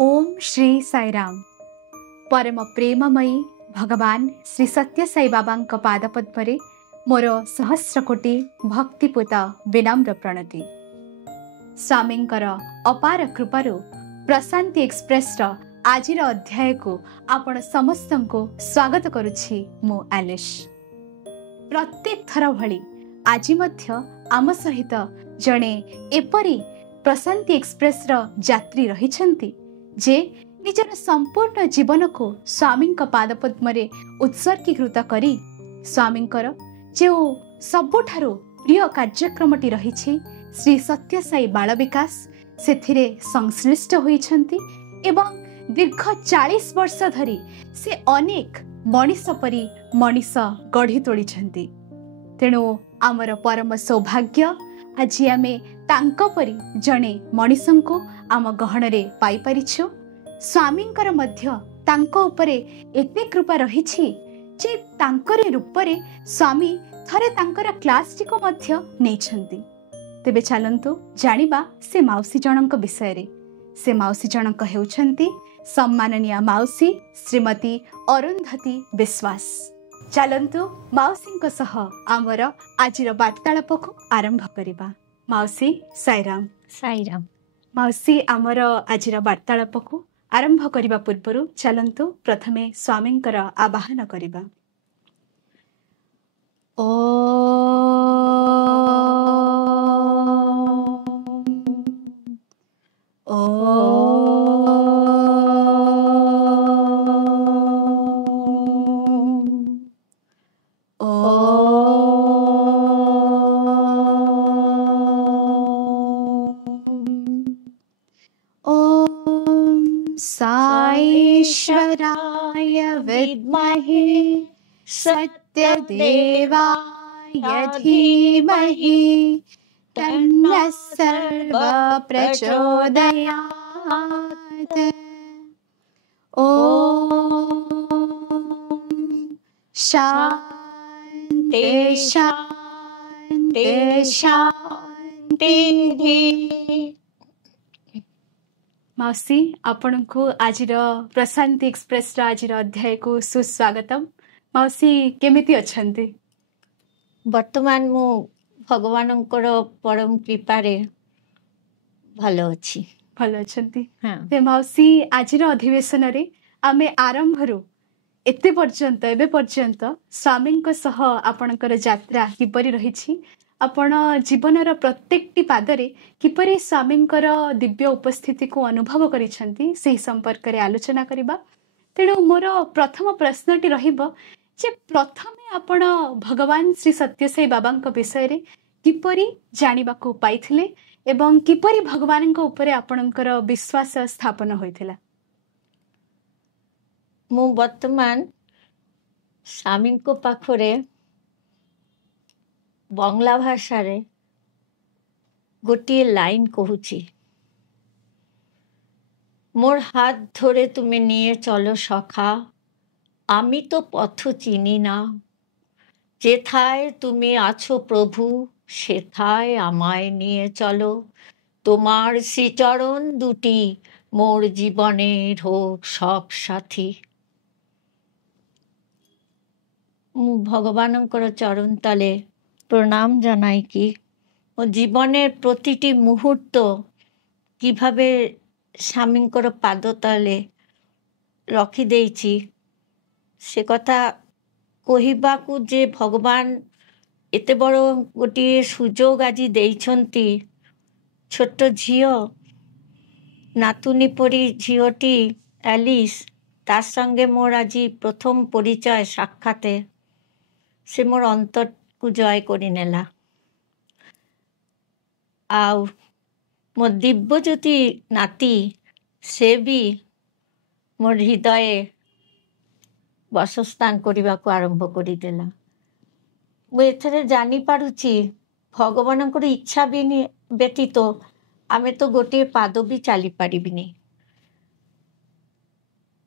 ओम श्री साई राम। परम प्रेममयी भगवान श्री सत्य साई बाबा पादपद्मरे मोर सहस्र कोटि भक्तिपूत विनम्र प्रणति। स्वामींकर अपार कृपारु प्रशांति एक्सप्रेस आज अध्याय को आपण समस्त को स्वागत करुछि मु एलिस। प्रत्येक थर भली आज मध्य आम सहित जड़े एपरी प्रशांति एक्सप्रेस यात्री रहिछंती जे निजर संपूर्ण जीवन को स्वामी पादपद्मरे उत्सर्गीकृत करी स्वामींकर जो सबुठारु प्रिय कार्यक्रमटी रहिछि श्री सत्य साई बाल विकास सेथिरे संश्लिष्ट होइछंती एवं दीर्घ 40 वर्ष धरी से अनेक मनीष परी मनीष गढ़ी तोलिछंती। तेणु आमर परम सौभाग्य आज आमे तांको परी जणे मनीषं को आम गहणरे पाई परिछु। स्वामींकर मध्य तांको उपरे एते कृपा रहिछि जे तांकरे रूपरे स्वामी थरे तांकर क्लास टिको मध्य नेछंती। तेबे चलंतु जानिबा से माउसी जनक विषय रे। से माउसी जनक हेउछंती सम्माननीय माउसी श्रीमती अरुंधति विश्वास। चलंतु माउसी सह आमर आजिर वार्तालाप को आरंभ करिबा। माउसी साईराम। साईराम। माउसी आमर आजिर वार्तालाप को आरंभ करिबा पूर्वरु चलंतु प्रथमे स्वामींकर आवाहन करिबा। साईश्वराय विद्महे सत्यदेवाय धीमहि तन्नः सर्वः प्रचोदयात्। ॐ शान्ति शान्ति शान्तिः। माउसी आपण को आज प्रशांति एक्सप्रेस आज अध्याय को सुस्वागतम। माउसी केमिति अछंती? वर्तमान मु भगवान परम कृपारे भलो अछि। भलो अछंती। हाँ। ते माउसी आज अधिवेशन रे आमे आरंभरु एते पर्यंत एबे पर्यंत स्वामी सह आपणकर यात्रा किपरि रहिछि, आपण जीवनर प्रत्येकटी पादरे किपरि स्वामींकर दिव्य उपस्थिति को अनुभव करिसंती से संपर्क रे आलोचना करिबा। तेणु मोर प्रथम प्रश्नटी रहिबो जे प्रथमे आपण भगवान श्री सत्य साई बाबांक विषय रे किपरि जानिबा को पाइथिले एवं किपरि भगवानଙ୍କ उपरे आपणकर विश्वास स्थापन होइथिला? मु वर्तमान स्वामी को पाखरे बंगला भाषा रे गोटे लाइन कहूची, मोर हाथ धरे तुम्हें निये चलो सखा, आमी तो पथ चिनी ना, जेथाय तुमी आछो प्रभु सेथाय आमाय निये चलो, तोमार श्रीचरण दुटी मोर जीवनेर होक सब साथी। मु भगवानंकर चरण तले प्रणाम जानाई कि मो जीवनेर प्रतिटी मुहूर्त किभाबे स्वामींकर पाद तले रखी देइछि से कथा कहिबाकू जे भगवान एते बड़ गोटे सुजोग आज देइछंती। छोट झियो नातुनी परी झियोटी एलिस तार संगे मोर आज प्रथम परिचय साक्षाते से मोर अंतर को जय करि नेला। आउ मो दिव्य ज्योति नाती से भी मोर हृदय बसस्थान करने को आरंभ करदेला। मु एथरे जानी पारुछि भगवानंकर इच्छा भी व्यतीत आमे तो गोटे पाद भी चली पारिबिनी।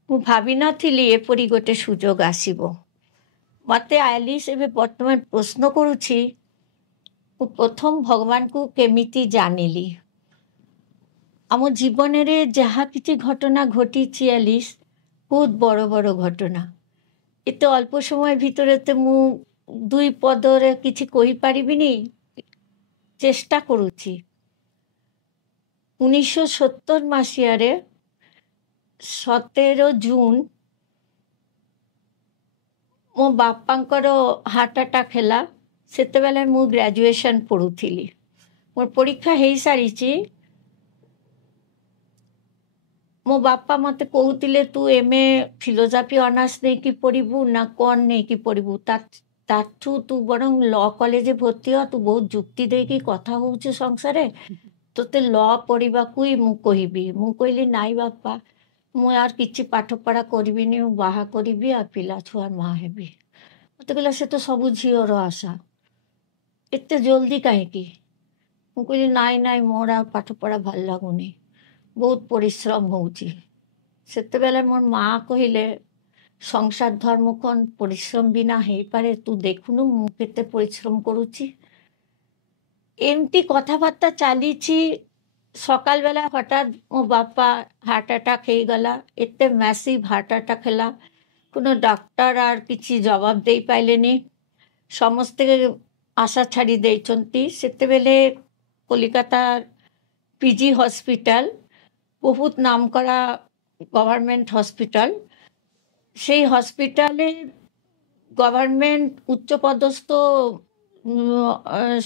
मु भावी नथिली एपरी गोटे सुजोग आसीबो। मते आलिस एबे वर्तमान प्रश्न करुछि प्रथम भगवान को केमिति जानिली। ଆମ ଜୀବନରେ ଯାହା କିଛି ଘଟଣା ଘଟିଛି ଆଲିସ୍, ବହୁତ ବଡ଼ ବଡ଼ ଘଟଣା। ଏତେ ଅଳ୍ପ ସମୟ ଭିତରେ ତ ମୁଁ ଦୁଇ ପଦରେ କିଛି କହିପାରିବିନି, ଚେଷ୍ଟା କରୁଛି। 1970 ମସିହାରେ 17 ଜୁନ୍ ମୋ ବାପାଙ୍କର ହାର୍ଟ ଆଟାକ୍ ହେଲା। ସେତେବେଳେ ମୁଁ ଗ୍ରାଜୁଏସନ୍ ପଢ଼ୁଥିଲି। ମୋର ପରୀକ୍ଷା ହେଇସାରିଛି। ମୋ ବାପା ମୋତେ କହୁଥିଲେ ତୁ MA ଫିଲୋସଫି ଅନର୍ସ ନେଇକି ପଢ଼ିବୁ ନା କ'ଣ ନେଇକି ପଢ଼ିବୁ, ତାଠୁ ତୁ ବରଂ ଲ କଲେଜ ଭର୍ତ୍ତି ହ, ତୁ ବହୁତ ଯୁକ୍ତି ଦେଇକି କଥା ହେଉଛୁ ସଂସାରରେ, ତୋତେ ଲ ପଢ଼ିବାକୁ ହିଁ ମୁଁ କହିବି। ମୁଁ କହିଲି ନାଇଁ ବାପା, ମୁଁ আর କିଛି ପାଠପଢ଼ା କରିବିନି, ମୁଁ ବାହା କରିବି ଆଉ ପିଲା ଛୁଆ ମା ହେବି। ମୋତେ କହିଲା ସେ ତ ସବୁ ଝିଅର ଆଶା, ଏତେ ଜଲ୍ଦି କାହିଁକି? ମୁଁ କହିଲି ନାଇଁ ନାଇଁ, ମୋର ଆଉ ପାଠପଢ଼ା ଭଲ ଲାଗୁନି, ବହୁତ ପରିଶ୍ରମ ହେଉଛି। ସେତେବେଳେ ମୋର ମା କହିଲେ ସଂସାର ଧର୍ମ କ'ଣ ପରିଶ୍ରମ ବିନା ହେଇପାରେ? ତୁ ଦେଖୁନୁ ମୁଁ କେତେ ପରିଶ୍ରମ କରୁଛି। ଏମିତି କଥାବାର୍ତ୍ତା ଚାଲିଛି। ସକାଳବେলা ହଠାତ୍ ମୋ ବାପା ହାର୍ଟ ଆଟାକ୍ ହେଇଗଲା। ଏତେ ମ୍ୟାସିଭ୍ ହାର୍ଟ ଆଟାକ୍ ହେଲା, কোনো ଡାକ୍ତର আর କିଛି ଜବାବ ଦେଇପାରିଲେନି। ସମସ୍ତେ ଆଶା ଛାଡ଼ି ଦେଇଛନ୍ତି। ସେତେବେଳେ କଲିକତା PG ହସ୍ପିଟାଲ, ବହୁତ নাম করা গভর্নমেন্ট হসপিটাল, সেই হসপিটালে গভর্নমেন্ট উচ্চপদস্থ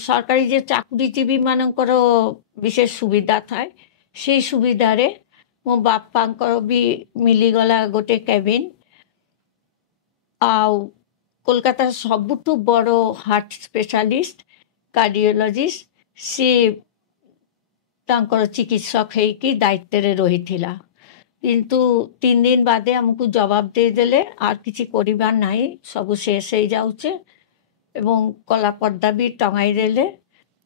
ସରକାରୀ ଯେ ଚାକିରିଜୀବୀମାନଙ୍କର ବିଶେଷ ସୁବିଧା ଥାଏ, ସେଇ ସୁବିଧାରେ ମୋ ବାପାଙ୍କର ବି ମିଳିଗଲା ଗୋଟେ କେବିନ୍। ଆଉ କୋଲକାତାର ସବୁଠୁ ବଡ଼ ହାର୍ଟ ସ୍ପେଶାଲିଷ୍ଟ କାର୍ଡ଼ିଓଲୋଜିଷ୍ଟ ସିଏ ତାଙ୍କର ଚିକିତ୍ସକ ହେଇକି ଦାୟିତ୍ୱରେ ରହିଥିଲା। କିନ୍ତୁ 3 ଦିନ ବାଦେ ଆମକୁ ଜବାବ ଦେଇଦେଲେ আর କିଛି କରିବାର ନାହିଁ, ସବୁ ଶେଷ ହେଇଯାଉଛି ଏବଂ କଳା ପର୍ଦ୍ଦା ବି ଟଙ୍ଗାଇ ଦେଲେ।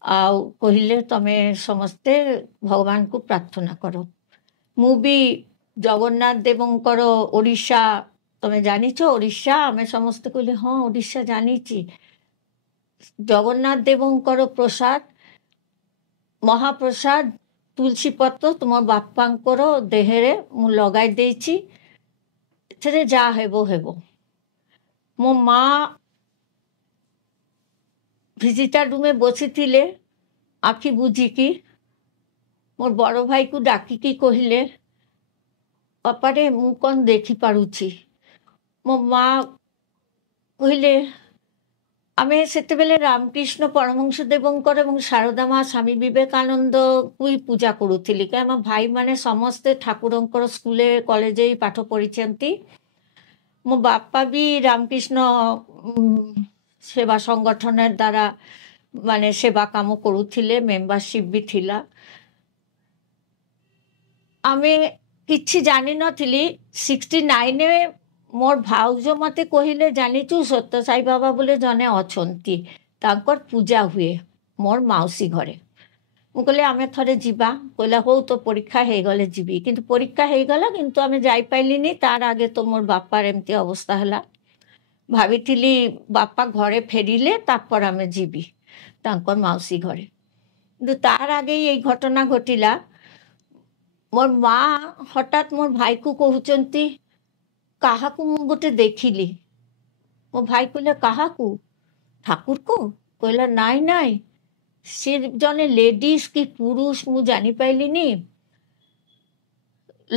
ଆଉ କହିଲେ ତମେ ସମସ୍ତେ ଭଗବାନଙ୍କୁ ପ୍ରାର୍ଥନା କର। ମୁଁ ବି ଜଗନ୍ନାଥ ଦେବଙ୍କର ଓଡ଼ିଶା, ତମେ ଜାଣିଛ ଓଡ଼ିଶା? ଆମେ ସମସ୍ତେ କହିଲେ ହଁ ଓଡ଼ିଶା ଜାଣିଛି। ଜଗନ୍ନାଥ ଦେବଙ୍କର ପ୍ରସାଦ, ମହାପ୍ରସାଦ ତୁଳସୀ ପତ୍ର ତୁମ ବାପାଙ୍କର ଦେହରେ ମୁଁ ଲଗାଇ ଦେଇଛି, ଏଥିରେ ଯାହା ହେବ ହେବ। ମୋ ମା ଭିଜିଟର ରୁମେ ବସିଥିଲେ ଆଖି ବୁଜିକି। ମୋର ବଡ଼ ଭାଇକୁ ଡାକିକି କହିଲେ ବାପାରେ ମୁଁ କ'ଣ ଦେଖିପାରୁଛି? ମୋ ମା କହିଲେ ଆମେ ସେତେବେଳେ ରାମକୃଷ୍ଣ ପରମହଂସ ଦେବଙ୍କର ଏବଂ ଶାରଦା ମା ସ୍ୱାମୀ ବିବେକାନନ୍ଦକୁ ହିଁ ପୂଜା କରୁଥିଲି। କାରଣ ଆମ ଭାଇମାନେ ସମସ୍ତେ ଠାକୁରଙ୍କର ସ୍କୁଲରେ କଲେଜରେ ପାଠ ପଢ଼ିଛନ୍ତି। ମୋ ବାପା ବି ରାମକୃଷ୍ଣ ସେବା ସଂଗଠନ ଦ୍ୱାରା ମାନେ ସେବା କାମ କରୁଥିଲେ, ମେମ୍ବରସିପ୍ ବି ଥିଲା। ଆମେ କିଛି ଜାଣିନଥିଲି। 69ରେ ମୋର ଭାଉଜ ମୋତେ କହିଲେ ଜାଣିଛୁ ସତ୍ୟ ସାଇ ବାବା ବୋଲି ଜଣେ ଅଛନ୍ତି, ତାଙ୍କର ପୂଜା ହୁଏ ମୋର ମାଉସୀ ଘରେ। ମୁଁ କହିଲି ଆମେ ଥରେ ଯିବା। କହିଲା ହଉ ତୋ ପରୀକ୍ଷା ହେଇଗଲେ ଯିବି। କିନ୍ତୁ ପରୀକ୍ଷା ହେଇଗଲା, କିନ୍ତୁ ଆମେ ଯାଇପାରିଲିନି। ତାର ଆଗେ ତ ମୋର ବାପାର ଏମିତି ଅବସ୍ଥା ହେଲା। ଭାବିଥିଲି ବାପା ଘରେ ଫେରିଲେ ତାପରେ ଆମେ ଯିବି ତାଙ୍କର ମାଉସୀ ଘରେ। କିନ୍ତୁ ତାର ଆগে ଏଇ ଘଟଣା ଘଟିଲା। ମୋର ମା ହଠାତ୍ ମୋର ଭାଇକୁ କହୁଛନ୍ତି କାହାକୁ ମୁଁ ଗୋଟେ ଦେଖିଲି। ମୋ ଭାଇ କହିଲେ କାହାକୁ? ଠାକୁରକୁ? କହିଲା ନାଇଁ ନାଇଁ, ସେ ଜଣେ ଲେଡିଜ୍ କି ପୁରୁଷ ମୁଁ ଜାଣିପାରିଲିନି।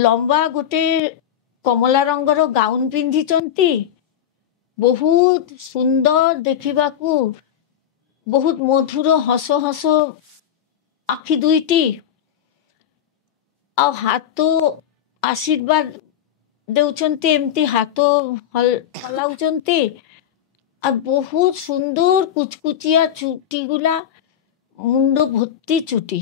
ଲମ୍ବା ଗୋଟେ କମଲା ରଙ୍ଗର ଗାଉନ ପିନ୍ଧିଛନ୍ତି, ବହୁତ ସୁନ୍ଦର ଦେଖିବାକୁ, ବହୁତ ମଧୁର ହସ ହସ ଆଖି ଦୁଇଟି, ଆଉ ହାତ ଆଶୀର୍ବାଦ ଦେଉଛନ୍ତି, ଏମିତି ହାତ ହଲାଉଛନ୍ତି। আর ବହୁତ ସୁନ୍ଦର କୁଚକୁଚିଆ ଚୁଟିଗୁଲା, ମୁଣ୍ଡ ଭର୍ତ୍ତି ଚୁଟି।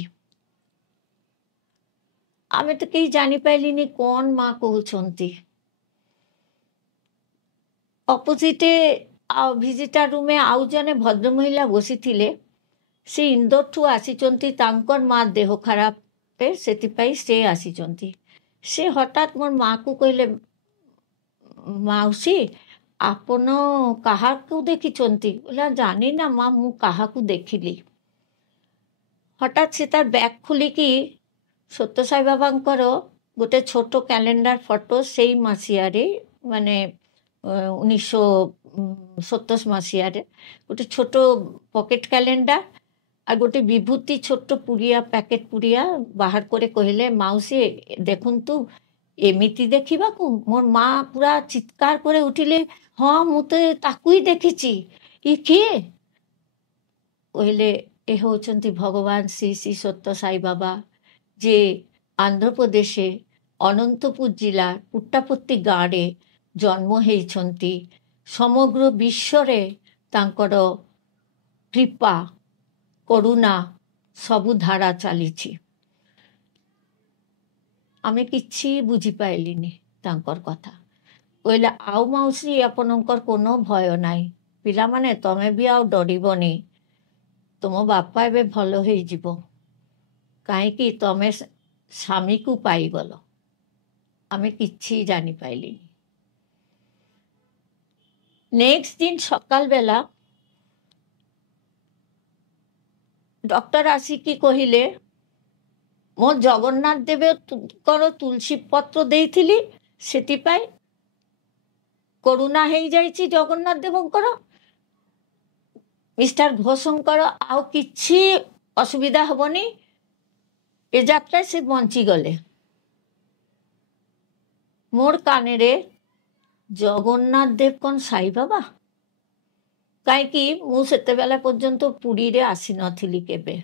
ଆମେ ତ କେହି ଜାଣିପାରିଲିନି କ'ଣ ମା କହୁଛନ୍ତି। ଅପୋଜିଟେ ଆଉ ଭିଜିଟର ରୁମେ ଆଉ ଜଣେ ଭଦ୍ରମହିଳା ବସିଥିଲେ। ସେ ଇନ୍ଦୋରଠୁ ଆସିଛନ୍ତି, ତାଙ୍କର ମା ଦେହ ଖରାପ, ସେଥିପାଇଁ ସେ ଆସିଛନ୍ତି। ସେ ହଠାତ୍ ମୋର ମାକୁ କହିଲେ ମାଉସୀ ଆପଣ କାହାକୁ ଦେଖିଛନ୍ତି? କହିଲା ଜାଣି ନା ମା, ମୁଁ କାହାକୁ ଦେଖିଲି। ହଠାତ୍ ସେ ତାର ବ୍ୟାଗ୍ ଖୋଲିକି ସତ୍ୟ ସାଇ ବାବାଙ୍କର ଗୋଟେ ଛୋଟ କ୍ୟାଲେଣ୍ଡର ଫଟୋ ସେଇ ମସିହାରେ ମାନେ 1927 ମସିହାରେ ଗୋଟେ ଛୋଟ ପକେଟ୍ କ୍ୟାଲେଣ୍ଡର আর গোটে বিভূতি ছোট্ট পুড়িয়া প্যাকেট পুড়িয়া বাহার করে কহিলে মাউসী দেখন্তু এমিতি দেখিবাকু মোর মা পুরা চিৎকার করে উঠিলে হ্যাঁ মু তো তাকুই দেখিছি ই কিଏ কহিলে এ হচ্ছন্তি ভগবান শ্রী শ্রী সত্য সাই বাবা যে আন্ধ্রপ্রদেশে ଅନନ୍ତପୁର ଜିଲ୍ଲା ପୁଟ୍ଟାପତ୍ତି ଗାଁରେ ଜନ୍ମ ହେଇଛନ୍ତି ସମଗ୍ର ବିଶ୍ୱରେ ତାଙ୍କର କୃପା କରୁଣା ସବୁ ଧାରା ଚାଲିଛି ଆମେ କିଛି ବୁଝିପାରିଲିନି ତାଙ୍କର କଥା କହିଲେ ଆଉ ମାଉସୀ ଆପଣଙ୍କର কোনো ଭୟ ନାହିଁ ପିଲାମାନେ ତମେ ବି ଆଉ ଡରିବନି ତୁମ ବାପା ଏବେ ଭଲ ହେଇଯିବ କାହିଁକି ତମେ ସ୍ୱାମୀକୁ ପାଇଗଲ ଆମେ କିଛି ଜାଣିପାରିଲିନି ନେକ୍ସଟ ଦିନ ସକାଳ ବେলা ଡକ୍ଟର ଆସିକି କହିଲେ ମୋ ଜଗନ୍ନାଥ ଦେବଙ୍କର ତୁଳସୀ ପତ୍ର ଦେଇଥିଲି ସେଥିପାଇଁ କରୁଣା ହେଇଯାଇଛି ଜଗନ୍ନାଥ ଦେବଙ୍କର ମିଷ୍ଟର ଘୋଷଙ୍କର ଆଉ କିଛି ଅସୁବିଧା ହବନି ଏ ଯାତ୍ରା ସେ ବଞ୍ଚିଗଲେ মোর কানেরে জগন্নাথ দেব কোন সাই বাবা কাইকি মু সেতেবেলা পর্যন্ত পুরীরে আসি নথিলি কেবে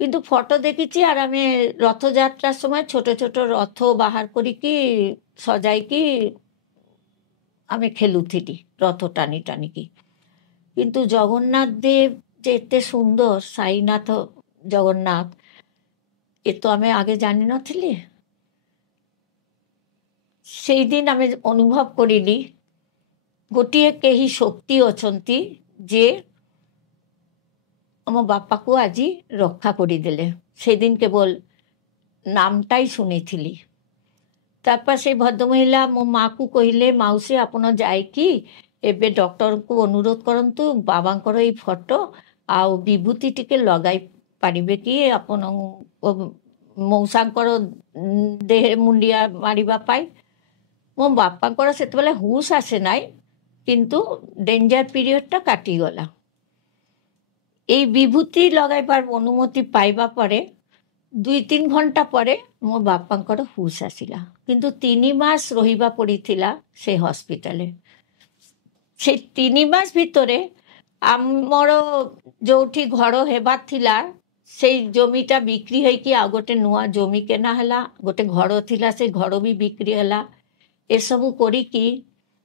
কিন্তু ফটো দেখিছি আর আমি রথযাত্রার সময় ছোট ছোট রথ বাহার করিকি সজাইকি আমি খেলুথিলি রথ টানি টানিকি কিন্তু জগন্নাথ দেব যে এতে সুন্দর সাইনাথ জগন্নাথ এ তো আমি আগে জানি নথিলি সেই দিন আমি অনুভব করিলি গোটিয়ে কেহি শক্তি অছন্তি যে আমার বাপাকু আজি রক্ষা করিদেলে সেদিন কেবল নামটাই শুনিছিলি তারপর সেই ভদ্রমহিলা মো মাকু কহিলে মাউসী আপন যাইকি এবে ডক্টরଙ୍କୁ অনুরোধ করন্তু বাবাঙ্কর এই ফটো আউ বিভূতি টিকে লগাই পারিবে কি আপন মৌসাঙ্কর দেহে মুন্ডিয়া মারিবা পাই ମୋ ବାପାଙ୍କର ସେତେବେଳେ ହୁସ୍ ଆସେ ନାହିଁ କିନ୍ତୁ ଡେଞ୍ଜର ପିରିୟଡ଼ଟା କାଟିଗଲା এই ବିଭୂତି ଲଗାଇବାର ଅନୁମତି ପାଇବା ପରେ 2-3 ଘଣ୍ଟା ପରେ ମୋ ବାପାଙ୍କର ହୁସ୍ ଆସିଲା କିନ୍ତୁ 3 ମାସ ରହିବା ପଡ଼ିଥିଲା ସେ ହସ୍ପିଟାଲରେ ସେ 3 ମାସ ଭିତରେ ଆମର ଯୋଉଠି ଘର ହେବାର ଥିଲା ସେଇ ଜମିଟା ବିକ୍ରି ହେଇକି ଆଉ ଗୋଟେ ନୂଆ ଜମି କେନା ହେଲା ଗୋଟେ ଘର ଥିଲା ସେ ଘର ବି ବିକ୍ରି ହେଲା ଏସବୁ କରିକି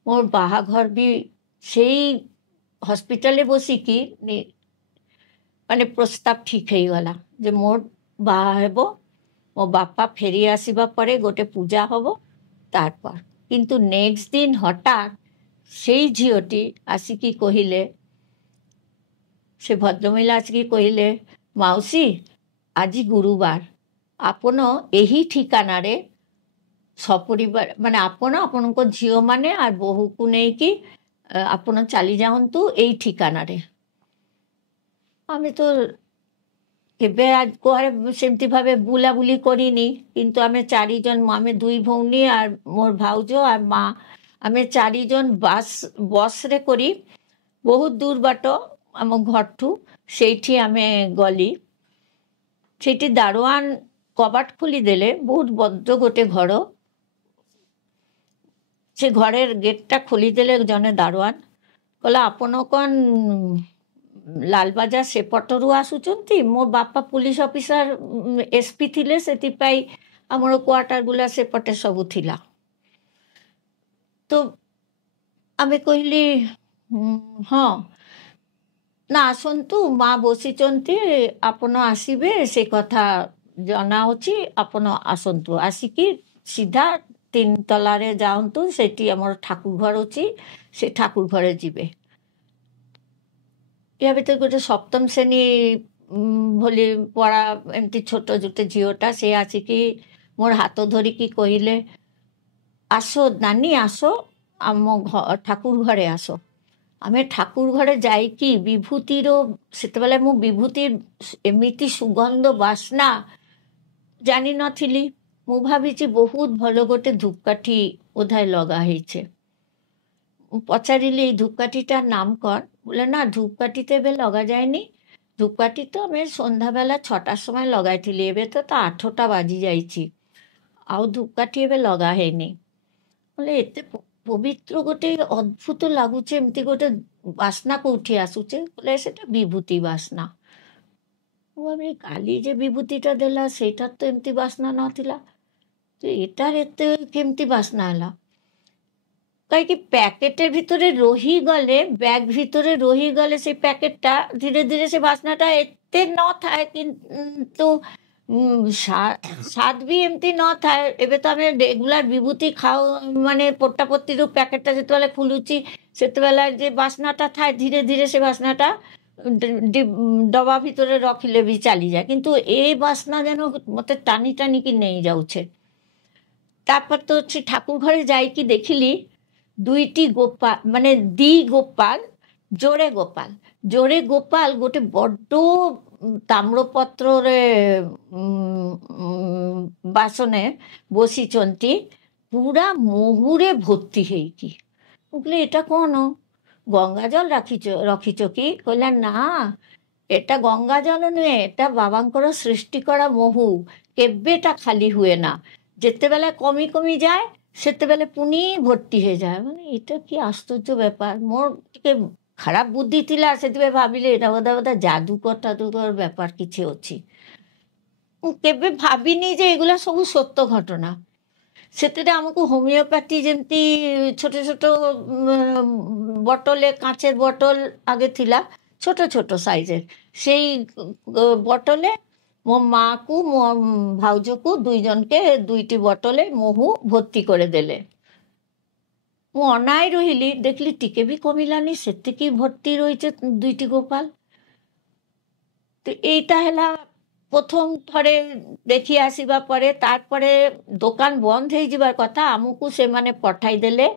ମୋର ବାହାଘର ବି ସେଇ ହସ୍ପିଟାଲରେ ବସିକି ମାନେ ପ୍ରସ୍ତାବ ଠିକ୍ ହେଇଗଲା ଯେ ମୋର ବାହା ହେବ ମୋ ବାପା ଫେରି ଆସିବା ପରେ ଗୋଟେ ପୂଜା ହେବ ତାରপর କିନ୍ତୁ ନେକ୍ସଟ ଦିନ ହଠାତ୍ ସେଇ ଝିଅଟି ଆସିକି କହିଲେ ସେ ଭଦ୍ରମହିଳା ଆସିକି କହିଲେ ମାଉସୀ ଆଜି ଗୁରୁବାର ଆପଣ ଏହି ଠିକାନାରେ ସପରିବାର ମାନେ ଆପଣ ଆପଣଙ୍କ ଝିଅମାନେ আর ବୋହୂକୁ ନେଇକି ଆପଣ ଚାଲି ଯାଆନ୍ତୁ ଏଇ ଠିକାନାରେ ଆମେ ତ କେବେ କୁଆଡ଼େ ସେମିତି ଭାବେ ବୁଲାବୁଲି କରିନି କିନ୍ତୁ ଆମେ 4 ଜଣ ଆମେ 2 ଭଉଣୀ আর ମୋର ଭାଉଜ আর ମା ଆମେ 4 ଜଣ ବସ୍ରେ କରି ବହୁତ ଦୂର ବାଟ ଆମ ଘରଠୁ ସେଇଠି ଆମେ ଗଲି ସେଇଠି ଦାରୋଆନ କବାଟ ଖୋଲିଦେଲେ ବହୁତ ବଡ଼ ଗୋଟେ ଘର ସେ ଘরের গেটটা ଖୋଲିଦେଲେ ଜଣେ ଦାରୋଆନ କହିଲା ଆପଣ କ'ଣ ଲାଲବାଜାର ସେପଟରୁ ଆସୁଛନ୍ତି ମୋ ବାପା ପୁଲିସ ଅଫିସର ଏସପି ଥିଲେ ସେଥିପାଇଁ ଆମର କ୍ୱାର୍ଟର ଗୁଲା ସେପଟେ ସବୁ ଥିଲା ତ ଆମେ କହିଲି ହଁ ନା ଆସନ୍ତୁ ମା ବସିଛନ୍ତି ଆପଣ ଆସିବେ ସେ କଥା ଜଣାଉଛି ଆପଣ ଆସନ୍ତୁ ଆସିକି ସିଧା 3 ତଲାରେ ଯାଆନ୍ତୁ ସେଠି ଆମର ଠାକୁର ଘର ଅଛି ସେ ଠାକୁର ଘରେ ଯିବେ ୟା ଭିତରେ ଗୋଟେ ସପ୍ତମ ଶ୍ରେଣୀ ଭଳି ପଢ଼ା ଏମିତି ଛୋଟ ଛୋଟ ଝିଅଟା ସେ ଆସିକି ମୋର ହାତ ଧରିକି କହିଲେ ଆସ ନାନୀ ଆସ ଆମ ଠାକୁର ଘରେ ଆସ ଆମେ ଠାକୁର ଘରେ ଯାଇକି ବିଭୂତିର ସେତେବେଳେ ମୁଁ ବିଭୂତି ଏମିତି ସୁଗନ୍ଧ ବାସ୍ନା ଜାଣି ନଥିଲି। ମୁଁ ଭାବିଛି ବହୁତ ଭଲ ଗୋଟେ ଧୂପକାଠି ବୋଧେ ଲଗା ହେଇছে। ମୁଁ ପଚାରିଲି ଏଇ ଧୂପକାଠିଟାର ନାମ କ'ଣ? ବୋଲେ ନା ଧୂପକାଠି ତ ଏବେ ଲଗାଯାଏନି। ଧୂପକାଠି ତ ଆମେ ସନ୍ଧ୍ୟାବେলা 6ଟା ସମୟ ଲଗାଇଥିଲି, ଏବେ ତ 8ଟା ବାଜି ଯାଇଛି, ଆଉ ଧୂପକାଠି ଏବେ ଲଗା ହେଇନି। ବୋଲେ ଏତେ ପବିତ୍ର ଗୋଟେ ଅଦ୍ଭୁତ ଲାଗୁଛି, ଏମିତି ଗୋଟେ ବାସ୍ନା କେଉଁଠି ଆସୁଛେ, ବୋଲେ ସେଟା ବିଭୂତି ବାସ୍ନା। ମୁଁ ଭାବିଲି କାଲି ଯେ ବିଭୂତିଟା ଦେଲା ସେଇଟାର ତ ଏମିତି ବାସ୍ନା ନଥିଲା, ତ ଏଟାର ଏତେ କେମିତି ବାସ୍ନା ହେଲା? କାହିଁକି ପ୍ୟାକେটের ভিতরে রহিগলে, ব্যাগ ভিতরে রহিগলে সেই প্যাকেটটা ধীরে ধীরে ସେ ବାସ୍ନାଟା ଏତେ ନଥାଏ, କିନ୍ତୁ ସ୍ୱାଦ ବି ଏମିତି ନଥାଏ। ଏବେ ତ ଆମେ ରେଗୁଲାର ବିଭୂତି ଖାଉ, ମାନେ ପଟ୍ଟାପତିରୁ ପ୍ୟାକେଟଟା ଯେତେବେଳେ ଖୋଲୁଛି ସେତେବେଳେ ଯେ ବାସ୍ନାଟା ଥାଏ, ଧୀରେ ଧୀରେ ସେ ବାସ୍ନାଟା ଡବା ଭିତରେ ରଖିଲେ ବି ଚାଲିଯାଏ, କିନ୍ତୁ ଏ ବାସ୍ନା যেন ମୋତେ টানি টানিକି ନେଇଯାଉଛେ। ତାପରେ ତ ସେ ଠାକୁର ଘରେ ଯାଇକି ଦେଖିଲି ଦୁଇଟି ଗୋପାଳ, ମାନେ ଦି ଗୋପାଳ, ଯୋଡ଼େ ଗୋପାଳ ଗୋଟେ ବଡ଼ ତାମ୍ରପତ୍ରରେ ବାସନେ ବସିଛନ୍ତି, ପୁରା ମହୁରେ ଭର୍ତ୍ତି ହେଇକି। ମୁଁ କହିଲି এটা କ'ଣ? গঙ্গা জল রখিছ কি? কইলা না, এটা গঙ্গা জল নୁହେଁ, এটা বাবাଙ୍କର সৃষ্টি করা মহু, কেবেটা খালি ହୁଏ না, যেତେବେଳେ কমি কমি যায় সেତେବେଳେ পুনি ভর্তি হয়ে যায়। মানে এটা কি আশ্চর্য ব্যাপার। মোর ଟିକେ ଖରାପ ବୁଦ୍ଧି ଥିଲା, ସେଥିପାଇଁ ଭାବିଲି ଏଇଟା ବୋଧେ ଯାଦୁକର ବ୍ୟାପାର କିଛି ଅଛି। ମୁଁ କେବେ ଭାବିନି ଯେ ଏଗୁলা ସବୁ ସତ ଘଟଣା। ସେଥିରେ ଆମକୁ ହୋମିଓପାଥି ଯେମିତି ଛୋଟ ଛୋଟ ବଟଲେ, କାଚের ବଟଲ ଆଗେ ଥିଲା, ଛୋଟ ଛୋଟ ସାଇଜের, সেই ବଟলে ମୋ ମାଆକୁ, ମୋ ଭାଉଜକୁ, দুইজনকে দুইটি বটলে মহু ভর্তি করে দেলে। ମୁଁ ଅନାଇ ରହିଲି, ଦେଖିଲି ଟିକେ ବି କମିଲାନି, ସେତିକି ଭର୍ତ୍ତି ରହିছে ଦୁଇଟି ଗୋପାଳ। ତ এইটা ହେଲା প্রথম থরে দেখি আসিবা পরে। তারপরে দোকান বন্ধ হয়ে কথা, আমুকু সেমানে পঠাই দেলে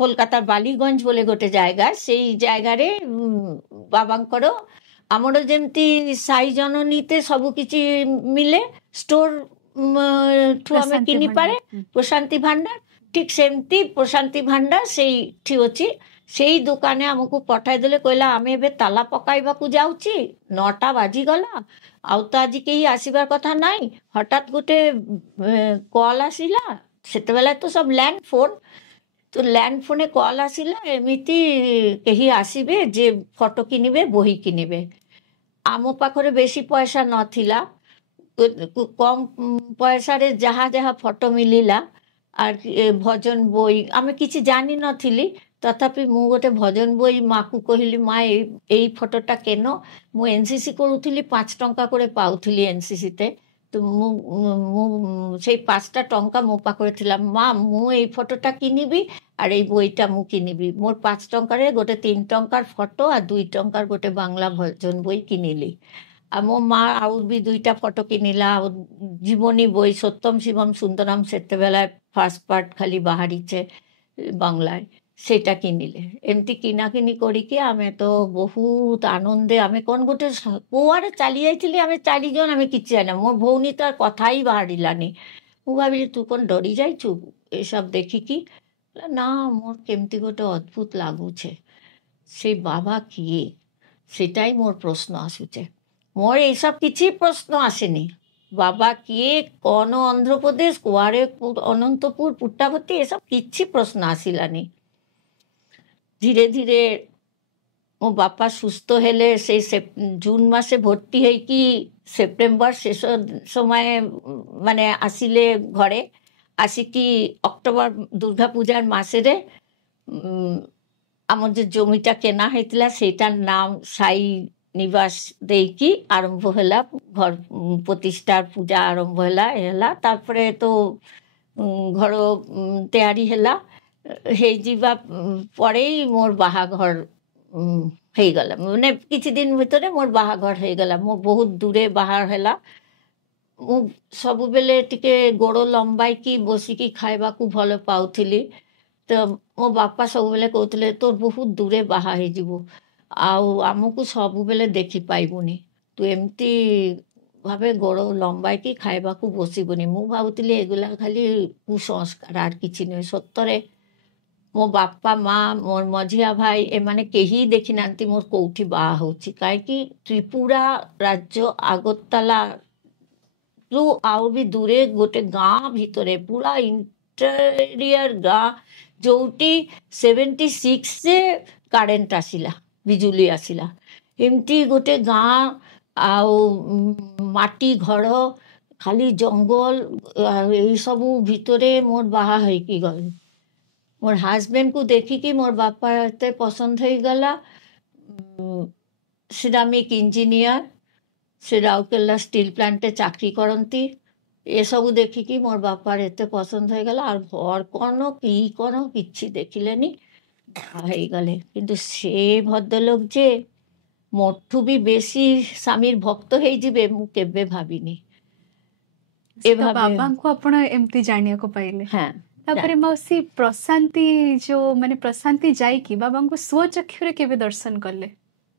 কলকাতার বালিগঞ্জ বলে গোটে জায়গা, সেই জায়গারে বাবাঙ্কর ଆମର ଯେମିତି ସାଇ ଜନନୀତେ ସବୁ କିଛି ମିଳେ, ଷ୍ଟୋର ଠୁ ଆମେ କିଣିପାରେ, ପ୍ରଶାନ୍ତି ଭାଣ୍ଡାର, ଠିକ୍ ସେମିତି ପ୍ରଶାନ୍ତି ଭାଣ୍ଡାର ସେଇଠି ଅଛି। ସେଇ ଦୋକାନେ ଆମକୁ ପଠାଇଦେଲେ, କହିଲା ଆମେ ଏବେ ତାଲା ପକାଇବାକୁ ଯାଉଛି, 9ଟା ବାଜିଗଲା, ଆଉ ତ ଆଜି କେହି ଆସିବାର କଥା ନାହିଁ। ହଠାତ୍ ଗୋଟେ କଲ୍ ଆସିଲା, ସେତେବେଳେ ତ ସବୁ ଲ୍ୟାଣ୍ଡ ଫୋନ୍, ତ ଲ୍ୟାଣ୍ଡ ଫୋନେ କଲ୍ ଆସିଲା, ଏମିତି କେହି ଆସିବେ ଯେ ଫଟୋ କିଣିବେ, ବହି କିଣିବେ। ଆମ ପାଖରେ ବେଶୀ ପଇସା ନଥିଲା, କମ୍ ପଇସାରେ ଯାହା ଯାହା ଫଟୋ ମିଳିଲା, আর ভজন বই আমি কিছু জানি নথিলি, তথাপি ମୁଁ ଗୋଟେ ଭଜନ ବହି ମାକୁ କହିଲି, ମା ଏଇ ଫଟୋଟା କେନ? ମୁଁ ଏନସିସି କରୁଥିଲି, 5 ଟଙ୍କା করে ପାଉଥିଲି ଏନସିସିতে। ତ ମୁଁ ସେଇ 5ଟା ଟଙ୍କା ମୋ ପାଖରେ ଥିଲା। ମା ମୁଁ ଏଇ ଫଟୋଟା କିଣିବି আর এই বইটা ମୁଁ কিনিবি। মোর 5 ଟଙ୍କାରେ ଗୋଟେ 3 ଟଙ୍କାର ଫଟୋ আর 2 ଟଙ୍କାର ଗୋଟେ বাংলা ভজন বই কিনিলি। আর ମୋ মা ଆଉ ବି 2ଟା ଫଟୋ କିଣିଲା। ଆଉ জীবনী বই সত্যম শিবম সুন্দরম সেତେବେଳେ ফার্স্ট পার্ট খালি বাহারিছে বাংলায়, সেটা কিনিলে। এমতি কিনাকিনি করিকি ଆମେ ତ ବହୁତ ଆନନ୍ଦେ, ଆମେ କ'ଣ ଗୋଟେ କୁଆଡ଼େ ଚାଲି ଯାଇଥିଲି, ଆମେ 4 ଜଣ, ଆମେ କିଛି ଜାଣିନା। ମୋ ଭଉଣୀ ତ କଥା ହିଁ ବାହାରିଲାନି। ମୁଁ ଭାବିଲି ତୁ କ'ଣ ଡରି ଯାଇଛୁ ଏସବୁ ଦେଖିକି? ନା, ମୋର କେମିତି ଗୋଟେ ଅଦ୍ଭୁତ ଲାଗୁଛେ। ସେ ବାବା କିଏ, সেটাই মোর প্রশ্ন আসুছে। মোর এইসব কিছুই প্রশ্ন আসেনি। বাবা কিଏ, କ'ଣ অন্ধ্রপ্রদেশ, কুয়ারে অনন্তপুর, পুট্টাভর্তি, এসব କିଛି প্রশ্ন আসিলানি। ধীরে ধীরে ମୋ ବାପା ସୁସ୍ଥ ହେଲେ। ସେଇ ଜୁନ୍ ମାସେ ଭର୍ତ୍ତି ହେଇକି ସେପ୍ଟେମ୍ବର ଶେଷ ସମୟ ମାନେ ଆସିଲେ ଘରେ। ଆସିକି ଅକ୍ଟୋବର ଦୁର୍ଗା ପୂଜାର ମାସରେ ଆମର যে জমিটা কেনা হয়েছিল সেইটার নাম সাই নিবাস ଦେଇକି ଆରମ୍ଭ ହେଲା, ଘର ପ୍ରତିଷ୍ଠାର ପୂଜା ଆରମ୍ଭ ହେଲା। ତାପରେ ତ ଘର ତିଆରି ହେଲା। ହେଇଯିବା ପରେ ମୋର ବାହାଘର ହେଇଗଲା, ମାନେ କିଛି ଦିନ ଭିତରେ ମୋର ବାହାଘର ହେଇଗଲା। ମୋ ବହୁତ ଦୂରେ ବାହାର ହେଲା। ମୁଁ ସବୁବେଳେ ଟିକେ ଗୋଡ଼ ଲମ୍ବାଇକି ବସିକି ଖାଇବାକୁ ଭଲ ପାଉଥିଲି। ତ ମୋ ବାପା ସବୁବେଳେ କହୁଥିଲେ, ତୋର ବହୁତ ଦୂରେ ବାହା ହେଇଯିବୁ, ଆଉ ଆମକୁ ସବୁବେଳେ ଦେଖିପାଇବୁନି, ତୁ ଏମିତି ଭାବେ ଗୋଡ଼ ଲମ୍ବାଇକି ଖାଇବାକୁ ବସିବୁନି। ମୁଁ ଭାବୁଥିଲି ଏଗୁଲା ଖାଲି କୁସଂସ୍କାର, ଆର୍ କିଛି ନୁହେଁ। ସତରେ ମୋ ବାପା ମା, ମୋର ମଝିଆ ଭାଇ, ଏମାନେ କେହି ଦେଖିନାହାନ୍ତି ମୋର କେଉଁଠି ବାହା ହେଉଛି। କାହିଁକି ତ୍ରିପୁରା ରାଜ୍ୟ আগরতলাରୁ ଆହୁରି ଦୂରେ ଗୋଟେ ଗାଁ ଭିତରେ, ପୁରା ଇଣ୍ଟେରିୟର ଗାଁ, ଯେଉଁଠି 76ରେ କାରେଣ୍ଟ ଆସିଲା, ବିଜୁଳି ଆସିଲା। ଏମିତି ଗୋଟେ ଗାଁ, ଆଉ ମାଟି ଘର, ଖାଲି ଜଙ୍ଗଲ, ଏଇସବୁ ଭିତରେ ମୋର ବାହା ହେଇକି ଗଲି। ମୋର ହଜବେଣ୍ଡକୁ ଦେଖିକି ମୋର ବାପା ଏତେ ପସନ୍ଦ ହେଇଗଲା। ସିରାମିକ୍ ଇଞ୍ଜିନିୟର, ସେ ରାଉରକେଲା ଷ୍ଟିଲ୍ ପ୍ଲାଣ୍ଟରେ ଚାକିରି କରନ୍ତି। ଏସବୁ ଦେଖିକି ମୋର ବାପାର ଏତେ ପସନ୍ଦ ହେଇଗଲା। আর ঘর କ'ଣ কি କ'ଣ କିଛି ଦେଖିଲେନି, ବାହା ହେଇଗଲେ। କିନ୍ତୁ ସେ ଭଦ୍ରଲୋକ ଯେ ମୋଠୁ ବି ବେଶୀ ସ୍ୱାମୀର ଭକ୍ତ ହେଇଯିବେ ମୁଁ କେବେ ଭାବିନି। ସେ ତ ବାବାଙ୍କୁ ଆପଣ ଏମିତି ଜାଣିବାକୁ ପାଇଲେ। হ্যাঁ, ତାପରେ ମାଉସୀ ପ୍ରଶାନ୍ତି, ଯୋଉ ମାନେ ପ୍ରଶାନ୍ତି ଯାଇକି ବାବାଙ୍କୁ ସ୍ୱଚକ୍ଷୁରେ କେବେ ଦର୍ଶନ କଲେ?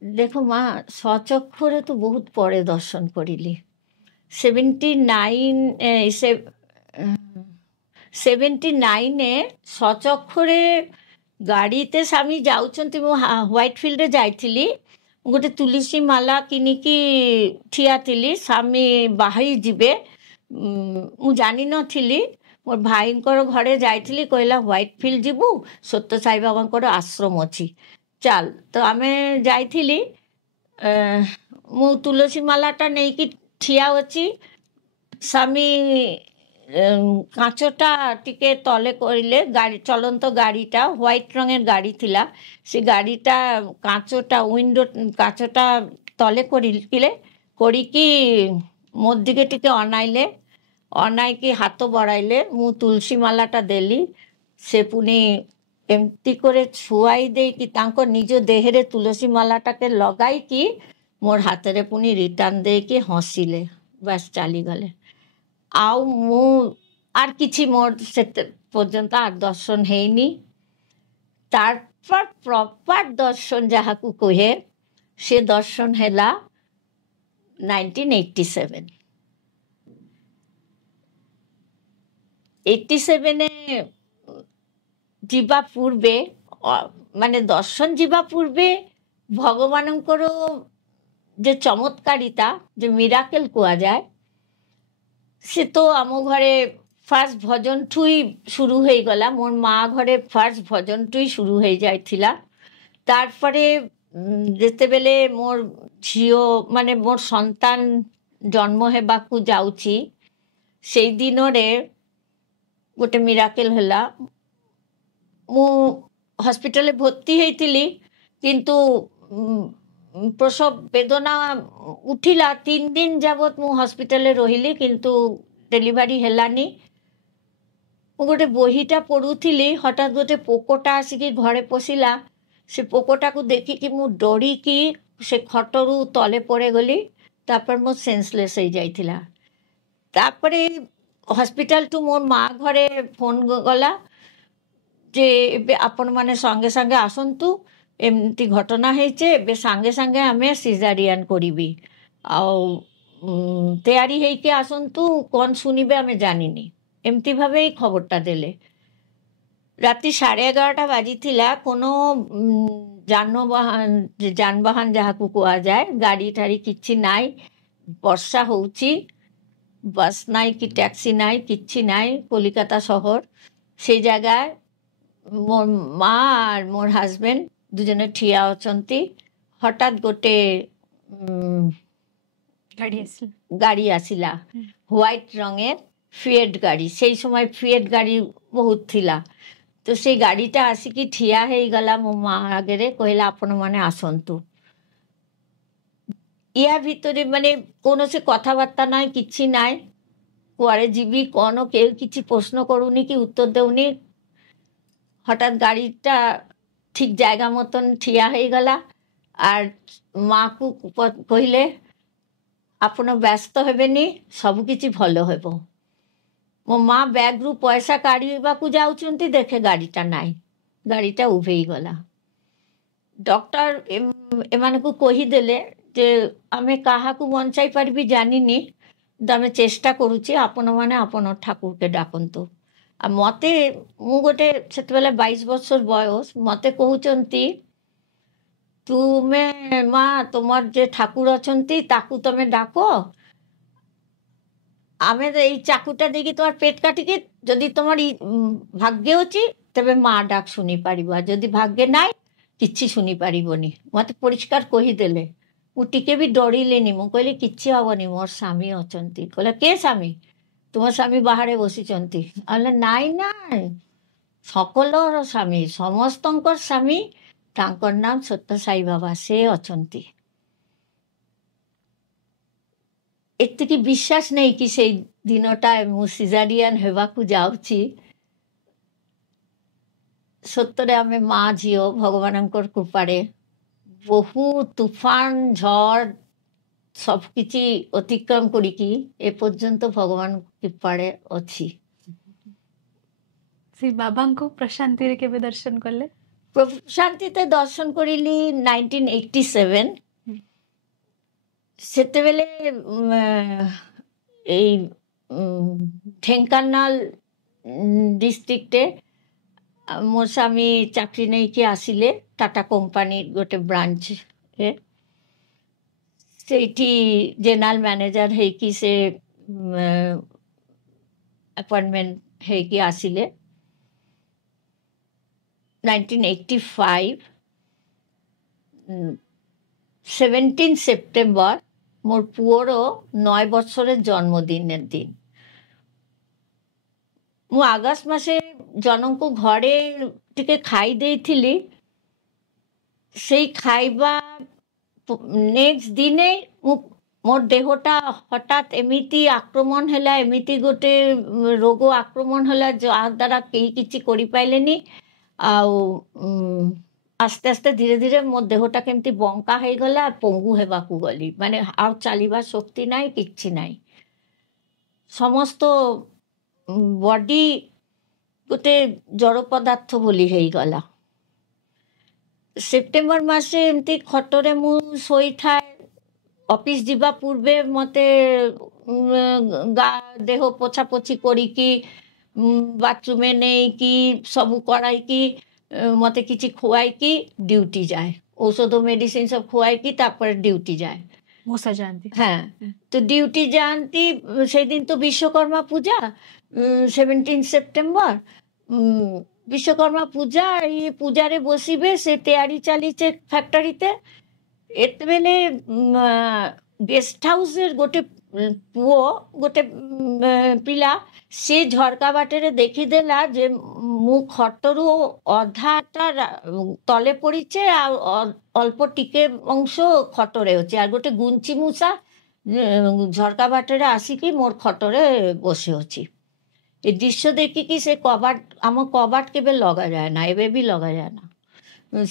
দেখো মা, স্বচক্ষুরে তো বহুত পরে দর্শন করিলি। 79-79 স্বচক্ষুরে ଗାଡ଼ିতে ସ୍ୱାମୀ ଯାଉଛନ୍ତି। ମୁଁ ହ୍ୱାଇଟ୍ ଫିଲ୍ଡରେ ଯାଇଥିଲି, ଗୋଟେ ତୁଳସୀ ମାଲା କିଣିକି ଠିଆ ଥିଲି। ସ୍ୱାମୀ ବାହାରି ଯିବେ, ମୁଁ ଜାଣିନଥିଲି। ମୋର ଭାଇଙ୍କର ଘରେ ଯାଇଥିଲି, କହିଲା ହ୍ୱାଇଟ୍ ଫିଲ୍ଡ ଯିବୁ, ସତ୍ୟ ସାଇବାବାଙ୍କର ଆଶ୍ରମ ଅଛି, ଚାଲ। ତ ଆମେ ଯାଇଥିଲି। ମୁଁ ତୁଳସୀ ମାଲାଟା ନେଇକି ଠିଆ ଅଛି। ସ୍ୱାମୀ କାଚଟା ଟିକେ ତଳେ କରିଲେ, ଗାଡ଼ି, ଚଲନ୍ତ ଗାଡ଼ିଟା ହ୍ୱାଇଟ୍ ରঙের ଗାଡ଼ି ଥିଲା। ସେ ଗାଡ଼ିଟା କାଚଟା, ୱିଣ୍ଡୋ କାଚଟା ତଳେ କରିକି ମୋ ଦିକେ ଟିକେ ଅନାଇଲେ। ଅନାଇକି ହାତ ବଢ଼ାଇଲେ, ମୁଁ ତୁଳସୀ ମାଲାଟା ଦେଲି। ସେ ପୁଣି ଏମିତି করে ଛୁଆଇ ଦେଇକି ତାଙ୍କ ନିଜ ଦେହରେ ତୁଳସୀ ମାଲାଟାକେ ଲଗାଇକି ମୋର ହାତରେ ପୁଣି ରିଟର୍ନ ଦେଇକି ହସିଲେ, ବାସ୍ ଚାଲିଗଲେ। ଆଉ ମୁଁ আর କିଛି ମୋର ସେତେ ପର୍ଯ୍ୟନ୍ତ আর ଦର୍ଶନ ହେଇନି। ତାরপর ପ୍ରପାର ଦର୍ଶନ ଯାହାକୁ କୁହେ, ସେ ଦର୍ଶନ ହେଲା 1987। 87 ଯିବା ପୂର୍ବେ, ମାନେ ଦର୍ଶନ ଯିବା ପୂର୍ବେ ଭଗବାନଙ୍କର যে চমৎকারিতা, যে মিরাকেল কুয়াযায়, সে তো ଆମ ଘରେ ফার্স্ট ভজনঠুই শুরু হয়ে গলা। মোর মা ঘরে ফার্স্ট ভজনঠুই শুরু হয়ে যাইছিলা। তারপরে যেতেবেলে মোর ঝিও, মানে মোর সন্তান জন্ম হেবাকু যাউছি, সেই দিনরে গোটে মিরাকেল ହେଲା। ମୁଁ হসপিটালে ভর্তি ହେଇଥିଲି, কিন্তু প্রসব বেদনা উঠিলা। 3 দিন যাবত ମୁଁ হসপিটালে রহিলি, কিন্তু ডেলিভারি ହେଲାନି। ମୁଁ ଗୋଟେ ବହିଟା ପଢ଼ୁଥିଲି, ହଠାତ୍ ଗୋଟେ ପୋକଟା ଆସିକି ଘରେ ପଶିଲା। ସେ ପୋକଟାକୁ ଦେଖିକି ମୁଁ ଡରିକି ସେ ଖଟରୁ ତଳେ ପଡ଼ିଗଲି। ତାପରେ ମୋ ସେନ୍ସଲେସ୍ ହେଇଯାଇଥିଲା। ତାପରେ ହସ୍ପିଟାଲଠୁ ମୋର ମା ଘରେ ଫୋନ୍ ଗଲା ଯେ ଏବେ ଆପଣମାନେ ସାଙ୍ଗେ ସାଙ୍ଗେ ଆସନ୍ତୁ, ଏମିତି ଘଟଣା ହେଇଛେ, ଏବେ ସାଙ୍ଗେ ସାଙ୍ଗେ ଆମେ ସିଜାରିଆନ୍ କରିବି, ଆଉ ତૈୟାରୀ ହେଇକି ଆସନ୍ତୁ, କ'ଣ ଶୁଣିବେ ଆମେ ଜାଣିନି। ଏମିତି ଭାବେ এই খবরটা দেলে। রাত্রি 11:30 বাজিଥିଲା। কোনো যানবাহন ଯାହାକୁ କୁହାଯାଏ, ଗାଡ଼ି ଠାଡ଼ି କିଛି নাই। ବର୍ଷା ହେଉଛି, ବସ୍ নাই କି ট্যাক্সি নাই, କିଛି নাই। কলিকাতা শহর, সেই জায়গায় মোর মা আর মোর হাজবেন্ড দুজনে ঠিয়া অଛନ୍ତି। হঠাৎ গোটে গাড়ি আসিলা, হোয়াইট রঙের ফিয়েট গাড়ি। সেই সময় ফিয়েট গাড়ি বহুত ଥିଲା। তো সেই গাড়িটা আসিকি ঠিয়া ହେଇଗଲା ମୋ ମା ଆଗରେ, କହିଲା ଆପଣମାନେ ଆସନ୍ତୁ। ୟା ଭିତରେ ମାନେ କୌଣସି କଥାବାର୍ତ୍ତା ନାହିଁ, କିଛି ନାହିଁ। କୁଆଡ଼େ ଯିବି କ'ଣ, କେହି କିଛି ପ୍ରଶ୍ନ କରୁନି କି ଉତ୍ତର ଦେଉନି। হঠাৎ গাড়িটা ঠিক জায়গা মতন ঠিয়া ହେଇଗଲା। আর ମାକୁ କହିଲେ ଆପଣ ବ୍ୟସ୍ତ ହେବେନି, ସବୁକିଛି ଭଲ ହେବ। ମୋ ମା ବ୍ୟାଗ୍ରୁ ପଇସା କାଢ଼ିବାକୁ ଯାଉଛନ୍ତି, ଦେଖେ ଗାଡ଼ିଟା ନାହିଁ। ଗାଡ଼ିଟା ଉଭେଇ ଗଲା। ଡକ୍ଟର ଏମାନଙ୍କୁ କହିଦେଲେ ଯେ ଆମେ କାହାକୁ ବଞ୍ଚାଇ ପାରିବି ଜାଣିନି, କିନ୍ତୁ ଆମେ ଚେଷ୍ଟା କରୁଛି ଆପଣମାନେ ଆପଣ ଠାକୁରକେ ଡାକନ୍ତୁ। ଆଉ ମୋତେ, ମୁଁ ଗୋଟେ ସେତେବେଳେ 22 ବର୍ଷର ବୟସ, ମୋତେ କହୁଛନ୍ତି ତୁମେ ମା ତୁମର ଯେ ଠାକୁର ଅଛନ୍ତି ତାକୁ ତମେ ଡାକ, ଆମେ ଏଇ ଚାକୁଟା ଦେଇକି তোমার পেট কাটিকি যদি তোমার ভাগ্যে ଅଛି ତେବେ ମା ଡାକ ଶୁଣିପାରିବ, ଆଉ ଯଦି ଭାଗ୍ୟ ନାହିଁ କିଛି ଶୁଣିପାରିବନି। ମୋତେ ପରିଷ୍କାର କହିଦେଲେ। ମୁଁ ଟିକେ ବି ଡରିଲିନି। ମୁଁ କହିଲି କିଛି ହବନି, ମୋର ସ୍ୱାମୀ ଅଛନ୍ତି। କହିଲେ କେ ସ୍ୱାମୀ? ତୁମ ସ୍ୱାମୀ ବାହାରେ ବସିଛନ୍ତି। କହିଲେ ନାଇଁ ନାଇଁ, সকলର ସ୍ୱାମୀ, ସମସ୍ତଙ୍କର ସ୍ୱାମୀ, ତାଙ୍କର ନାମ ସତ୍ୟ ସାଇ ବାବା, ସେ ଅଛନ୍ତି। ଏତିକି ବିଶ୍ୱାସ ନେଇକି ସେଇ ଦିନଟା ମୁଁ ସିଜାରିଆନ୍ ହେବାକୁ ଯାଉଛି। ସତରେ ଆମେ ମା ଝିଅ ଭଗବାନଙ୍କର କୃପାରେ ବହୁତ ତୁଫାନ ଝଡ଼ ସବୁକିଛି ଅତିକ୍ରମ କରିକି ଏପର୍ଯ୍ୟନ୍ତ ଭଗବାନ କୃପାରେ ଅଛି। ସେ ବାବାଙ୍କୁ ପ୍ରଶାନ୍ତିରେ କେବେ ଦର୍ଶନ କଲେ? ପ୍ରଶାନ୍ତିতে ଦର୍ଶନ କରିଲି 1987। ସେତେବେଳେ এই ଢେଙ୍କାନାଳ ଡିଷ୍ଟ୍ରିକ୍ଟରେ ମୋ ସ୍ୱାମୀ ଚାକିରି ନେଇକି ଆସିଲେ ଟାଟା କମ୍ପାନୀ ଗୋଟେ ବ୍ରାଞ୍ଚରେ। ସେଇଠି ଜେନେରାଲ ମ୍ୟାନେଜର ହେଇକି ସେ ଆପଏଣ୍ଟମେଣ୍ଟ ହେଇକି ଆସିଲେ 1985। 17 ସେପ୍ଟେମ୍ବର ମୋର ପୁଅର 9 ବର୍ଷର ଜନ୍ମଦିনের ଦିନ। ମୁଁ ଅଗଷ୍ଟ ମାସେ ଜଣଙ୍କୁ ଘରେ ଟିକେ ଖାଇ ଦେଇଥିଲି। ସେଇ ଖାଇବା ନେକ୍ସଟ ଦିନେ ମୋର ଦେହଟା ହଠାତ୍ ଏମିତି ଆକ୍ରମଣ ହେଲା, ଏମିତି ଗୋଟେ ରୋଗ ଆକ୍ରମଣ ହେଲା ଯାହାଦ୍ୱାରା କେହି କିଛି କରିପାରିଲେନି। ଆଉ ଆସ୍ତେ ଆସ୍ତେ ଧୀରେ ଧୀରେ ମୋ ଦେହଟା କେମିତି ବଙ୍କା ହେଇଗଲା, ପଙ୍ଗୁ ହେବାକୁ ଗଲି। ମାନେ ଆଉ ଚାଲିବା ଶକ୍ତି ନାହିଁ, କିଛି ନାହିଁ। ସମସ୍ତ ବଡି ଗୋଟେ ଜଡ଼ ପଦାର୍ଥ ଭଳି ହେଇଗଲା। ସେପ୍ଟେମ୍ବର ମାସେ ଏମିତି ଖଟରେ ମୁଁ ଶୋଇଥାଏ। ଅଫିସ ଯିବା ପୂର୍ବେ ମୋତେ ଦେହ ପୋଛାପୋଛି କରିକି ବାଥରୁମେ ନେଇକି ସବୁ କରାଇକି ମୋତେ କିଛି ଖୁଆଇକି ଡ୍ୟୁଟି ଯାଏ। ଔଷଧ ମେଡିସିନ ସବୁ ଖୁଆଇକି ତାପରେ ଡ୍ୟୁଟି ଯାଏ। ମୂଷା ଯାଆନ୍ତି। হ্যাঁ, তো ডিউটি যাଆନ୍ତି। সেদিন তো বিশ্বকর্মা পূজা, 17 সেপ্টেম্বর বিশ্বকর্মা পূজা। এই পূজারে বসিবে, সে তৈয়ারি চালিছে ফ্যাক্টরিতে। এতবেলে গেস্ট হাউসের গোটে পুଅ, ଗୋଟେ ପିଲା, ସେ ଝରକା ବାଟରେ ଦେଖିଦେଲା ଯେ ମୁଁ ଖଟରୁ ଅଧାଟା ତଳେ ପଡ଼ିଛେ, ଆଉ ଅଳ୍ପ ଟିକେ ଅଂଶ ଖଟରେ ଅଛି। ଆଉ ଗୋଟେ ଗୁଞ୍ଚି ମୂଷା ଝରକା ବାଟରେ ଆସିକି ମୋର ଖଟରେ ବସି ଅଛି। ଏ ଦୃଶ୍ୟ ଦେଖିକି ସେ କବାଟ, ଆମ କବାଟ କେବେ ଲଗାଯାଏ ନା, ଏବେ ବି ଲଗାଯାଏ ନା।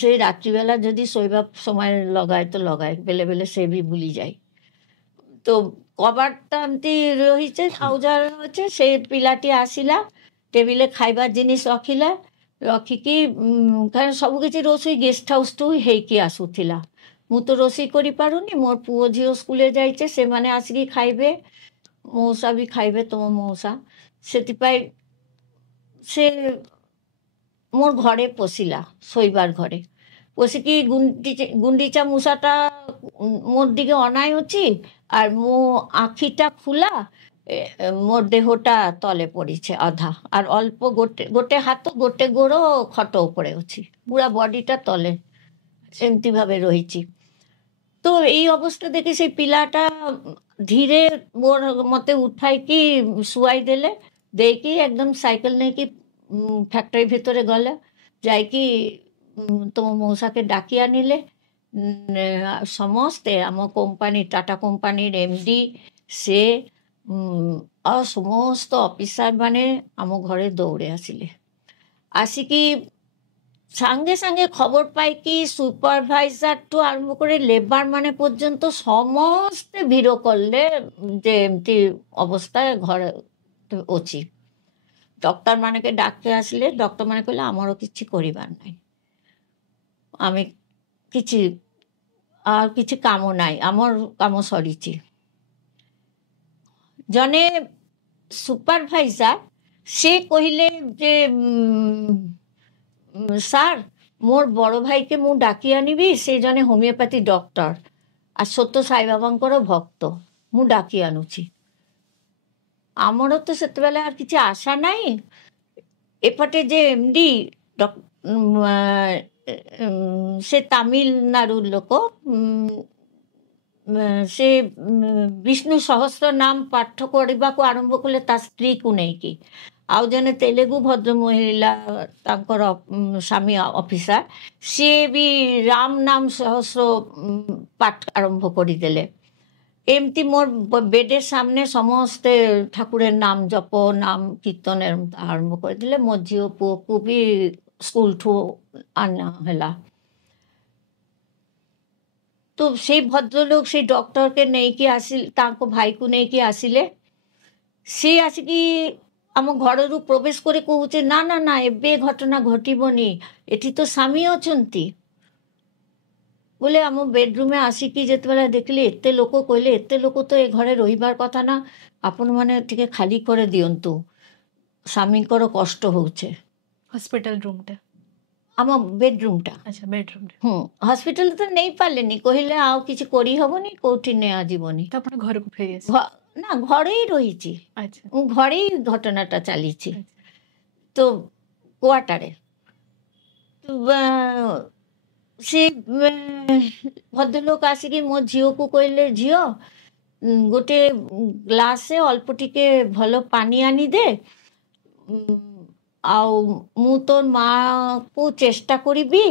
সেই রাত্রিবেলা যদি শোইবার সময় লগায় তো লগায়, বেলে বেলে সে ବି ভুলিযাଏ। তো কবাটটা ଏମିତି ରହିছে, ଆଉଜା ଅଛି। ସେ ପିଲାଟି ଆସିଲା, ଟେବିଲରେ ଖାଇବା ଜିନିଷ ରଖିଲା। ରଖିକି କାରଣ ସବୁକିଛି ରୋଷେଇ ଗେଷ୍ଟ ହାଉସ୍ଠୁ ହେଇକି ଆସୁଥିଲା। ମୁଁ ତ ରୋଷେଇ କରିପାରୁନି। ମୋର ପୁଅ ଝିଅ ସ୍କୁଲରେ ଯାଇଛେ, ସେମାନେ ଆସିକି ଖାଇବେ। ମଉସା ବି ଖାଇବେ, ତୁମ ମଉସା। ସେଥିପାଇଁ ସେ ମୋର ଘରେ ପଶିଲା, ଶୋଇବାର ଘରେ ପଶିକି ଗୁଣ୍ଡିଚା ମୂଷାଟା ମୋର ଦିকে ଅନାଇ ଅଛି। আর ମୋ ଆଖିଟା ଖୋଲା, ମୋର ଦେହଟା ତଳେ ପଡ଼ିছে ଅଧା। আর ଅଳ୍ପ ଗୋଟେ ହାତ ଗୋଟେ ଗୋଡ଼ ଖଟ ଉପରେ ଅଛି, ପୁରା ବଡ଼ିଟା ତଳେ ଏମିତି ଭାବେ ରହିଛି। তো এই অবস্থা দেখে সেই ପିଲାଟା ଧୀରେ ମୋତେ ଉଠାଇକି ଶୁଆଇ ଦେଲେ। ଦେଇକି ଏକଦମ ସାଇକେଲ ନେଇକି ଫ୍ୟାକ୍ଟରି ଭିତରେ ଗଲେ। ଯାଇକି ତୁମ ମଉସାକେ ଡାକି ଆଣିଲେ। ସମସ୍ତେ ଆମ କମ୍ପାନୀ, ଟାଟା କମ୍ପାନୀର MD, ସେ ଆଉ ସମସ୍ତ ଅଫିସର ମାନେ ଆମ ଘରେ ଦୌଡ଼େ ଆସିଲେ। ଆସିକି ସାଙ୍ଗେ ସାଙ୍ଗେ ଖବର ପାଇକି ସୁପରଭାଇଜରଠୁ ଆରମ୍ଭ କରି ଲେବାର ମାନେ ପର୍ଯ୍ୟନ୍ତ ସମସ୍ତେ ଭିଡ଼ କଲେ ଯେ ଏମିତି ଅବସ୍ଥା ଘରେ ଅଛି। ଡକ୍ଟରମାନଙ୍କୁ ଡାକି ଆସିଲେ। ଡକ୍ଟରମାନେ କହିଲେ ଆମର କିଛି କରିବାର ନାହିଁ, ଆମେ କିଛି আর কিছু কাম নাই, আমার কাম সরিছি। জনে সুপারভাইজার সে কহিলে যে স্যার মোর বড় ভাইকে মু ডাকি আনিবি, সে জনে হোমিওপ্যাথি ডক্টর আর সত্য সাইবাবাঙ্কর ভক্ত, মু ডাকি আনুছি। আমারও তো সেতবেলে আর কিছু আশা নাই। এপটে যে এমডি সে তামিলনাড়ুর লোক, ସେ ବିଷ୍ଣୁ ସହସ୍ର ନାମ ପାଠ କରିବାକୁ ଆରମ୍ଭ କଲେ ତା ସ୍ତ୍ରୀକୁ ନେଇକି। ଆଉ ଜଣେ ତେଲୁଗୁ ଭଦ୍ର ମହିଳା ତାଙ୍କର ସ୍ୱାମୀ ଅଫିସର, ସିଏ ବି ରାମ ନାମ ସହସ୍ର ପାଠ ଆରମ୍ଭ କରିଦେଲେ। ଏମିତି ମୋର ବେଡେর ସାମ୍ନେ ସମସ୍ତେ ଠାକୁরের ନାମ ଜପ ନାମ କୀର୍ତ୍ତନ ଆରମ୍ଭ କରିଦେଲେ। ମୋ ଝିଅ ପୁଅକୁ ବି ସ୍କୁଲଠୁ ଆନା ହେଲା। तो से भद्रलोक से डॉक्टर के नहीं कि आसिल तांको भाई को नहीं कि आसिले, से आसिकी आम घर प्रवेश करे कहूचे ना ना ना एबे घटना घटिबनी, एठी तो स्वामी अछंती। बोले आम बेडरूमे आसिकी जेतेबेला देखली एते लोक, कहले एते लोक तो ए घरे रहिबार कथा ना, आपण माने टिके खाली करे दियंतु, स्वामींकर कष्ट होउचे। हॉस्पिटल रूमटा आम बेडरूमटा। अच्छा बेडरूम हॉस्पिटल तो नहीं पालेनी, कहले आउ किछि करी हबनी, कोठी ने आजीबनी। तो अपन घर को फेरी आसी ना घरे ही रहिछि। अच्छा घरे ही घटनाटा चलीछि। तो क्वार्टारे तो से भद्रलोक आसिकी मो झील को कहले झील गोटे ग्लासे अल्प टिके भल पानी आनी दे, आउ मु तो माँ को चेष्टा करिबी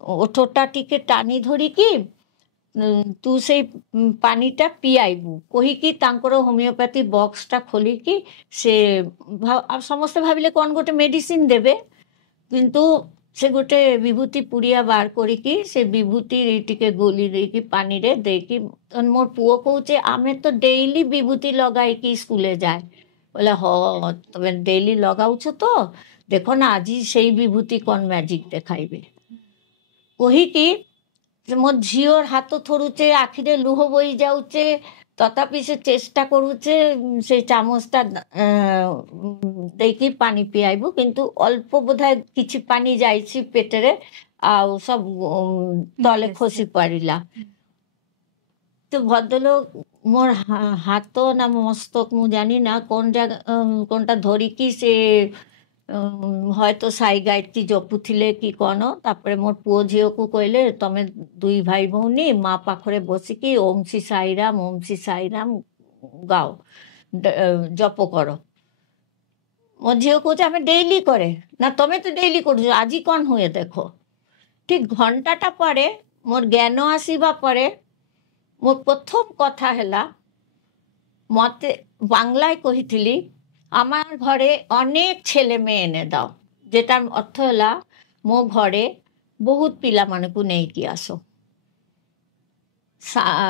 ओठटा टिके टानी धरिकी तू से पानीटा पियाइबू कहीकि तांकर होमिओपैथी बक्सटा खोलिकी से समस्ते भाविले कौन गोटे मेडिसिन देबे, किंतु से गोटे विभूति पुड़िया बार करिकी से विभूति टिके गोली देकी पानी रे देकी मोर पुओ कहूचे आमे तो डेली विभूति लगाइकी स्कूले जाए। बोले हाँ तबे डेली लगाउछ तो देखो ना आज से विभूति कौन मैजिक देखाइबे कहीकि मो झीर हाथ थरुचे आखिरे लुह बही जाऊचे, तथापि से चेष्टा करुचे से चामचटा देकी पानी पियाइबू, किंतु अल्प बोधाय किछि पानी जाइछि पेटरे आउ सब तले खसी पड़िला। तो भद्रलोक मोर हाथ ना मस्तक मु जानी ना कौन जगह कौनटा धरिकी से হয়তো সাই গায়ত্রী জপুଥିଲେ କି କ'ଣ, ତାପରେ ମୋର ପୁଅ ଝିଅକୁ କହିଲେ ତମେ ଦୁଇ ଭାଇ ଭଉଣୀ ମା ପାଖରେ ବସିକି ଓମ୍ ଶ୍ରୀ ସାଇରାମ ଓମ୍ ଶ୍ରୀ ସାଇରାମ ଗାଓ ଜପ କର। ମୋ ଝିଅ କହୁଛି ଆମେ ଡେଇଲି করে না, ତମେ তো ডেইলি କରୁଛ ଆଜି କ'ଣ ହୁଏ ଦେଖ। ঠিক ঘণ্টাটা পরে মোর জ্ঞান আসিবা পরে মোর প্রথম কথা হেলা মতে বাংলায় কহিଥିଲି আমার ঘরে অনেক ছেলে মেয়ে এনে দাও, যেটার অর্থ হলা মো ঘরে বহুত পিলামানকু নেইকি আসো।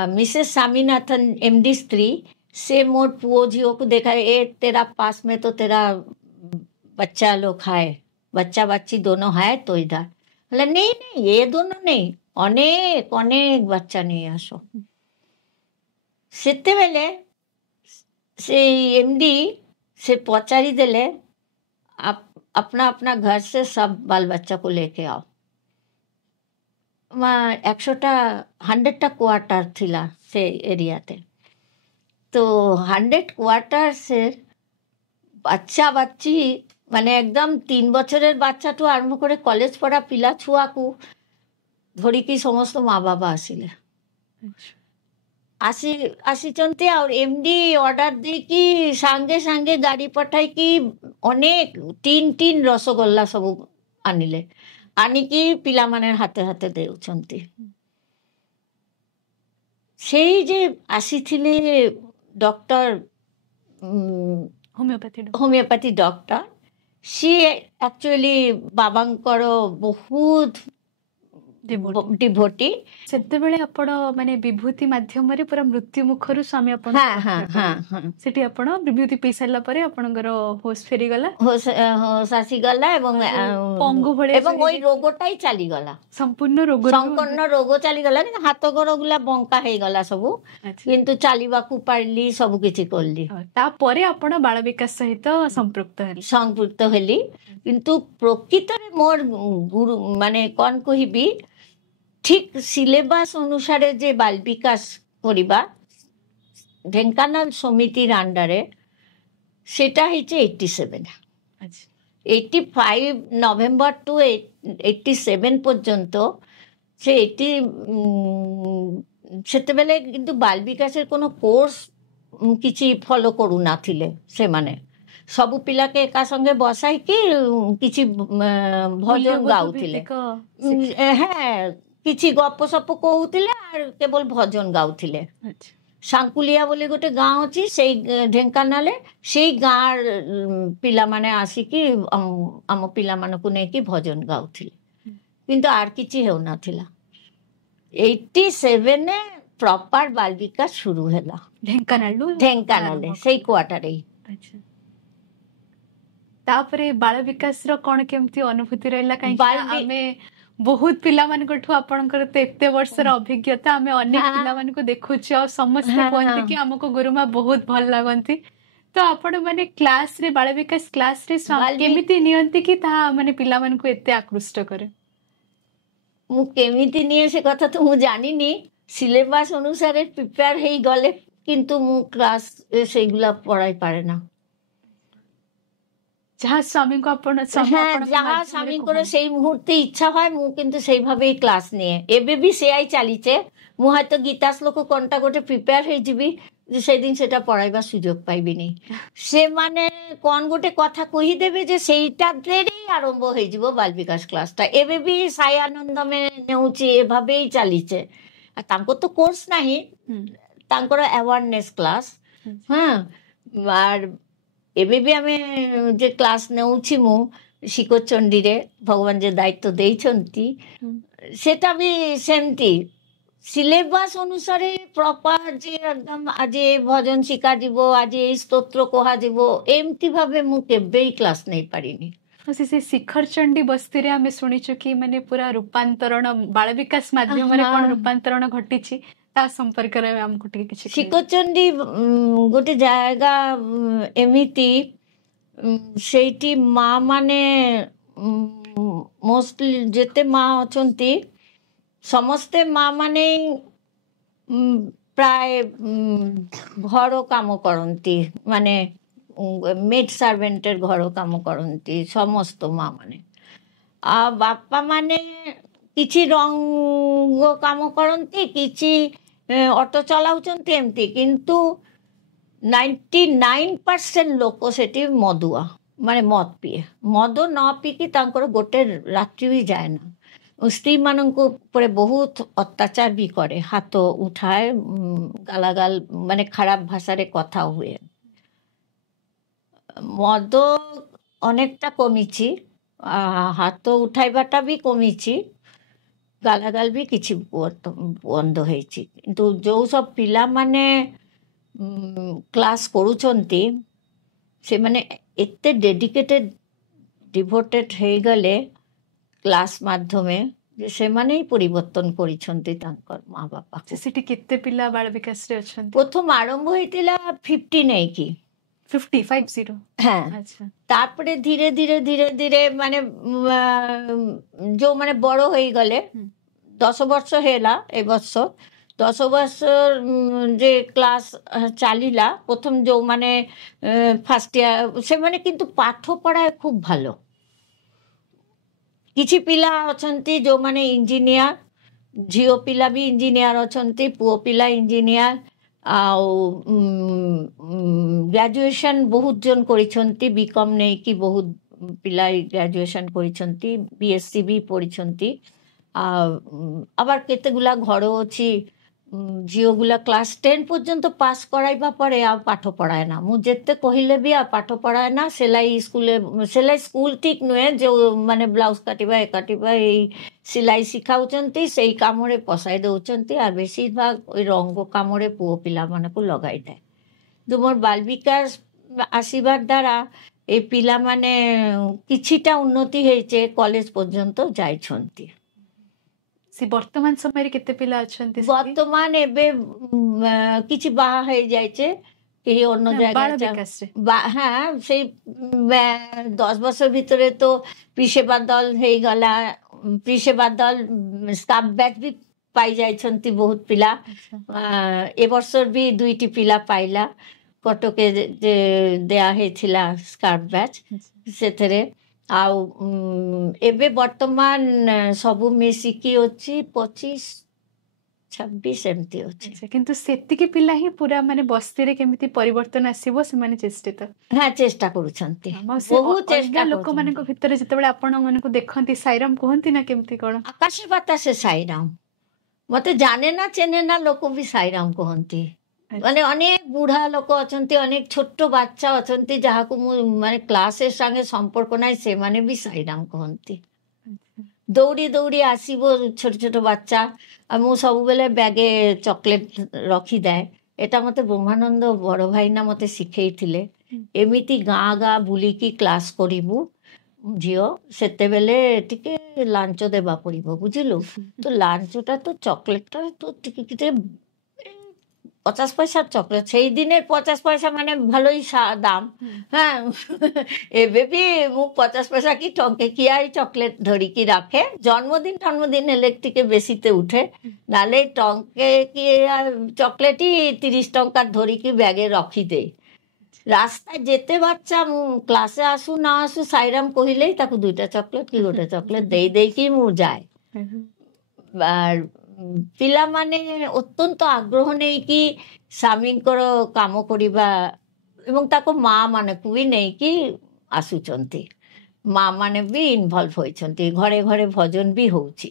मिसेस स्वामीनाथन एमडी स्त्री से मोर पुओ झीओ को देखा ए तेरा पास में तो तेरा बच्चा लोग है, बच्चा बच्ची दोनों है तो इधर बोला नहीं नहीं ये दोनों नहीं अनेक अनेक बच्चा नहीं आसो। सेते बेले से एमडी से पचारी देले आप अपना अपना घर से सब बाल बच्चा को लेके आओ। 100টা 100টা কোয়ার্টার থিলা সে এরিয়াতে। তো 100 কোয়ার্টার সে বাচ্চা বাচ্চি মানে একদম 3 বছরের বাচ্চাটু আরম্ভ করে কলেজ পড়া পিলা ছুয়াকু ধরিকি সমস্ত মা বাবা আসিলে আসিଛନ୍ତି আর এমডি অর্ডার ଦେଇକି ସାଙ୍ଗେ ସାଙ୍ଗେ ଗାଡ଼ି ପଠାଇକି ଅନେକ ତିନ ରସଗୋଲା ସବୁ ଆଣିଲେ, ଆଣିକି ପିଲାମାନେ ହାତେ ହାତେ ଦେଉଛନ୍ତି। ସେଇ ଯେ ଆସିଥିଲେ ଡକ୍ଟର ହୋମିଓପାଥି ଡକ୍ଟର, ସିଏ ଆକ୍ଚୁଆଲି ବାବାଙ୍କର ବହୁତ ଡିଭୋଟି। ସେତେବେଳେ ଆପଣ ମାନେ ବିଭୂତି ମାଧ୍ୟମରେ ପୁରା ମୃତ୍ୟୁ ମୁଖରୁ ସ୍ୱାମୀ ଆପଣ ସେଠି ଆପଣ ବିଭୂତି ପିଇ ସାରିଲା ପରେ ଆପଣଙ୍କର ହୋସ ଫେରିଗଲା, ହୋସ ଆସିଗଲା ଏବଂ ପଙ୍ଗୁ ଭଳିଆ ଏବଂ ওই ରୋଗটাই ଚାଲିଗଲା, ସମ୍ପୂର୍ଣ୍ଣ ରୋଗ ଚାଲିଗଲା। କିନ୍ତୁ ହାତ ଗୋଡ ଗୁଲା ବଙ୍କା ହେଇଗଲା ସବୁ, କିନ୍ତୁ ଚାଲିବାକୁ ପାରିଲି, ସବୁ କିଛି କଲି। ତାପରେ ଆପଣ ବାଳ ବିକାଶ ସହିତ ସମ୍ପୃକ୍ତ ହେଲି। କିନ୍ତୁ ପ୍ରକୃତରେ ମୋର ଗୁରୁ ମାନେ କଣ କହିବି, ଠିକ ସିଲେବାସ ଅନୁସାରେ ଯେ ବାଳ ବିକାଶ କରିବା ଢେଙ୍କାନାଳ ସମିତିର ଆଣ୍ଡରେ, সেটা হচ্ছে 87। 85 নভেম্বর টু 87 পর্যন্ত সে 80 সেତେବେଳେ কিন্তু ବାଳ ବିକାଶର কোনো କୋର୍ସ କିଛି ଫଲୋ କରୁନଥିଲେ ସେମାନେ। ସବୁ ପିଲାକେ ଏକା ସଙ୍ଗେ ବସାଇକି କିଛି ଭଜନ ଗାଉଥିଲେ, କିଛି ଗପ ସପ କହୁଥିଲେ আর কেবল ভজন গাউଥିଲେ। ସାଙ୍କୁଲିଆ ବୋଲି ଗୋଟେ ଗାଁ ଅଛି ସେଇ ଢେଙ୍କାନାଳରେ, ସେଇ ଗାଁ ପିଲାମାନେ ଆସିକି ଆମ ପିଲାମାନଙ୍କୁ ନେଇକି ଭଜନ ଗାଉଥିଲେ, କିନ୍ତୁ ଆର କିଛି ହେଉନଥିଲା। 87 ପ୍ରପର ବାଳ ବିକାଶ শুরু ହେଲା ଢେଙ୍କାନାଳରେ, ସେଇ କ୍ୱାର୍ଟରରେ। ତାପରେ ବାଳ ବିକାଶର କଣ କେମିତି ଅନୁଭୂତି ରହିଲା? କାହିଁକି ଆମେ ବହୁତ ପିଲାମାନଙ୍କଠୁ, ଆପଣଙ୍କର ତ ଏତେ ବର୍ଷର ଅଭିଜ୍ଞତା, ଆମେ ଅନେକ ପିଲାମାନଙ୍କୁ ଦେଖୁଛୁ ଆଉ ସମସ୍ତେ କୁହନ୍ତି କି ଆମକୁ ଗୁରୁମା ବହୁତ ଭଲ ଲାଗନ୍ତି। ତ ଆପଣ ମାନେ କ୍ଲାସରେ ବାଳ ବିକାଶ କ୍ଲାସରେ କେମିତି ନିଅନ୍ତି କି ତାହା ମାନେ ପିଲାମାନଙ୍କୁ ଏତେ ଆକୃଷ୍ଟ କରେ? ମୁଁ କେମିତି ନିଏ ସେ କଥା ତ ମୁଁ ଜାଣିନି, ସିଲେବାସ ଅନୁସାରେ ପ୍ରିପେୟାର ହେଇଗଲେ କିନ୍ତୁ ମୁଁ କ୍ଲାସ ସେଇଗୁলা ପଢାଇ ପାରେ ନା। ଯାହା ସ୍ୱାମୀଙ୍କୁ ଯାହା ସ୍ୱାମୀଙ୍କର ସେଇ ମୁହୂର୍ତ୍ତେ ଇଚ୍ଛା হয় ମୁଁ କିନ୍ତୁ ସେଇভাবে କ୍ଲାସ নিয়ে, ଏବେ ବି ସେয়াই ଚାଲିছে। ମୁଁ হয়তো গীতা শ্লোক কোনটা গোটে প্রিপেয়ার ହେଇଯିବି, সেদিন সেটা পড়াইবার সুযোগ পাইবিনি। ସେମାନେ କଣ ଗୋଟେ କଥା କହିଦେବେ ଯେ ସେଇଟାରେ ଆରମ୍ଭ ହେଇଯିବ ବାଳ ବିକାଶ କ୍ଲାସଟା। ଏବେ ବି ସାଇ ଆନନ୍ଦ ଆମେ ନେଉଛି, ଏଭାବେ ହିଁ ଚାଲିছে। ତାଙ୍କର ତ କୋର୍ସ ନାହିଁ, ତାଙ୍କର ଆୱାରନେସ୍ କ୍ଲାସ। আর ଏବେ ବି ଆମେ ଯେ କ୍ଲାସ ନେଉଛି, ମୁଁ ଶିଖୋଚଣ୍ଡୀରେ ଭଗବାନ ଯେ ଦାୟିତ୍ୱ ଦେଇଛନ୍ତି, ସେଟା ବି ସେମିତି ସିଲେବାସ ଅନୁସାରେ ପ୍ରପର ଯେ একদম ଆଜି ଏ ଭଜନ ଶିଖାଯିବ, ଆଜି ଏଇ ସ୍ତୋତ୍ର କୁହାଯିବ, ଏମିତି ଭାବେ ମୁଁ କେବେ କ୍ଲାସ ନେଇପାରିନି। ସେ ଶିଖରଚଣ୍ଡୀ ବସ୍ତିରେ ଆମେ ଶୁଣିଛୁ କି ମାନେ ପୁରା ରୂପାନ୍ତରଣ ବାଳ ବିକାଶ ମାଧ୍ୟମରେ କଣ ରୂପାନ୍ତରଣ ଘଟିଛି, ତା ସମ୍ପର୍କରେ ଆମକୁ ଟିକେ କିଛି। ଶିଖୋଚଣ୍ଡୀ ଗୋଟେ ଜାଗା ଏମିତି, ସେଇଠି ମା ମାନେ ମୋଷ୍ଟଲି ଯେତେ ମା ଅଛନ୍ତି ସମସ୍ତେ ମା ମାନେ ପ୍ରାୟ ଘର କାମ କରନ୍ତି, ମାନେ মেড সার্ভেন্টের ঘর কাম করନ୍ତି সমস্ত মা মানে। আর বাপা মানে କିଛି ରଙ୍ଗ କାମ କରନ୍ତି, କିଛି ଅଟୋ ଚଲାଉଛନ୍ତି ଏମିତି। କିନ୍ତୁ 99% ଲୋକ ସେଠି ମଦୁଆ, ମାନେ ମଦ ପିଏ। ମଦ ନ ପିଇକି ତାଙ୍କର ଗୋଟେ ରାତ୍ରି ବି ଯାଏ ନା। ସ୍ତ୍ରୀ ମାନଙ୍କ ଉପରେ ବହୁତ ଅତ୍ୟାଚାର ବି କରେ, ହାତ ଉଠାଏ, ଗାଲାଗାଲ ମାନେ ଖରାପ ଭାଷାରେ କଥା ହୁଏ। ମଦ ଅନେକଟା କମିଛି, ହାତ ଉଠାଇବାଟା ବି କମିଛି, ଗାଲାଗାଲ ବି କିଛି ବନ୍ଦ ହେଇଛି। କିନ୍ତୁ ଯେଉଁ ସବୁ ପିଲାମାନେ କ୍ଲାସ୍ କରୁଛନ୍ତି ସେମାନେ ଏତେ ଡେଡିକେଟେଡ୍ ଡିଭୋଟେଡ୍ ହେଇଗଲେ କ୍ଲାସ୍ ମାଧ୍ୟମରେ ଯେ ସେମାନେ ହିଁ ପରିବର୍ତ୍ତନ କରିଛନ୍ତି ତାଙ୍କର ମା ବାପା। ସେଠି କେତେ ପିଲା ବାଳ ବିକାଶରେ ଅଛନ୍ତି? ପ୍ରଥମ ଆରମ୍ଭ ହେଇଥିଲା 50 ନେଇକି 50। ତାପରେ ଧୀରେ ଧୀରେ ଧୀରେ ଧୀରେ ମାନେ ଯେଉଁମାନେ ବଡ଼ ହେଇଗଲେ, 10 ବର୍ଷ ହେଲା ଏ ବର୍ଷ, 10 ବର୍ଷ ଯେ କ୍ଲାସ୍ ଚାଲିଲା, ପ୍ରଥମ ଯେଉଁମାନେ ଫାର୍ଷ୍ଟ ইয়ার ସେମାନେ କିନ୍ତୁ ପାଠ ପଢ଼ାଏ ଖୁବ୍ ଭଲ। କିଛି ପିଲା ଅଛନ୍ତି ଯେଉଁମାନେ ଇଞ୍ଜିନିୟର, ଝିଅ ପିଲା ବି ଇଞ୍ଜିନିୟର ଅଛନ୍ତି, ପୁଅ ପିଲା ଇଞ୍ଜିନିୟର। ଆଉ ଗ୍ରାଜୁଏସନ୍ ବହୁତ ଜଣ କରିଛନ୍ତି, ବିକମ୍ ନେଇକି ବହୁତ ପିଲା ଗ୍ରାଜୁଏସନ୍ କରିଛନ୍ତି, BSc ବି ପଢ଼ିଛନ୍ତି। ଆবার କେତେଗୁଲା ଘର ଅଛି ଝିଅଗୁଲା କ୍ଲାସ୍ 10 ପର୍ଯ୍ୟନ୍ତ ପାସ୍ କରାଇବା ପରେ ଆଉ ପାଠ ପଢ଼ାଏ ନା। ମୁଁ ଯେତେ କହିଲେ ବି ଆଉ ପାଠ ପଢ଼ାଏ ନା। ସେলাই ସ୍କୁଲ ଠିକ୍ ନୁହେଁ, ଯେଉଁମାନେ ବ୍ଲାଉଜ୍ କାଟିବା ଏ କାଟିବା ଏଇ ସିଲାଇ ଶିଖାଉଛନ୍ତି ସେଇ କାମରେ ପଶାଇ ଦେଉଛନ୍ତି, ଆଉ ବେଶୀରଭାଗ ওই ରଙ୍ଗ କାମରେ ପୁଅ ପିଲାମାନଙ୍କୁ ଲଗାଇଥାଏ। କିନ୍ତୁ ମୋର ବାଲ ବିକାଶ ଆସିବା ଦ୍ୱାରା ଏ ପିଲାମାନେ କିଛିଟା ଉନ୍ନତି ହେଇଛେ, କଲେଜ ପର୍ଯ୍ୟନ୍ତ ଯାଇଛନ୍ତି। ସେ ବର୍ତ୍ତମାନ ସମୟରେ କେତେ ପିଲା ଅଛନ୍ତି? ବର୍ତ୍ତମାନ ଏବେ କିଛି ବାହା ହେଇଯାଇଛେ, କେହି ଅନ୍ୟ ବାଳ ଜାଗା ବିକାଶରେ হ্যাঁ ସେଇ 10 ବର୍ଷ ଭିତରେ ତ ପିସେ ବାଦଲ ହେଇଗଲା। ପିସେ ବାଦଲ ସ୍କାର୍ଫ ବ୍ୟାଚ୍ ବି ପାଇଯାଇଛନ୍ତି ବହୁତ ପିଲା। ଏ ବର୍ଷ ବି 2ଟି ପିଲା ପାଇଲା। କଟକେ ଦିଆ ହେଇଥିଲା ସ୍କାର୍ଫ ବ୍ୟାଚ୍, ସେଥିରେ। ଆଉ ଏବେ ବର୍ତ୍ତମାନ ସବୁ ମିଶିକି ଅଛି 25-26 ଏମିତି ଅଛି। କିନ୍ତୁ ସେତିକି ପିଲା ହିଁ ପୁରା ମାନେ ବସ୍ତିରେ କେମିତି ପରିବର୍ତ୍ତନ ଆସିବ ସେମାନେ ଚେଷ୍ଟିତ। হ্যাঁ চেষ্টা କରୁଛନ୍ତି, ବହୁତ ବହୁତ ଚେଷ୍ଟା ଲୋକମାନଙ୍କ କରୁଛନ୍ତି। ଭିତରେ ଯେତେବେଳେ ଆପଣ ମାନଙ୍କୁ ଦେଖନ୍ତି ସାଇରାମ କୁହନ୍ତି ନା କେମିତି କଣ? ଆକାଶ ବାତାସେ ସାଇରାମ। ମତେ ଜାନେ ନା ଚେନେ ନା ଲୋକ ବି ସାଇରାମ କୁହନ୍ତି। ମାନେ ଅନେକ ବୁଢା ଲୋକ ଅଛନ୍ତି, ଅନେକ ଛୋଟ ବାଚ୍ଚା ଅଛନ୍ତି ଯାହାକୁ ମୁଁ ମାନେ କ୍ଲାସ ସାଙ୍ଗେ ସମ୍ପର୍କ ନାହିଁ, ସେମାନେ ବି ସାଇରାମ କୁହନ୍ତି। ଦୌଡ଼ି ଦୌଡ଼ି ଆସିବ ଛୋଟ ଛୋଟ ବାଚ୍ଚା, ଆଉ ମୁଁ ସବୁବେଳେ ବ୍ୟାଗେ ଚକୋଲେଟ୍ ରଖିଥାଏ। ଏଟା ମତେ ବ୍ରହ୍ମାନନ୍ଦ ବଡ଼ ଭାଇନା ମତେ ଶିଖେଇଥିଲେ। ଏମିତି ଗାଁ ଗାଁ ବୁଲିକି କ୍ଲାସ୍ କରିବୁ ଝିଅ, ସେତେବେଳେ ଟିକେ ଲାଞ୍ଚ ଦେବା ପଡ଼ିବ, ବୁଝିଲୁ। ତ ଲାଞ୍ଚଟା ତ ଚକୋଲେଟ୍ଟା ତ ଟିକେ 50 পয়সা চকলেট, সেই দিনের 50 পয়সা মানে ভালোই দাম। হ্যাঁ ଏବେ ବି ମୁଁ 50 ପଇସା କି ଟଙ୍କେ କିଆ ଚକଲେଟ୍ ଧରିକି ରାଖେ। ଜନ୍ମଦିନ ହେଲେ ଟିକେ ବେଶୀତେ ଉଠେ, ନହେଲେ ଟଙ୍କେ କି ଚକଲେଟ୍ 30 ଟଙ୍କା ଧରିକି ବ୍ୟାଗେ ରଖିଦେଇ। ରାସ୍ତା ଯେତେ ବାଚ୍ଚା ମୁଁ କ୍ଲାସେ ଆସୁ ନା ଆସୁ ସାଇରାମ କହିଲେ ତାକୁ 2ଟା ଚକଲେଟ୍ କି 1ଟା ଚକଲେଟ୍ ଦେଇକି ମୁଁ ଯାଏ। ପିଲାମାନେ ଅତ୍ୟନ୍ତ ଆଗ୍ରହ ନେଇକି ସ୍ୱାମୀଙ୍କର କାମ କରିବା ଏବଂ ତାଙ୍କ ମା ମାନଙ୍କୁ ବି ନେଇକି ଆସୁଛନ୍ତି। ମା ମାନେ ବି ଇନଭଲ୍ଭ ହୋଇଛନ୍ତି, ଘରେ ଘରେ ଭଜନ ବି ହଉଛି।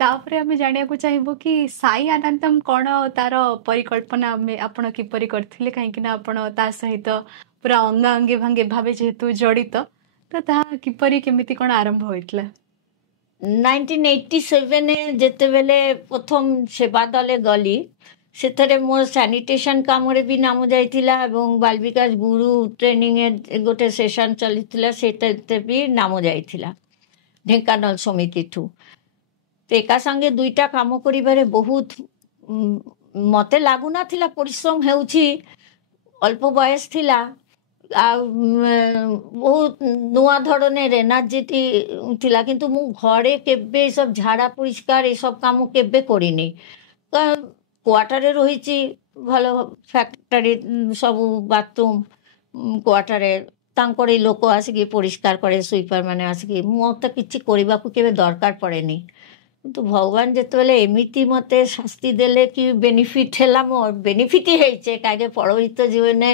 ତାପରେ ଆମେ ଜାଣିବାକୁ ଚାହିଁବୁ କି ସାଇ ଆନନ୍ଦମ କଣ, ତାର ପରିକଳ୍ପନା ଆପଣ କିପରି କରିଥିଲେ? କାହିଁକି ନା ଆପଣ ତା ସହିତ ପୁରା ଅଙ୍ଗାଅଙ୍ଗୀ ଭାବେ ଯେହେତୁ ଜଡ଼ିତ, ତ ତାହା କିପରି କେମିତି କଣ ଆରମ୍ଭ ହୋଇଥିଲା? 1987 ଯେତେବେଳେ ପ୍ରଥମ ସେବା ଦଳେ ଗଲି, ସେଥିରେ ମୋର ସାନିଟେସନ କାମରେ ବି ନାମ ଯାଇଥିଲା ଏବଂ ବାଲ ବିକାଶ ଗୁରୁ ଟ୍ରେନିଂ ଗୋଟେ ସେସନ ଚାଲିଥିଲା, ସେଇଟାতে ବି ନାମ ଯାଇଥିଲା ଢେଙ୍କାନାଳ ସମିତିଠୁ। ତ ଏକା ସାଙ୍ଗେ 2ଟା କାମ କରିବାରେ ବହୁତ ମତେ ଲାଗୁନଥିଲା ପରିଶ୍ରମ ହେଉଛି। ଅଳ୍ପ ବୟସ ଥିଲା, ଆଉ ବହୁତ ନୂଆ ଧରনের ଏନର୍ଜିଟି ଥିଲା, କିନ୍ତୁ ମୁଁ ଘରେ କେବେ ଏସବୁ ଝାଡ଼ା ପରିଷ୍କାର ଏସବୁ କାମ କେବେ କରିନି। কোয়ার্টারে রয়েছি, ভালো ফ্যাক্টরি ସବୁ ବାଥରୁମ୍ କ୍ୱାର୍ଟରରେ ତାଙ୍କର ଏଇ ଲୋକ ଆସିକି ପରିଷ୍କାର କରେ, ସୁଇପର ମାନେ ଆସିକି। ମୋତେ କିଛି କରିବାକୁ କେବେ ଦରକାର ପଡ଼େନି। କିନ୍ତୁ ଭଗବାନ ଯେତେବେଳେ ଏମିତି ମୋତେ ଶାସ୍ତି ଦେଲେ କି ବେନିଫିଟ୍ ହେଲା, ମୋର ବେନିଫିଟ୍ ହେଇଛେ, କାହିଁକି ପରହିତ ଜୀବନରେ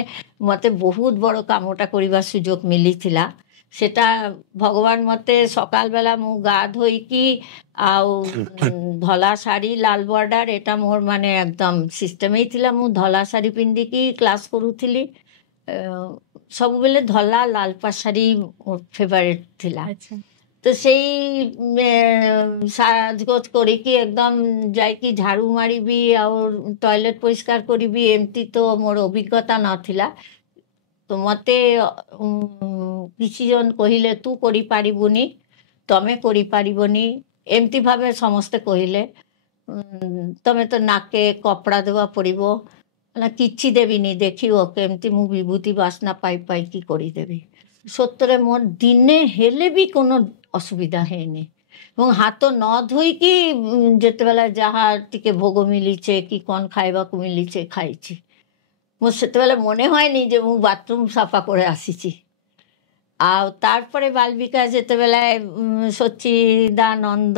ମୋତେ ବହୁତ ବଡ଼ କାମଟା କରିବା ସୁଯୋଗ ମିଳିଥିଲା। ସେଟା ଭଗବାନ ମୋତେ ସକାଳ ବେলা ମୁଁ ଗାଧୋଇକି ଆଉ ଧଳା ଶାଢ଼ୀ ଲାଲ ବର୍ଡର, ଏଟା ମୋର ମାନେ ଏକଦମ ସିଷ୍ଟମ ହେଇଥିଲା। ମୁଁ ଧଳା ଶାଢ଼ୀ ପିନ୍ଧିକି କ୍ଲାସ୍ କରୁଥିଲି। ସବୁବେଳେ ଧଳା ଲାଲ ଶାଢ଼ୀ ମୋର ଫେଭରାଇଟ୍ ଥିଲା। ତ ସେଇ ସାଜଗୋଜ କରିକି ଏକଦମ ଯାଇକି ଝାଡ଼ୁ ମାରିବି ଆଉ ଟଏଲେଟ୍ ପରିଷ୍କାର କରିବି, ଏମିତି ତ ମୋର ଅଭିଜ୍ଞତା ନଥିଲା। ତ ମୋତେ କିଛି ଜଣ କହିଲେ ତୁ କରିପାରିବୁନି, ତମେ କରିପାରିବନି, ଏମିତି ଭାବେ ସମସ୍ତେ କହିଲେ। ତମେ ତ ନାକେ କପଡ଼ା ଦେବା ପଡ଼ିବ ନା, କିଛି ଦେବିନି, ଦେଖିବ କେମିତି ମୁଁ ବିଭୂତି ବାସ୍ନା ପାଇକି କରିଦେବି। ସତରେ ମୋର ଦିନେ ହେଲେ ବି কোনো ଅସୁବିଧା ହେଇନି। ଏବଂ ହାତ ନ ଧୋଇକି ଯେତେବେଳେ ଯାହା ଟିକେ ଭୋଗ ମିଳିଛେ କି କ'ଣ ଖାଇବାକୁ ମିଳିଛେ ଖାଇଛି। ମୋ ସେତେବେଳେ ମନେ ହয়নি ଯେ ମୁଁ ବାଥରୁମ୍ ସଫା করে ଆସିଛି। ଆଉ ତାପରେ ବାଲ ବିକାଶ ଯେତେବେଳେ ସଚ୍ଚିଦାନନ୍ଦ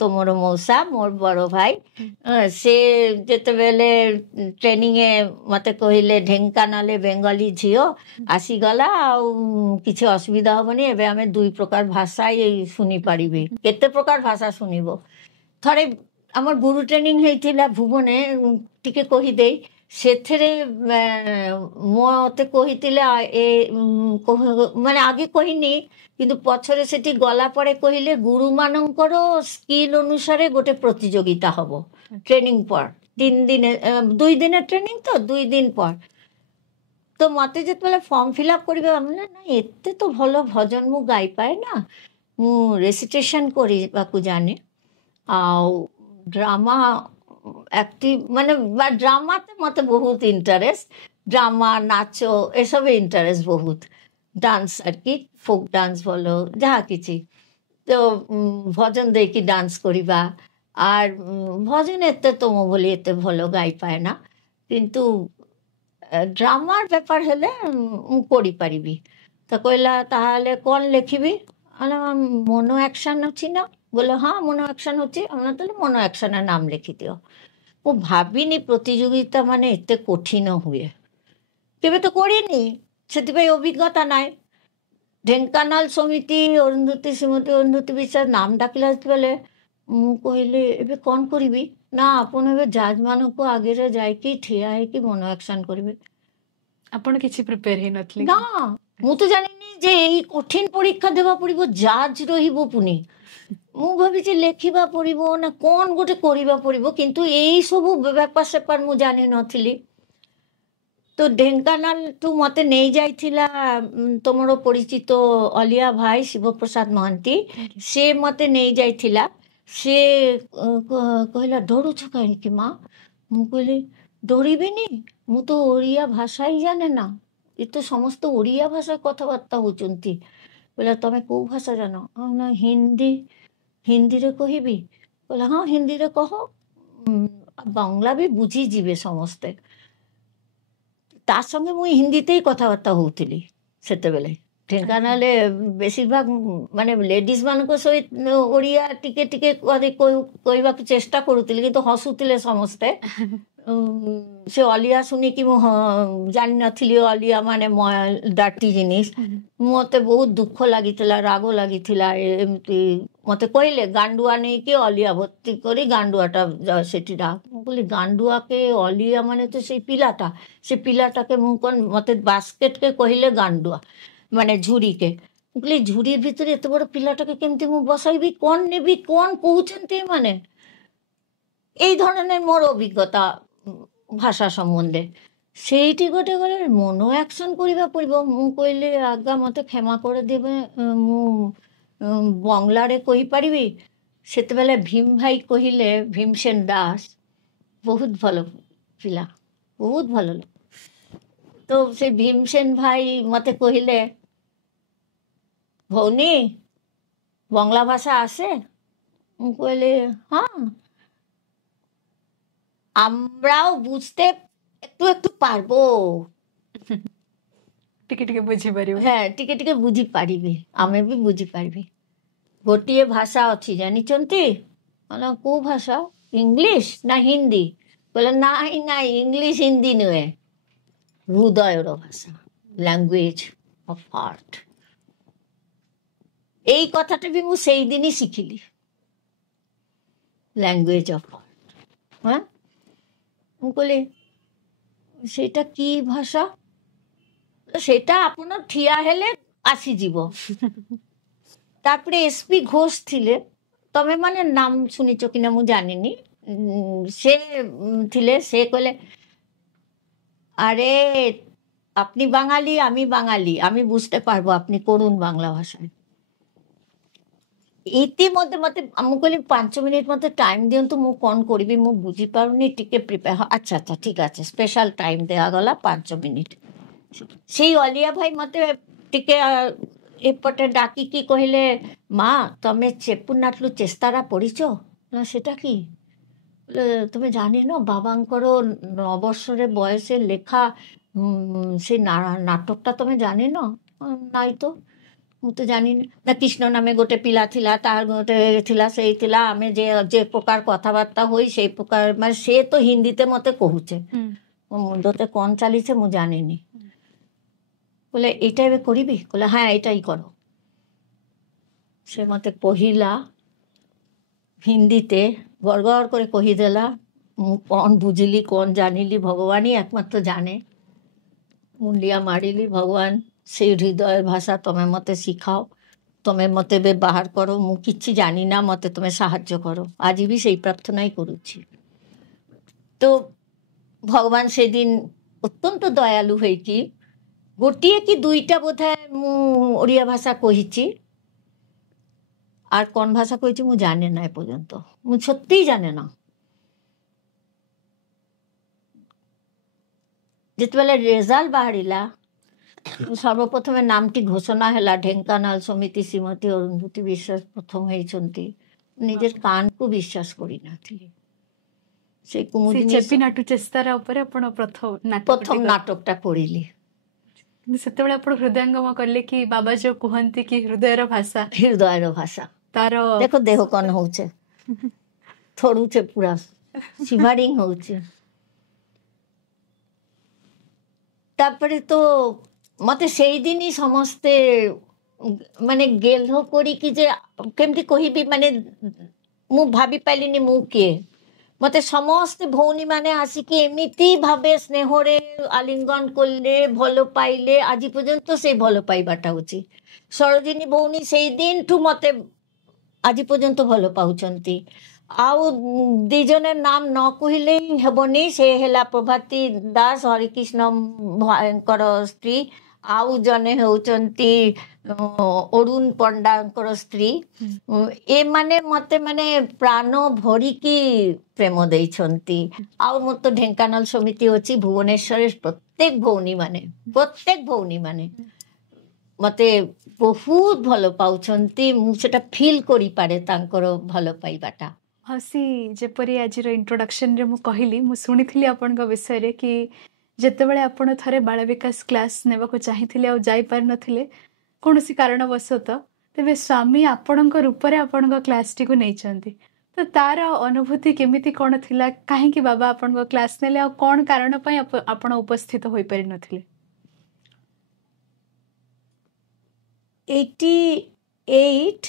ତମର ମଉସା ମୋର ବଡ଼ ଭାଇ, ସେ ଯେତେବେଳେ ଟ୍ରେନିଂରେ ମୋତେ କହିଲେ ଢେଙ୍କାନାଳରେ ବେଙ୍ଗଲୀ ଝିଅ ଆସିଗଲା, ଆଉ କିଛି ଅସୁବିଧା ହେବନି, ଏବେ ଆମେ 2 ପ୍ରକାର ଭାଷା ଶୁଣିପାରିବି। କେତେ ପ୍ରକାର ଭାଷା ଶୁଣିବ? ଥରେ আমার ଗୁରୁ ଟ୍ରେନିଂ ହେଇଥିଲା ଭୁବନେ, ଟିକେ କହିଦେଇ ସେଥିରେ ମତେ କହିଥିଲେ ମାନେ ଆଗେ କହିନି, କିନ୍ତୁ ପଛରେ ସେଠି ଗଲା ପରେ କହିଲେ ଗୁରୁମାନଙ୍କର ସ୍କିଲ୍ ଅନୁସାରେ ଗୋଟେ ପ୍ରତିଯୋଗିତା ହବ ট্রেনিং পর 3 দিন, 2 দিন ট্রেনিং, তো 2 দিন পর। তো মতে যেତେବେଳେ ফর্ম ফিল আপ করিবে, আমি না এতে তো ଭଲ ଭଜନ ମୁଁ ଗାଇପାଏ ନା, ମୁଁ ରେସିଟେସନ୍ କରିବାକୁ ଜାଣେ, ଆଉ ଡ୍ରାମା ଆକ୍ଟିଭ ମାନେ ଡ୍ରାମାতে ମତେ ବହୁତ ଇଣ୍ଟରେଷ୍ଟ, ଡ୍ରାମା ନାଚ ଏସବୁ ଇଣ୍ଟରେଷ୍ଟ ବହୁତ, ଡାନ୍ସ আর কি, ফোক ডান্স বলো যাহা কিছু, তো ভজন ଦେଇକି ডান্স କରିବା। আর ভজন এতে তো ମୁଁ বলি এতে ভালো গাইপাଏ না, কিন্তু ড্রামার ব্যাপার হলে ମୁଁ କରିପାରିବି। তো কইলা তাহলে কোন লেখিবি? মনো অ্যাকশন ଅଛି না? বলে হ্যাঁ মনো অ্যাকশন হচ্ছে। আমরা তাহলে মনো অ্যাকশনের নাম লেখি দিও। ମୁଁ ଭାବିନି ପ୍ରତିଯୋଗିତା ମାନେ ଏତେ କଠିନ ହୁଏ, କେବେ ତ କରିନି, ସେଥିପାଇଁ ଅଭିଜ୍ଞତା ନାହିଁ। ଢେଙ୍କାନାଳ ସମିତି ଅରୁନ୍ଧତୀ, ଶ୍ରୀମତୀ ଅରୁନ୍ଧତୀ ବିଷୟ ନାମ ଡାକିଲା ଯେତେବେଳେ ମୁଁ କହିଲି ଏବେ କ'ଣ କରିବି ନା, ଆପଣ ଏବେ ଜଜ୍‌ମାନଙ୍କ ଆଗରେ ଯାଇକି ଠିଆ ହେଇକି ମନ ଆକ୍ସନ୍ କରିବେ। ଆପଣ କିଛି ପ୍ରିପେୟାର ହେଇନଥିଲେ? ନା, ମୁଁ ତ ଜାଣିନି ଯେ ଏଇ କଠିନ ପରୀକ୍ଷା ଦେବା ପଡ଼ିବ, ଜାଜ୍ ରହିବ ପୁଣି। ମୁଁ ଭାବିଛି ଲେଖିବା ପଡ଼ିବ ନା କ'ଣ ଗୋଟେ କରିବା ପଡ଼ିବ, କିନ୍ତୁ ଏଇସବୁ ବ୍ୟାପାର ସେପାର ମୁଁ ଜାଣିନଥିଲି। তো ଢେଙ୍କାନାଳଠୁ ମୋତେ ନେଇଯାଇଥିଲା ତମର ପରିଚିତ ଅଲିଆ ଭାଇ ଶିବପ୍ରସାଦ ମହାନ୍ତି, ସେ ମୋତେ ନେଇଯାଇଥିଲା। ସେ କହିଲା ଡରୁଛ କାହିଁକି ମା? ମୁଁ କହିଲି ଡରିବିନି, ମୁଁ ତ ଓଡ଼ିଆ ଭାଷା ହିଁ ଜାଣେ ନା, ଏ ତ ସମସ୍ତେ ଓଡ଼ିଆ ଭାଷା କଥାବାର୍ତ୍ତା ହେଉଛନ୍ତି। କହିଲା ତମେ କେଉଁ ଭାଷା ଜାଣ? ନା ହିନ୍ଦୀ, ହିନ୍ଦୀରେ କହିବି? କହିଲା ହଁ ହିନ୍ଦୀରେ କହ, ବାংলা ବି ବୁଝିଯିବେ ସମସ୍ତେ। ତା ସଙ୍ଗେ ମୁଁ ହିନ୍ଦୀতেই କଥାବାର୍ତ୍ତା ହେଉଥିଲି ସେତେବେଳେ। ଢେଙ୍କାନାଳରେ ବେଶିରଭାଗ ମାନେ ଲେଡ଼ିଜ୍ ମାନଙ୍କ ସହିତ ଓଡ଼ିଆ ଟିକେ ଟିକେ କହିବାକୁ ଚେଷ୍ଟା କରୁଥିଲି, କିନ୍ତୁ ହସୁଥିଲେ ସମସ୍ତେ। ସେ ଅଲିଆ ଶୁଣିକି ମୁଁ ଜାଣିନଥିଲି ଅଲିଆ ମାନେ ଡାଟି ଜିନିଷ। ମୋତେ ବହୁତ ଦୁଃଖ ଲାଗିଥିଲା, ରାଗ ଲାଗିଥିଲା। ଏମିତି ମୋତେ କହିଲେ ଗାଣ୍ଡୁଆ ନେଇକି ଅଲିଆ ଭର୍ତ୍ତି କରି ଗାଣ୍ଡୁଆଟା ସେଠି ମୁଁ କହିଲି ଗାଣ୍ଡୁଆକେ ଅଲିଆ ମାନେ ତ ସେଇ ପିଲାଟା, ସେ ପିଲାଟାକେ ମୁଁ କ'ଣ ମୋତେ ବାସ୍କେଟକେ କହିଲେ ଗାଣ୍ଡୁଆ ମାନେ ଝୁରିକେ। ମୁଁ କହିଲି ଝୁରି ଭିତରେ ଏତେ ବଡ଼ ପିଲାଟାকে କେମିତି ମୁଁ ବସାଇବି, କ'ଣ ନେବି, କ'ଣ କହୁଛନ୍ତି ମାନେ। এই ধরনের ମୋର ଅଭିଜ୍ଞତା ଭାଷା ସମ୍ବନ୍ଧে। ସେଇଠି ଗୋଟେ ଗଲେ ମନୋ ଆକ୍ସନ୍ କରିବା ପଡ଼ିବ। ମୁଁ କହିଲି ଆଜ୍ଞା ମୋତେ କ୍ଷମା କରିଦେବେ, ମୁଁ ବଙ୍ଗଳାରେ କହିପାରିବି। ସେତେବେଳେ ଭୀମ ଭାଇ କହିଲେ, ଭୀମସେନ ଦାସ, ବହୁତ ଭଲ ପିଲା, ବହୁତ ଭଲ ଲୋକ। তো ସେ ଭୀମସେନ ଭାଇ ମୋତେ କହିଲେ ভৌনি বাংলা ভাষা আসে? ମୁଁ କହିଲି ହଁ, আমরাও বুঝতে একটু একটু পারবো। ଟିକେ ଟିକେ ବୁଝିପାରିବ? হ্যাঁ ଟିକେ ଟିକେ ବୁଝିପାରିବି, ଆମେ ବି ବୁଝିପାରିବି। ଗୋଟିଏ ଭାଷା ଅଛି ଜାଣିଛନ୍ତି? ମାନେ କେଉଁ ଭାଷା? ଇଂଲିଶ ନା ହିନ୍ଦୀ? କହିଲେ ନାଇଁ ନାଇଁ, ଇଂଲିଶ ହିନ୍ଦୀ ନୁହେଁ, ହୃଦୟର ଭାଷା, ଲାଙ୍ଗୁଏଜ ଅଫ୍ ହାର୍ଟ। এই কথাটা ବି ମୁଁ ସେଇଦିନ ଶିଖିଲି, ଲାଙ୍ଗୁଏଜ ଅଫ୍ ହାର୍ଟ। হ্যাঁ, ମୁଁ କହିଲି ସେଇଟା କି ଭାଷା? ସେଇଟା ଆପଣ ଠିଆ ହେଲେ ଆସିଯିବ। ତାପରେ ଏସ୍ ପି ଘୋଷ ଥିଲେ, ତମେ ମାନେ ନାମ ଶୁଣିଛ କିନା ମୁଁ ଜାଣିନି, ସେ ଥିଲେ। ସେ କହିଲେ আরে আপনি বাঙালি, আমি বাঙালি, আমি বুঝতে পারবো আপনি করুন বাংলা ভাষায়। ইতিমধ্যে মতে ମୁଁ କହିଲି 5 ମିନିଟ୍ ମୋତେ ଟାଇମ୍ ଦିଅନ୍ତୁ, ମୁଁ କ'ଣ କରିବି ମୁଁ ବୁଝିପାରୁନି, ଟିକେ ପ୍ରିପେୟାର। ଆଚ୍ଛା ଆଚ୍ଛା ଠିକ୍ ଅଛି, ସ୍ପେଶାଲ ଟାଇମ୍ ଦିଆଗଲା 5 ମିନିଟ୍। ସେଇ ଅଲିଆ ଭାଇ ମୋତେ ଟିକେ ଏପଟେ ଡାକିକି କହିଲେ ମା ତମେ চেপুনাটলু চেস্তারা পড়িছ? না সেটা কি? তুমি জানিনো বাবাঙ্কর 9 ବର୍ଷରେ বয়সে লেখা ସେ ନାଟକଟା ତମେ ଜାଣିନ? ନାଇଁ ତ, ମୁଁ ତ ଜାଣିନି। ନା କୃଷ୍ଣ ନାମେ ଗୋଟେ ପିଲା ଥିଲା, ତାର ଗୋଟେ ଥିଲା, ସେଇ ଥିଲା, ଆମେ ଯେ ପ୍ରକାର କଥାବାର୍ତ୍ତା ହୋଇ ସେଇ ପ୍ରକାର, ମାନେ ସେ ତ ହିନ୍ଦୀতে ମୋତେ କହୁଛେ, ମୋ ମୁଣ୍ଡতে କ'ଣ ଚାଲିছে ମୁଁ ଜାଣିନି। ବୋଲେ ଏଇଟା ଏବେ କରିବି? କହିଲା হ্যাঁ ଏଇটাই କର। ସେ ମୋତେ କହିଲା ହିନ୍ଦୀতে ଗଡ଼ଗଡ଼ করে କହିଦେଲା। ମୁଁ କ'ଣ ବୁଝିଲି କ'ଣ ଜାଣିଲି ଭଗବାନ ହିଁ একমাত্র ଜାଣେ। ମୁଣ୍ଡିଆ ମାରିଲି, ଭଗବାନ ସେଇ ହୃଦୟ ଭାଷା ତମେ ମୋତେ ଶିଖାଅ, ତମେ ମୋତେ ଏବେ ବାହାର କର, ମୁଁ କିଛି ଜାଣି ନା, ମୋତେ ତମେ ସାହାଯ୍ୟ କର। ଆଜି ବି ସେଇ ପ୍ରାର୍ଥନା ହିଁ କରୁଛି। ତ ଭଗବାନ ସେଦିନ ଅତ୍ୟନ୍ତ ଦୟାଳୁ ହେଇକି ଗୋଟିଏ କି ଦୁଇଟା ବୋଧେ ମୁଁ ଓଡ଼ିଆ ଭାଷା କହିଛି, আর কোন ভাষা কইছি ମୁଁ জানি না এপর্যন্ত, ମୁଁ সত্যিই জানি না। যেତେବେଳେ ରେଜଲ୍ଟ ବାହାରିଲା, ସର୍ବପ୍ରଥମେ ନାମଟି ଘୋଷଣା ହେଲା, ଢେଙ୍କାନାଳ ସମିତି ଶ୍ରୀମତୀ ଅରୁନ୍ଧତୀ ବିଶ୍ୱାସ ପ୍ରଥମ ହେଇଛନ୍ତି। ନିଜର କାନକୁ ବିଶ୍ୱାସ କରିନଥିଲି। ସେଇ କୁମୁଦିନୀ ଚେପି ନାଟୁ ଚେଷ୍ଟାର ଉପରେ ଆପଣ ପ୍ରଥମ ନାଟକଟା କରିଲି। ସେତେବେଳେ ଆପଣ ହୃଦୟଙ୍ଗମ କଲେ କି ବାବା ଯୋଉ କୁହନ୍ତି କି ହୃଦୟର ଭାଷା, ହୃଦୟର ଭାଷା ତାର ଦେଖ ଦେହ କ'ଣ ହଉଛେ, ଥରୁଛେ, ପୁରା ଶିଭାରିଂ ହଉଛି। ତାପରେ ତ ମତେ ସେଇଦିନ ସମସ୍ତେ ମାନେ ଗେହ୍ଲ କରିକି ଯେ କେମିତି କହିବି, ମାନେ ମୁଁ ଭାବି ପାରିଲିନି ମୁଁ କିଏ। ମତେ ସମସ୍ତେ ଭଉଣୀମାନେ ଆସିକି ଏମିତି ଭାବେ ସ୍ନେହରେ ଆଲିଙ୍ଗନ କଲେ, ଭଲ ପାଇଲେ। ଆଜି ପର୍ଯ୍ୟନ୍ତ ସେ ଭଲ ପାଇବାଟା ହଉଛି। ସରୋଜିନୀ ଭଉଣୀ ସେଇ ଦିନଠୁ ମତେ ଆଜି ପର୍ଯ୍ୟନ୍ତ ଭଲ ପାଉଛନ୍ତି। ଆଉ ଦି ଜଣର ନାମ ନ କହିଲେ ହିଁ ହେବନି। ସେ ହେଲା ପ୍ରଭାତୀ ଦାସ, ହରିକୃଷ୍ଣ ଭାଇଙ୍କର ସ୍ତ୍ରୀ, ଆଉ ଜଣେ ହେଉଛନ୍ତି ଅରୁଣ ପଣ୍ଡାଙ୍କର ସ୍ତ୍ରୀ। ଏମାନେ ମତେ ମାନେ ପ୍ରାଣ ଭରିକି ପ୍ରେମ ଦେଇଛନ୍ତି। ଆଉ ମୋର ତ ଢେଙ୍କାନାଳ ସମିତି ଅଛି, ଭୁବନେଶ୍ୱରରେ ପ୍ରତ୍ୟେକ ଭଉଣୀମାନେ ମତେ ବହୁତ ଭଲ ପାଉଛନ୍ତି। ମୁଁ ସେଟା ଫିଲ୍ କରିପାରେ ତାଙ୍କର ଭଲ ପାଇବାଟା। ହସି ଯେପରି ଆଜିର ଇଣ୍ଟ୍ରୋଡକ୍ସନରେ ମୁଁ କହିଲି, ମୁଁ ଶୁଣିଥିଲି ଆପଣଙ୍କ ବିଷୟରେ କି ଯେତେବେଳେ ଆପଣ ଥରେ ବାଳ ବିକାଶ କ୍ଲାସ୍ ନେବାକୁ ଚାହିଁଥିଲେ ଆଉ ଯାଇପାରିନଥିଲେ କୌଣସି କାରଣବଶତଃ, ତେବେ ସ୍ୱାମୀ ଆପଣଙ୍କ ରୂପରେ ଆପଣଙ୍କ କ୍ଲାସ୍ଟିକୁ ନେଇଛନ୍ତି। ତ ତାର ଅନୁଭୂତି କେମିତି କ'ଣ ଥିଲା? କାହିଁକି ବାବା ଆପଣଙ୍କ କ୍ଲାସ୍ ନେଲେ ଆଉ କ'ଣ କାରଣ ପାଇଁ ଆପଣ ଉପସ୍ଥିତ ହୋଇପାରିନଥିଲେ? 88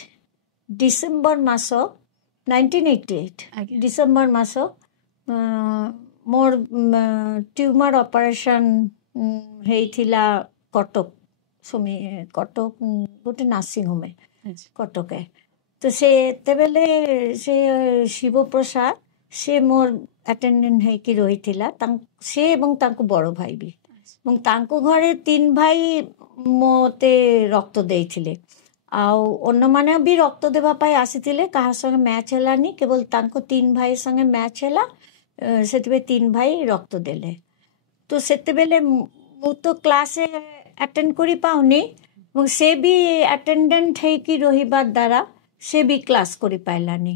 ଡିସେମ୍ବର ମାସ 1988 ଡିସେମ୍ବର ମାସ ମୋର ଟ୍ୟୁମର ଅପରେସନ୍ ହେଇଥିଲା କଟକ ଗୋଟେ ନର୍ସିଂ ହୋମ୍ କଟକ। ତ ସେତେବେଳେ ସେ ଶିବପ୍ରସାଦ ସେ ମୋର ଆଟେଣ୍ଡାଣ୍ଟ ହେଇକି ରହିଥିଲା, ସେ ଏବଂ ତାଙ୍କ ବଡ଼ ଭାଇ ବି, ଏବଂ ତାଙ୍କ ଘରେ 3 ଭାଇ ମୋତେ ରକ୍ତ ଦେଇଥିଲେ। ଆଉ ଅନ୍ୟମାନେ ବି ରକ୍ତ ଦେବା ପାଇଁ ଆସିଥିଲେ, କାହା ସଙ୍ଗେ ମ୍ୟାଚ୍ ହେଲାନି, କେବଳ ତାଙ୍କ 3 ଭାଇ ସଙ୍ଗେ ମ୍ୟାଚ୍ ହେଲା। ସେଥିପାଇଁ 3 ଭାଇ ରକ୍ତ ଦେଲେ। ତ ସେତେବେଳେ ମୁଁ ତ କ୍ଲାସ୍ରେ ଆଟେଣ୍ଡ କରିପାରୁନି, ଏବଂ ସେ ବି ଆଟେଣ୍ଡାଣ୍ଟ ହେଇକି ରହିବା ଦ୍ୱାରା ସେ ବି କ୍ଲାସ୍ କରିପାରିଲାନି।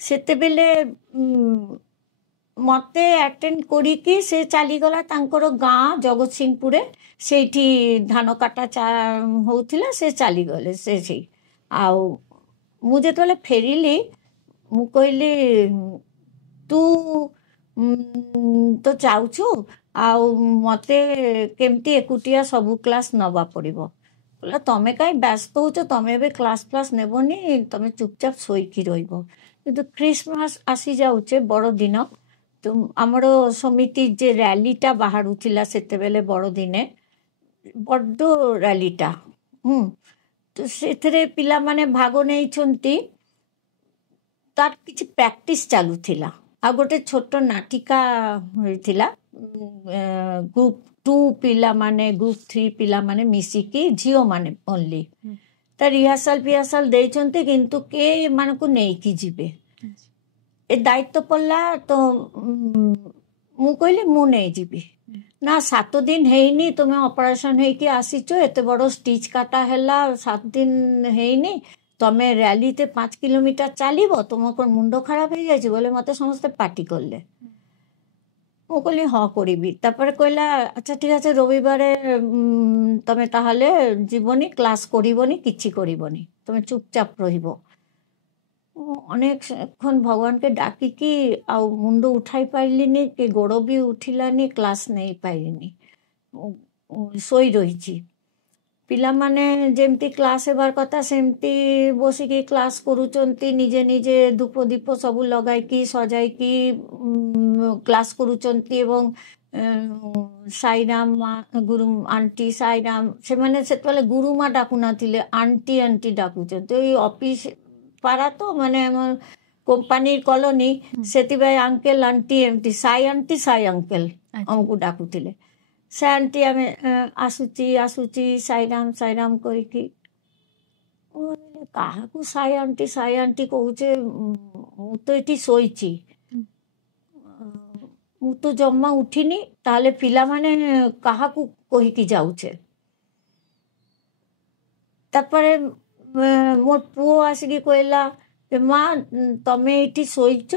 ସେତେବେଳେ ମୋତେ ଆଟେଣ୍ଡ କରିକି ସେ ଚାଲିଗଲା ତାଙ୍କର ଗାଁ ଜଗତସିଂହପୁରରେ। ସେଇଠି ଧାନ କାଟା ହଉଥିଲା, ସେ ଚାଲିଗଲେ ସେଇ। ଆଉ ମୁଁ ଯେତେବେଳେ ଫେରିଲି, ମୁଁ କହିଲି ତୁ ତ ଯାଉଛୁ, ଆଉ ମୋତେ କେମିତି ଏକୁଟିଆ ସବୁ କ୍ଲାସ୍ ନେବା ପଡ଼ିବ। କହିଲା ତମେ କାହିଁ ବ୍ୟସ୍ତ ହେଉଛ, ତମେ ଏବେ କ୍ଲାସ୍ ନେବନି, ତମେ ଚୁପଚାପ ଶୋଇକି ରହିବ। କିନ୍ତୁ ଖ୍ରୀଷ୍ଟମାସ ଆସିଯାଉଛେ, ବଡ଼ଦିନ, ତ ଆମର ସମିତି ଯେ ର୍ୟାଲିଟା ବାହାରୁଥିଲା ସେତେବେଳେ ବଡ଼ଦିନେ, ବଡ଼ ର୍ୟାଲିଟା, ତ ସେଥିରେ ପିଲାମାନେ ଭାଗ ନେଇଛନ୍ତି। ତାର କିଛି ପ୍ରାକ୍ଟିସ୍ ଚାଲୁଥିଲା। ଆଉ ଗୋଟେ ଛୋଟ ନାଟିକା ହୋଇଥିଲା, ଗ୍ରୁପ୍ 2 ପିଲାମାନେ, ଗ୍ରୁପ୍ 3 ପିଲାମାନେ ମିଶିକି, ଝିଅମାନେ ଓନ୍ଲି। ତା ରିହର୍ସାଲ ଦେଇଛନ୍ତି, କିନ୍ତୁ କେ ଏମାନଙ୍କୁ ନେଇକି ଯିବେ ଏ ଦାୟିତ୍ୱ ପଡ଼ିଲା। ତ ମୁଁ କହିଲି ମୁଁ ନେଇଯିବି। ନା 7 ଦିନ ହେଇନି, ତୁମେ ଅପରେସନ୍ ହେଇକି ଆସିଛ, ଏତେ ବଡ଼ ଷ୍ଟିଚ୍ କାଟା ହେଲା, 7 ଦିନ ହେଇନି, ତମେ ର୍ୟାଲିতে 5 କିଲୋମିଟର ଚାଲିବ, ତୁମ କ'ଣ ମୁଣ୍ଡ ଖରାପ ହେଇଯାଇଛି ବୋଲେ ମୋତେ ସମସ୍ତେ ପାଟି କଲେ। ମୁଁ କହିଲି ହଁ କରିବି। ତାପରେ କହିଲା ଆଚ୍ଛା ଠିକ୍ ଅଛି, ରବିବାରେ ତମେ ତାହେଲେ ଯିବନି, କ୍ଲାସ୍ କରିବନି, କିଛି କରିବନି, ତମେ ଚୁପଚାପ ରହିବ। ଅନେକ ଭଗବାନকে ଡାକିକି ଆଉ ମୁଣ୍ଡ ଉଠାଇ ପାରିଲିନି, କି ଗୋଡ଼ ବି ଉଠିଲାନି, କ୍ଲାସ୍ ନେଇପାରିଲିନି, ଶୋଇ ରହିଛି। ପିଲାମାନେ ଯେମିତି କ୍ଲାସ୍ ହେବାର କଥା ସେମିତି ବସିକି କ୍ଲାସ୍ କରୁଛନ୍ତି, ନିଜେ ନିଜେ ଧୂପ ଦୀପ ସବୁ ଲଗାଇକି ସଜାଇକି କ୍ଲାସ୍ କରୁଛନ୍ତି। ଏବଂ ସାଇରାମ ଗୁରୁ ଆଣ୍ଟି ସାଇରାମ ସେମାନେ ସେତେବେଳେ ଗୁରୁମା ଡାକୁନଥିଲେ, ଆଣ୍ଟି ଆଣ୍ଟି ଡାକୁଛନ୍ତି। ଏଇ ଅଫିସ୍ ପାରା ତ ମାନେ ଆମ କମ୍ପାନୀ କଲୋନୀ, ସେଥିପାଇଁ ଆଙ୍କେଲ ଆଣ୍ଟି ଏମିତି ସାଇ ଆଣ୍ଟି ସାଇ ଅଙ୍କଲ ଆମକୁ ଡାକୁଥିଲେ। ସେ ଆଣ୍ଟି ଆମେ ଆସୁଛି ଆସୁଛି ସାଇରାମ ସାଇରାମ କରିକି କାହାକୁ ସାଇ ଆଣ୍ଟି କହୁଛେ, ମୁଁ ତ ଏଠି ଶୋଇଛି, ମୁଁ ତ ଜମା ଉଠିନି, ତାହେଲେ ପିଲାମାନେ କାହାକୁ କହିକି ଯାଉଛେ। ତାପରେ ମୋ ପୁଅ ଆସିକି କହିଲା, ମା ତମେ ଏଇଠି ଶୋଇଛ,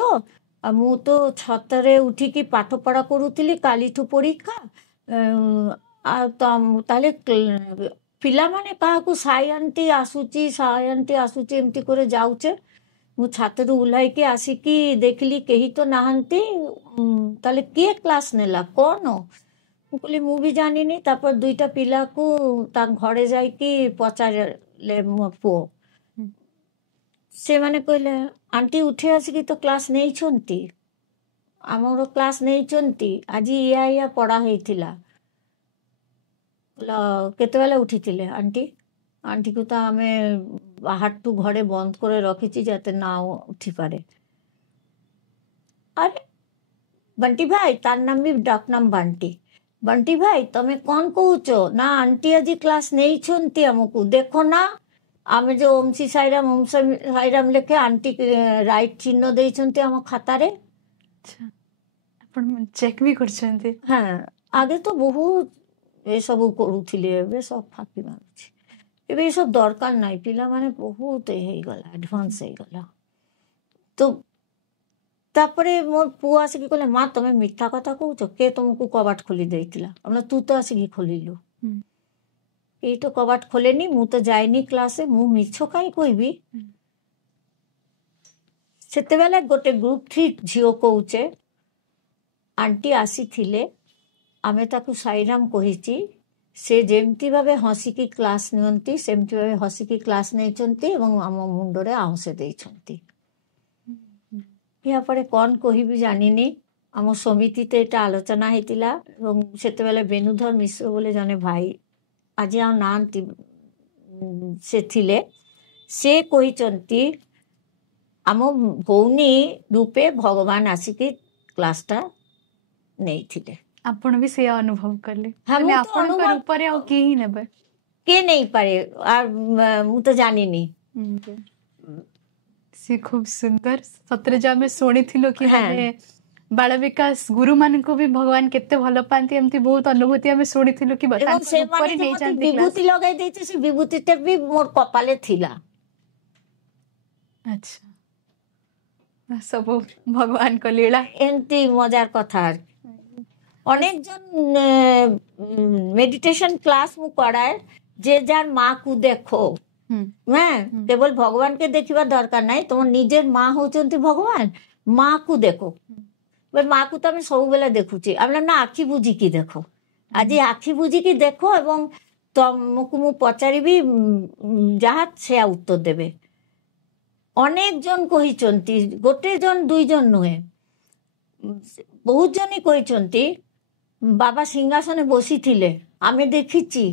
ମୁଁ ତ ଛାତରେ ଉଠିକି ପାଠ ପଢ଼ା କରୁଥିଲି, କାଲିଠୁ ପରୀକ୍ଷା, ଆଉ ତାହେଲେ ପିଲାମାନେ କାହାକୁ ସାଇ ଆଣ୍ଟି ଆସୁଛି ଏମିତି করে ଯାଉଛେ। ମୁଁ ଛାତରୁ ଓହ୍ଲାଇକି ଆସିକି ଦେଖିଲି କେହି ତ ନାହାନ୍ତି, ତାହେଲେ କିଏ କ୍ଲାସ୍ ନେଲା କ'ଣ? ମୁଁ କହିଲି ମୁଁ ବି ଜାଣିନି। ତାପରେ ଦୁଇଟା ପିଲାକୁ ତାଙ୍କ ଘରେ ଯାଇକି ପଚାରିଲେ ମୋ ପୁଅ, ସେମାନେ କହିଲେ ଆଣ୍ଟି ଉଠି ଆସିକି ତ କ୍ଲାସ୍ ନେଇଛନ୍ତି, ଆମର କ୍ଲାସ୍ ନେଇଛନ୍ତି, ଆଜି ଇୟା ପଢ଼ା ହେଇଥିଲା। କେତେବେଳେ ଉଠିଥିଲେ ଆଣ୍ଟି? ଆଣ୍ଟିକୁ ତ ଆମେ ବାହାରଠୁ ଘରେ ବନ୍ଦ করে ରଖିଛି যাতে না উঠিপারে। আরে बंटी भाई, तार नाम भी डाकनाम बंटी। बंटी भाई तमें कौन कौच ना आंटी आज क्लास नहीं छुंती, हमको देखो ना, आमे जो ओम श्री साईराम लेखे आंटी राइट चिन्ह देइछन्ती हम खातारे। अच्छा, आपण चेक भी करछन्ती? हाँ, आगे तो बहुत ए सब करूथिले, एबे सब फाकी मारुछि। एबे सब दरकार नाही, पिला माने बहुत हे गला, एडवांस हे गला। तो तापरे मोर पुआ आसिकी कहले, माँ तमें मिठा कथा कहूच, के तुमको कबाट खोली देइतिला? हमने तू तो आसिकी खोलिलु। ये तो कबाट खोलेनी, मु तो जाइनी क्लासे, मु मिछो काई कहबी। सेतेबेले गोटे ग्रुप 3 झियो कहूचे, आंटी आसी थिले, आमे ताकू साईराम कहिची, से जेमती भावे हसिकी क्लास नियंती सेमती भावे हसिकी क्लास नेइचंती एवं आम मुंडरे आउंसे देइचंती। या परे कौन कहिबी जानिनी, आम समितिते एटा आलोचना हेतिला एवं सेतेबेले बेनुधर मिश्र बोले जने भाई आज आ नांती से थिले, से कहिचंती आम भौनी रूपे भगवान आसिकी क्लासटा नहीं थिले। आपण भी से अनुभव करले? हाँ, माने मु तो आपण अनुभव ऊपर आ के ही नेबे के नहीं पारे, आ मु तो जानिनी। से खूब सुंदर सतरे जे आमे सुनिथिलो कि हाँ। माने बाल विकास गुरु मान को भी भगवान केते भल पांती, एमती बहुत अनुभूति आमे सुनिथिलो कि एवं तांको से ऊपर माने ही जो नहीं मते जानती क्लास। विभूति लगाई देइछे, से विभूतिटा भी मोर कपाले थिला। अच्छा, सब भगवान को लीला। एमती मजार कथा। अनेक जन मेडिटेशन क्लास मु कराए, जे जार माँ को देखो, मैं केवल भगवान के देखिबा दरकार नहीं, तुम निजेर माँ होचंती भगवान, माँ को देखो। माँ को तो आम सब बेला देखुची, आम ना आखि बुझिकी देखो, आज आखि बुझिकी देखो एवं तुमको मु पचारिबी जहाँ से उत्तर देबे। अनेक जन कहिचंती, गोटे जन दुई जन नुहे, बहुत जन कहिचंती बाबा सिंहासने बसी थिले, आमे देखिची,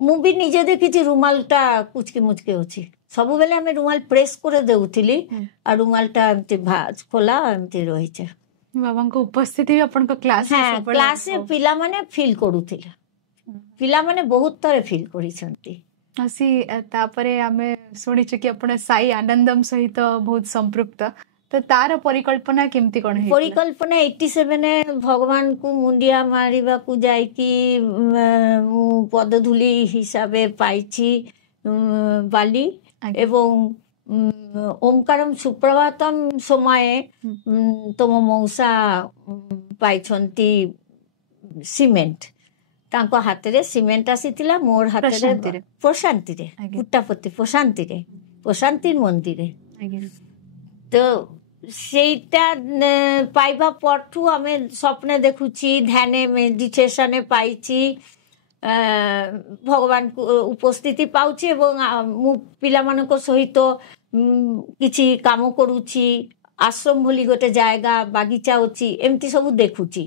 मु भी निजे देखिची रुमालटा कुचके मुचके अछि, सबु बेले आमे रुमाल प्रेस करे देउथिली आ रुमालटा एमती भाज खोला एमती रहिचे। बाबा को उपस्थिति भी अपन को क्लास में हाँ, सबले क्लास से पिला माने फील करूथिले, पिला माने बहुत तरह फील करिसंती। हसी तापरे आमे सुनिछु कि अपन साई आनंदम सहित बहुत संपृक्त, तो तार परिकल्पना केमती कोन हे? परिकल्पना 87 भगवान को मुंडिया मारिबा को जाइकी मु पदधूली हिसाबे पाइछि बाली एवं ओंकारम सुप्रभातम समय तुम मौसा पाइछंती सीमेंट, तांको हाथे सीमेंट आसीथिला, मोर हाथे प्रशांति रे गुट्टापति प्रशांति मंदिर। तो सेटा पाइबा पठू आमे स्वप्ने देखुची, ध्याने मेडिटेशने पाइची, ଭଗବାନ ଉପସ୍ଥିତି ପାଉଛି ଏବଂ ମୁଁ ପିଲାମାନଙ୍କ ସହିତ କିଛି କାମ କରୁଛି। ଆଶ୍ରମ ଭଳି ଗୋଟେ ଜାଗା ବାଗିଚା ଅଛି, ଏମିତି ସବୁ ଦେଖୁଛି।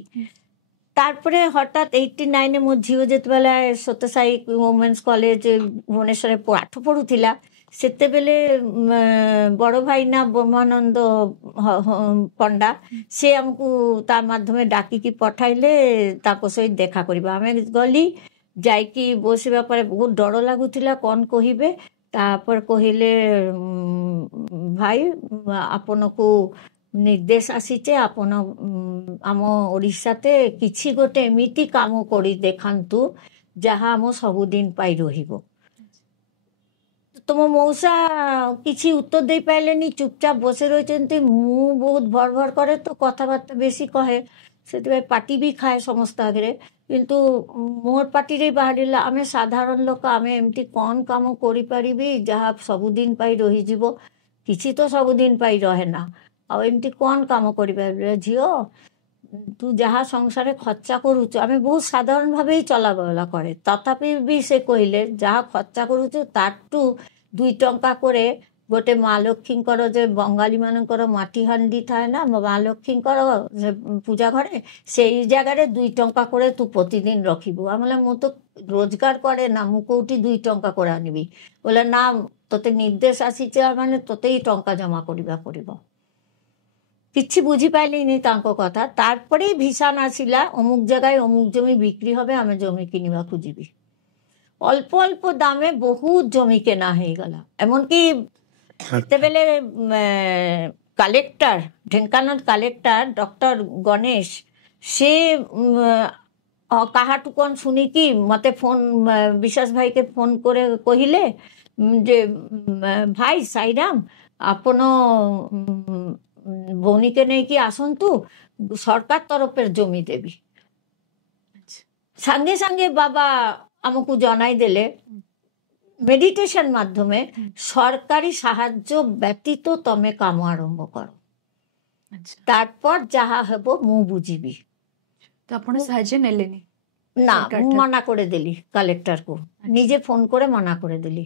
ତାପରେ ହଠାତ୍ 89 ମୋ ଝିଅ ଯେତେବେଳେ ସତ୍ୟସାଇ ଓମେନ୍ସ କଲେଜ ଭୁବନେଶ୍ୱରରେ ପାଠ ପଢୁଥିଲା, ସେତେବେଳେ ବଡ଼ ଭାଇନା ବ୍ରହ୍ମାନନ୍ଦ ପଣ୍ଡା ସେ ଆମକୁ ତା ମାଧ୍ୟମରେ ଡାକିକି ପଠାଇଲେ ତାଙ୍କ ସହିତ ଦେଖା କରିବା। ଆମେ ଗଲି, ଯାଇକି ବସିବା ପରେ ବହୁତ ଡର ଲାଗୁଥିଲା କ'ଣ କହିବେ। ତାପରେ କହିଲେ ଭାଇ ଆପଣଙ୍କୁ ନିର୍ଦ୍ଦେଶ ଆସିଛେ, ଆପଣ ଆମ ଓଡ଼ିଶାতে କିଛି ଗୋଟେ ଏମିତି କାମ କରି ଦେଖାନ୍ତୁ ଯାହା ଆମ ସବୁଦିନ ପାଇଁ ରହିବ। ତୁମ ମଉସା କିଛି ଉତ୍ତର ଦେଇପାରିଲେନି, ଚୁପଚାପ ବସି ରହିଛନ୍ତି। ମୁଁ ବହୁତ ଭର ଭର କରେ ତ କଥାବାର୍ତ୍ତା ବେଶୀ କହେ, ସେଥିପାଇଁ ପାଟି ବି ଖାଏ ସମସ୍ତ ଆଗରେ। କିନ୍ତୁ ମୋର ପାଟିରେ ବାହାରିଲା ଆମେ ସାଧାରଣ ଲୋକ, ଆମେ ଏମିତି କ'ଣ କାମ କରିପାରିବି ଯାହା ସବୁଦିନ ପାଇଁ ରହିଯିବ? କିଛି ତ ସବୁଦିନ ପାଇଁ ରହେ ନା, ଆଉ ଏମିତି କ'ଣ କାମ କରିପାରିବେ? ଝିଅ ତୁ ଯାହା ସଂସାରରେ ଖର୍ଚ୍ଚା କରୁଛୁ, ଆମେ ବହୁତ ସାଧାରଣ ଭାବେ ହିଁ ଚଲାବୁଲା କରେ, ତଥାପି ବି ସେ କହିଲେ ଯାହା ଖର୍ଚ୍ଚା କରୁଛୁ ତାଠୁ 2 ଟଙ୍କା করে ଗୋଟେ ମା ଲକ୍ଷ୍ମୀଙ୍କର ଯେ ବଙ୍ଗାଳୀ ମାନଙ୍କର ମାଟି ହାଣ୍ଡି ଥାଏ ନା ମା ଲକ୍ଷ୍ମୀଙ୍କର ପୂଜା ଘରେ, ସେଇ ଜାଗାରେ 2 ଟଙ୍କା করে ତୁ ପ୍ରତିଦିନ ରଖିବୁ। ଆମେ ମୁଁ ତ ରୋଜଗାର କରେ ନା, ମୁଁ କୋଉଠି 2 ଟଙ୍କା করে ଆଣିବି? ବୋଲେ ନା, ତୋତେ ନିର୍ଦ୍ଦେଶ ଆସିছে ମାନେ ତୋତେ ହିଁ ଟଙ୍କା ଜମା କରିବା ପଡ଼ିବ। କିଛି ବୁଝିପାରିଲିନି ତାଙ୍କ କଥା। ତାরপরে ভিসান আসিলা, অমুক জায়গায় অমুক জমি বিক্রি হবে, আমি জমি কিনিବାକୁ ଯିବି। অল্প অল্প দামে বহুত জমি কেনা হয়ে গেল। এমনকি সেତେବେଳେ collector, Dhenkanal collector doctor Ganesh, সে কাহাঠু কোন শুনিকি মতে ফোন বিশ্বাস ভাইকে ফোন করে কহিলে যে ভাই সাইরাম আপন ভৌণীকে নেইকি আসন্তু, সরকার তরফের জমি দেবি। সাঙ্গে সাঙ্গে বাবা আমাকে জনাই দেলে মেডিটেশন মাধ্যমে সরকারি সাহায্য ব্যতীত তুমি কাম আরম্ভ করো, তারপর যাহা হব মু বুঝিবি। তো আপনি সাহায্য নেলেনি? না, মু মনা করে দিলি কালেক্টরকে, নিজে ফোন করে মনা করে দিলি।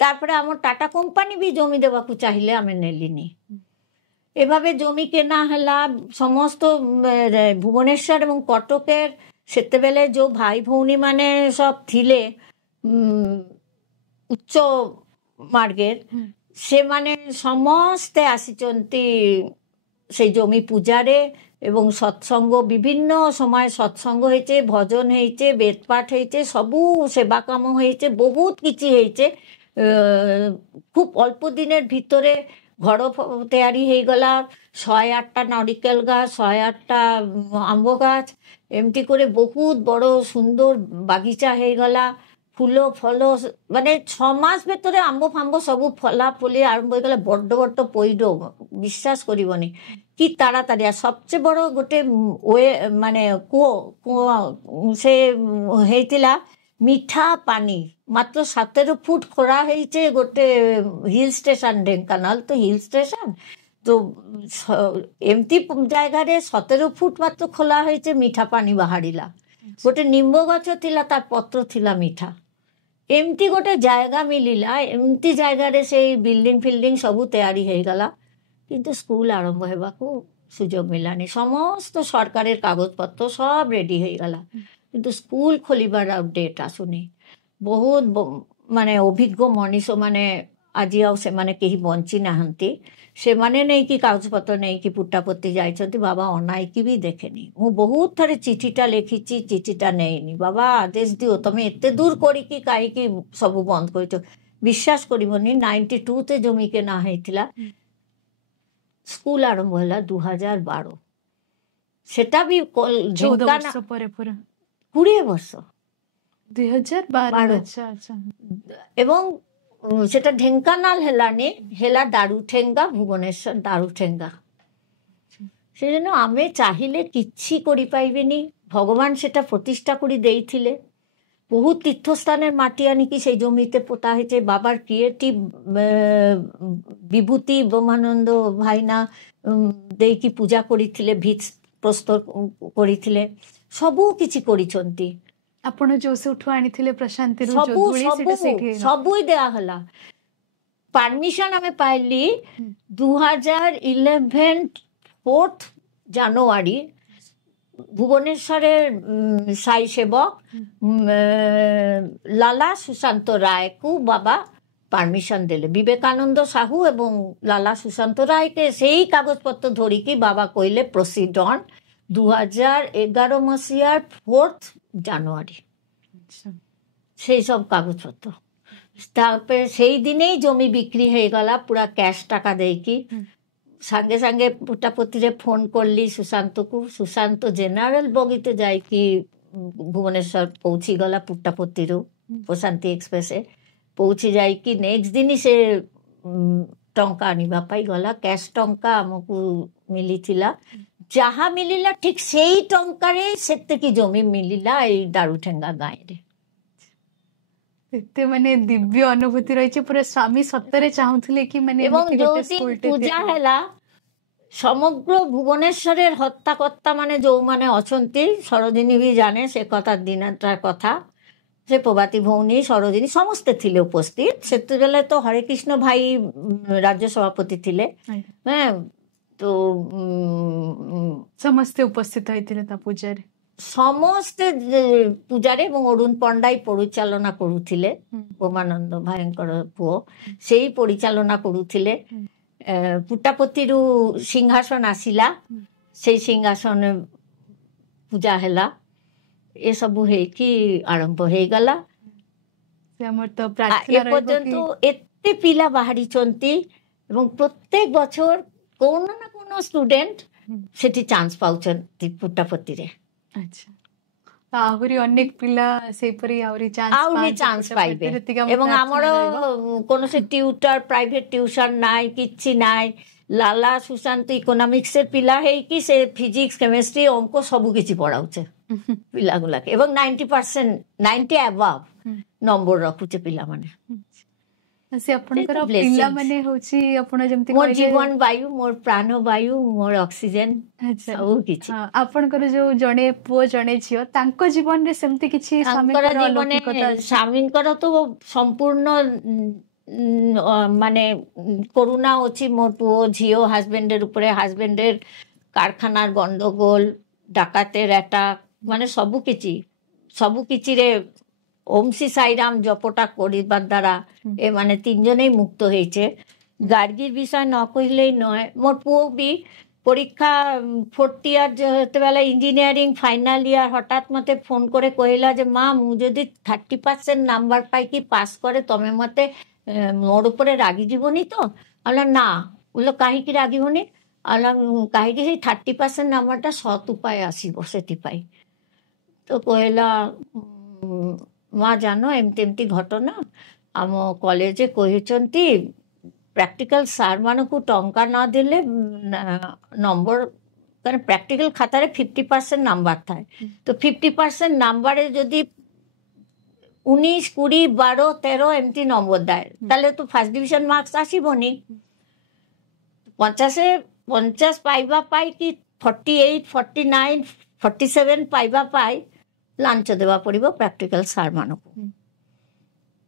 তারপরে আমার টাটা কোম্পানি বি জমি দেওয়াকে চাইলে আমি নেলিনি। এভাবে জমি কেনা হেলা। সমস্ত ভুবনেশ্বর এবং কটকের সেতেবেলে যে ভাই ভৌণী মানে সব থিলে উচ্চ মার্গের, সেমানে সমস্তে আসিছন্তি সেই জমি পূজারে এবং সৎসঙ্গ, বিভিন্ন সময় সৎসঙ্গ হয়েছে, ভজন হয়েছে, বেদপাঠ হয়েছে, সবু সেবা কাম হয়েছে, বহুত কিছু হয়েছে। খুব অল্প দিনের ভিতরে ঘর তৈরি হয়ে গলা। 108টা নারিকেল গাছ, 108টা আম্ব গাছ, এমতি করে বহুত বড় সুন্দর বাগিচা হয়ে গলা। ফুল ফল মানে 6 মাস ভেতরে আম্ব ফাম্ব সবু ফলা ফলি আরম্ভ হয়ে গেলে। বড্ড বড্ড পইড, বিশ্বাস করিবনি কি তাড়াতাড়ি। আর সবচেয়ে বড় গোটে ওয়ে মানে কুয়ো সে হয়েছিলা মিঠা পানি। মাত্র 17 ফুট খোঁড়া হয়েছে গোটে হিল স্টেশন, ঢেঙ্কানাল তো হিল স্টেশন। তো এমতি জায়গায় 17 ফুট মাত্র খোলা হয়েছে, মিঠা পানি বাহারিলা। গোটে নিম্ব গছ ଥିଲା, তার পত্র ଥିଲା মিঠা। এমতি গোটে জায়গা মিলিলা, এমতি জায়গায় সেই বিল্ডিং ফিল্ডিং সবু তৈরি হয়ে গলা। কিন্তু স্কুল আরম্ভ হওয়াকে সুযোগ মিলানি। সমস্ত সরকারের কাগজপত্র সব রেডি হয়ে গলা, কিন্তু স্কুল খোলিবার আর ডেট আসুনি। বহুত মানে অভিজ্ঞ মনীষ মানে আজি আও সেমানে কেহি বঞ্চি নাহান্তি। সেমানে নেইকি কাগজপত্র নেইকি পুট্টাপত্তি যাইছন্তি, বাবা অনাইকি বি দেখেনি। মু বহুত থরে চিঠিটা লেখিছি, চিঠিটা নেইনি। বাবা আদেশ দিও, তুমি এতে দূর করিকি কাহিকি সবু বন্ধ করিছ। বিশ্বাস করিবনি 92তে জমি কেনা হয়েছিল। স্কুল আরম্ভ হলা 2012। সেটা বি 14 ବର୍ଷ ପରେ ପୁରା 20 ବର୍ଷ 2012। আচ্ছা আচ্ছা। এবং সেটা ঢেঙ্কানাল হেলানি, হেলা দারুঠেঙ্গা, ভুবনেশ্বর দারুঠেঙ্গা। সেজন্য আমি চাহিলে কিচ্ছি করি পাইবেনি। ভগবান সেটা প্রতিষ্ঠা করে দেইছিলে। বহু তীর্থস্থানের মাটি আনিকি সেই জমিতে পোতা হয়েছে। বাবার ক্রিয়েটিভ বিভূতি ব্রহ্মানন্দ ভাইনা ଦେଇକି ପୂଜା କରିଥିଲେ, ଭିତ ପ୍ରସ୍ତୁତ କରିଥିଲେ, ସବୁ କିଛି କରିଛନ୍ତି। ଆପଣ ଯୋଉ ସେଠୁ ଆଣିଥିଲେ ପ୍ରଶାନ୍ତିରୁ ଯୋଉ ସବୁ ଧୂଳି ସେଟା ସବୁ ସେଇଠି ସବୁ ଦିଆହେଲା। परमिशन आम पाइली 2011 4 জানুয়ারি ভুবনেশ্বরের সাই সেবক লালা সুশান্ত রায়কু বাবা পারমিশন দেলে বিবেকানন্দ সাহু এবং লালা সুশান্ত রায়কে সেই কাগজপত্র ধরিকি বাবা কইলে প্রসিড অন 2011 মସିহার 4 জানুয়ারি সেই সব কাগজপত্র। তারপরে সেই দিনেই জমি বিক্রি হয়ে গলা পুরা ক্যাশ টাকা ଦେଇକି ସାଙ୍ଗେ ସାଙ୍ଗେ ପୁଟାପତିରେ ଫୋନ୍ କଲି ସୁଶାନ୍ତକୁ। ସୁଶାନ୍ତ ଜେନେରାଲ ବଗିତେ ଯାଇକି ଭୁବନେଶ୍ୱର ପହଞ୍ଚିଗଲା ପୁଟାପତିରୁ ପ୍ରଶାନ୍ତି ଏକ୍ସପ୍ରେସରେ ପହଞ୍ଚି ଯାଇକି ନେକ୍ସଟ ଦିନ ସେ ଟଙ୍କା ଆଣିବା ପାଇଁ ଗଲା। କ୍ୟାସ୍ ଟଙ୍କା ଆମକୁ ମିଳିଥିଲା। ଯାହା ମିଳିଲା ଠିକ ସେଇ ଟଙ୍କାରେ ସେତିକି ଜମି ମିଳିଲା ଏଇ ଦାରୁଠେଙ୍ଗା ଗାଁରେ। ଏତେ ମାନେ ଦିବ୍ୟ ଅନୁଭୂତି ରହିଛି। ପୁରା ସ୍ୱାମୀ ସତରେ ଚାହୁଁଥିଲେ କି ମାନେ এবং ଯୋଉଦିନ ପୂଜା ହେଲା ସମଗ୍ର ଭୁବନେଶ୍ୱରରେ ହତ୍ତାକର୍ତ୍ତା ମାନେ ଯୋଉମାନେ ଅଛନ୍ତି ସରୋଜିନୀ ବି ଜାଣେ ସେ କଥା ଦିନଟାର କଥା। ସେ ପ୍ରଭାତୀ ଭଉଣୀ ସରୋଜିନୀ ସମସ୍ତେ ଥିଲେ ଉପସ୍ଥିତ। ସେତେବେଳେ ତ ହରେକୃଷ୍ଣ ଭାଇ ରାଜ୍ୟ ସଭାପତି ଥିଲେ। তো ସମସ୍ତେ ଉପସ୍ଥିତ ହେଇଥିଲେ ତା ପୂଜାରେ। ସମସ୍ତେ ପୂଜାରେ ଏବଂ ଅରୁଣ ପଣ୍ଡାଇ ପରିଚାଳନା କରୁଥିଲେ। ଉମାନନ୍ଦ ଭାଇଙ୍କର ପୁଅ ସେଇ ପରିଚାଳନା କରୁଥିଲେ। ପୁଟାପତିରୁ ସିଂହାସନ ଆସିଲା। ସେଇ ସିଂହାସନ ପୂଜା ହେଲା। ଏସବୁ ହେଇକି ଆରମ୍ଭ ହେଇଗଲା। ଏପର୍ଯ୍ୟନ୍ତ ଏତେ ପିଲା ବାହାରିଛନ୍ତି ଏବଂ ପ୍ରତ୍ୟେକ ବର୍ଷ କୋଣ ନା କୋଣ ଷ୍ଟୁଡେଣ୍ଟ ସେଠି ଚାନ୍ସ ପାଉଛନ୍ତି ପୁଟାପତିରେ। ଆହୁରି ଅନେକ ପିଲା ସେଇପରି ଆହୁରି ଚାନ୍ସ ପାଇବେ। ଏବଂ ଆମର କୌଣସି ଟ୍ୟୁଟର ପ୍ରାଇଭେଟ ଟ୍ୟୁସନ ନାହିଁ କିଛି ନାହିଁ। ଲାଲା ସୁଶାନ୍ତ ଇକୋନୋମିକ୍ସ ପିଲା ହେଇକି ସେ ଫିଜିକ୍ସ କେମିଷ୍ଟ୍ରି ଅଙ୍କ ସବୁ କିଛି ପଢାଉଛେ ପିଲାଗୁଲାକେ ଏବଂ 90% 90 above ନମ୍ବର ରଖୁଛେ ପିଲାମାନେ। ସେ ଆପଣଙ୍କର ପିଲାମାନେ ହଉଛି ଆପଣ ଯେମିତି ମୋର ଜୀବନ ବାୟୁ ମୋର ପ୍ରାଣ ବାୟୁ ମୋର ଅକ୍ସିଜେନ ସବୁ କିଛି। ଆପଣଙ୍କର ଯୋଉ ଜଣେ ପୁଅ ଜଣେ ଝିଅ ତାଙ୍କ ଜୀବନରେ ସେମିତି କିଛି ସ୍ୱାମୀଙ୍କର ତ ସମ୍ପୂର୍ଣ୍ଣ ମାନେ କରୁଣା ଅଛି। ମୋର ପୁଅ ଝିଅ ହଜବେଣ୍ଡର ଉପରେ ହଜବେଣ୍ଡର କାରଖାନାର ଗଣ୍ଡଗୋଳ ଡାକାତେର ଆଟାକ ମାନେ ସବୁ କିଛିରେ ଓମ୍ ଶ୍ରୀ ସାଇରାମ ଜପଟା କରିବା ଦ୍ୱାରା ଏମାନେ 3 ଜଣ ମୁକ୍ତ ହେଇଛେ। ଗାର୍ଗୀର ବିଷୟ ନ କହିଲେ ନୁହେଁ। ମୋର ପୁଅ ବି ପରୀକ୍ଷା 4th year ଯେତେବେଳେ ଇଞ୍ଜିନିୟରିଂ ଫାଇନାଲ ଇୟର ହଠାତ୍ ମୋତେ ଫୋନ করে କହିଲା ଯେ ମା ମୁଁ ଯଦି 30% ନମ୍ବର ପାଇକି ପାସ୍ କରେ ତମେ ମୋତେ ମୋର ଉପରେ ରାଗିଯିବନି ତ? ଆଲା ନା। ବୋଲେ କାହିଁକି ରାଗିବନି? ଆଲା କାହିଁକି ସେଇ 30% ନମ୍ବରଟା ସତ ଉପାୟ ଆସିବ ସେଥିପାଇଁ। ତ କହିଲା ମା ଜାଣ ଏମିତି ଏମିତି ଘଟଣା ଆମ କଲେଜରେ କହିଛନ୍ତି ପ୍ରାକ୍ଟିକାଲ ସାର୍ ମାନଙ୍କୁ ଟଙ୍କା ନ ଦେଲେ ନମ୍ବର କାରଣ ପ୍ରାକ୍ଟିକାଲ ଖାତାରେ 50% ନମ୍ବର ଥାଏ। ତ 50% ନମ୍ବରରେ ଯଦି 19, 20, 12, 13 ଏମିତି ନମ୍ବର ଦେୟ ତାହେଲେ ତ ଫାର୍ଷ୍ଟ ଡିଭିଜନ ମାର୍କସ ଆସିବନି। 50 ପାଇବା ପାଇଁ କି 48, 49, 47 ପାଇବା ପାଇଁ ଲାଞ୍ଚ ଦେବା ପଡିବ ପ୍ରାକ୍ଟିକାଲ ସାର୍ ମାନଙ୍କୁ।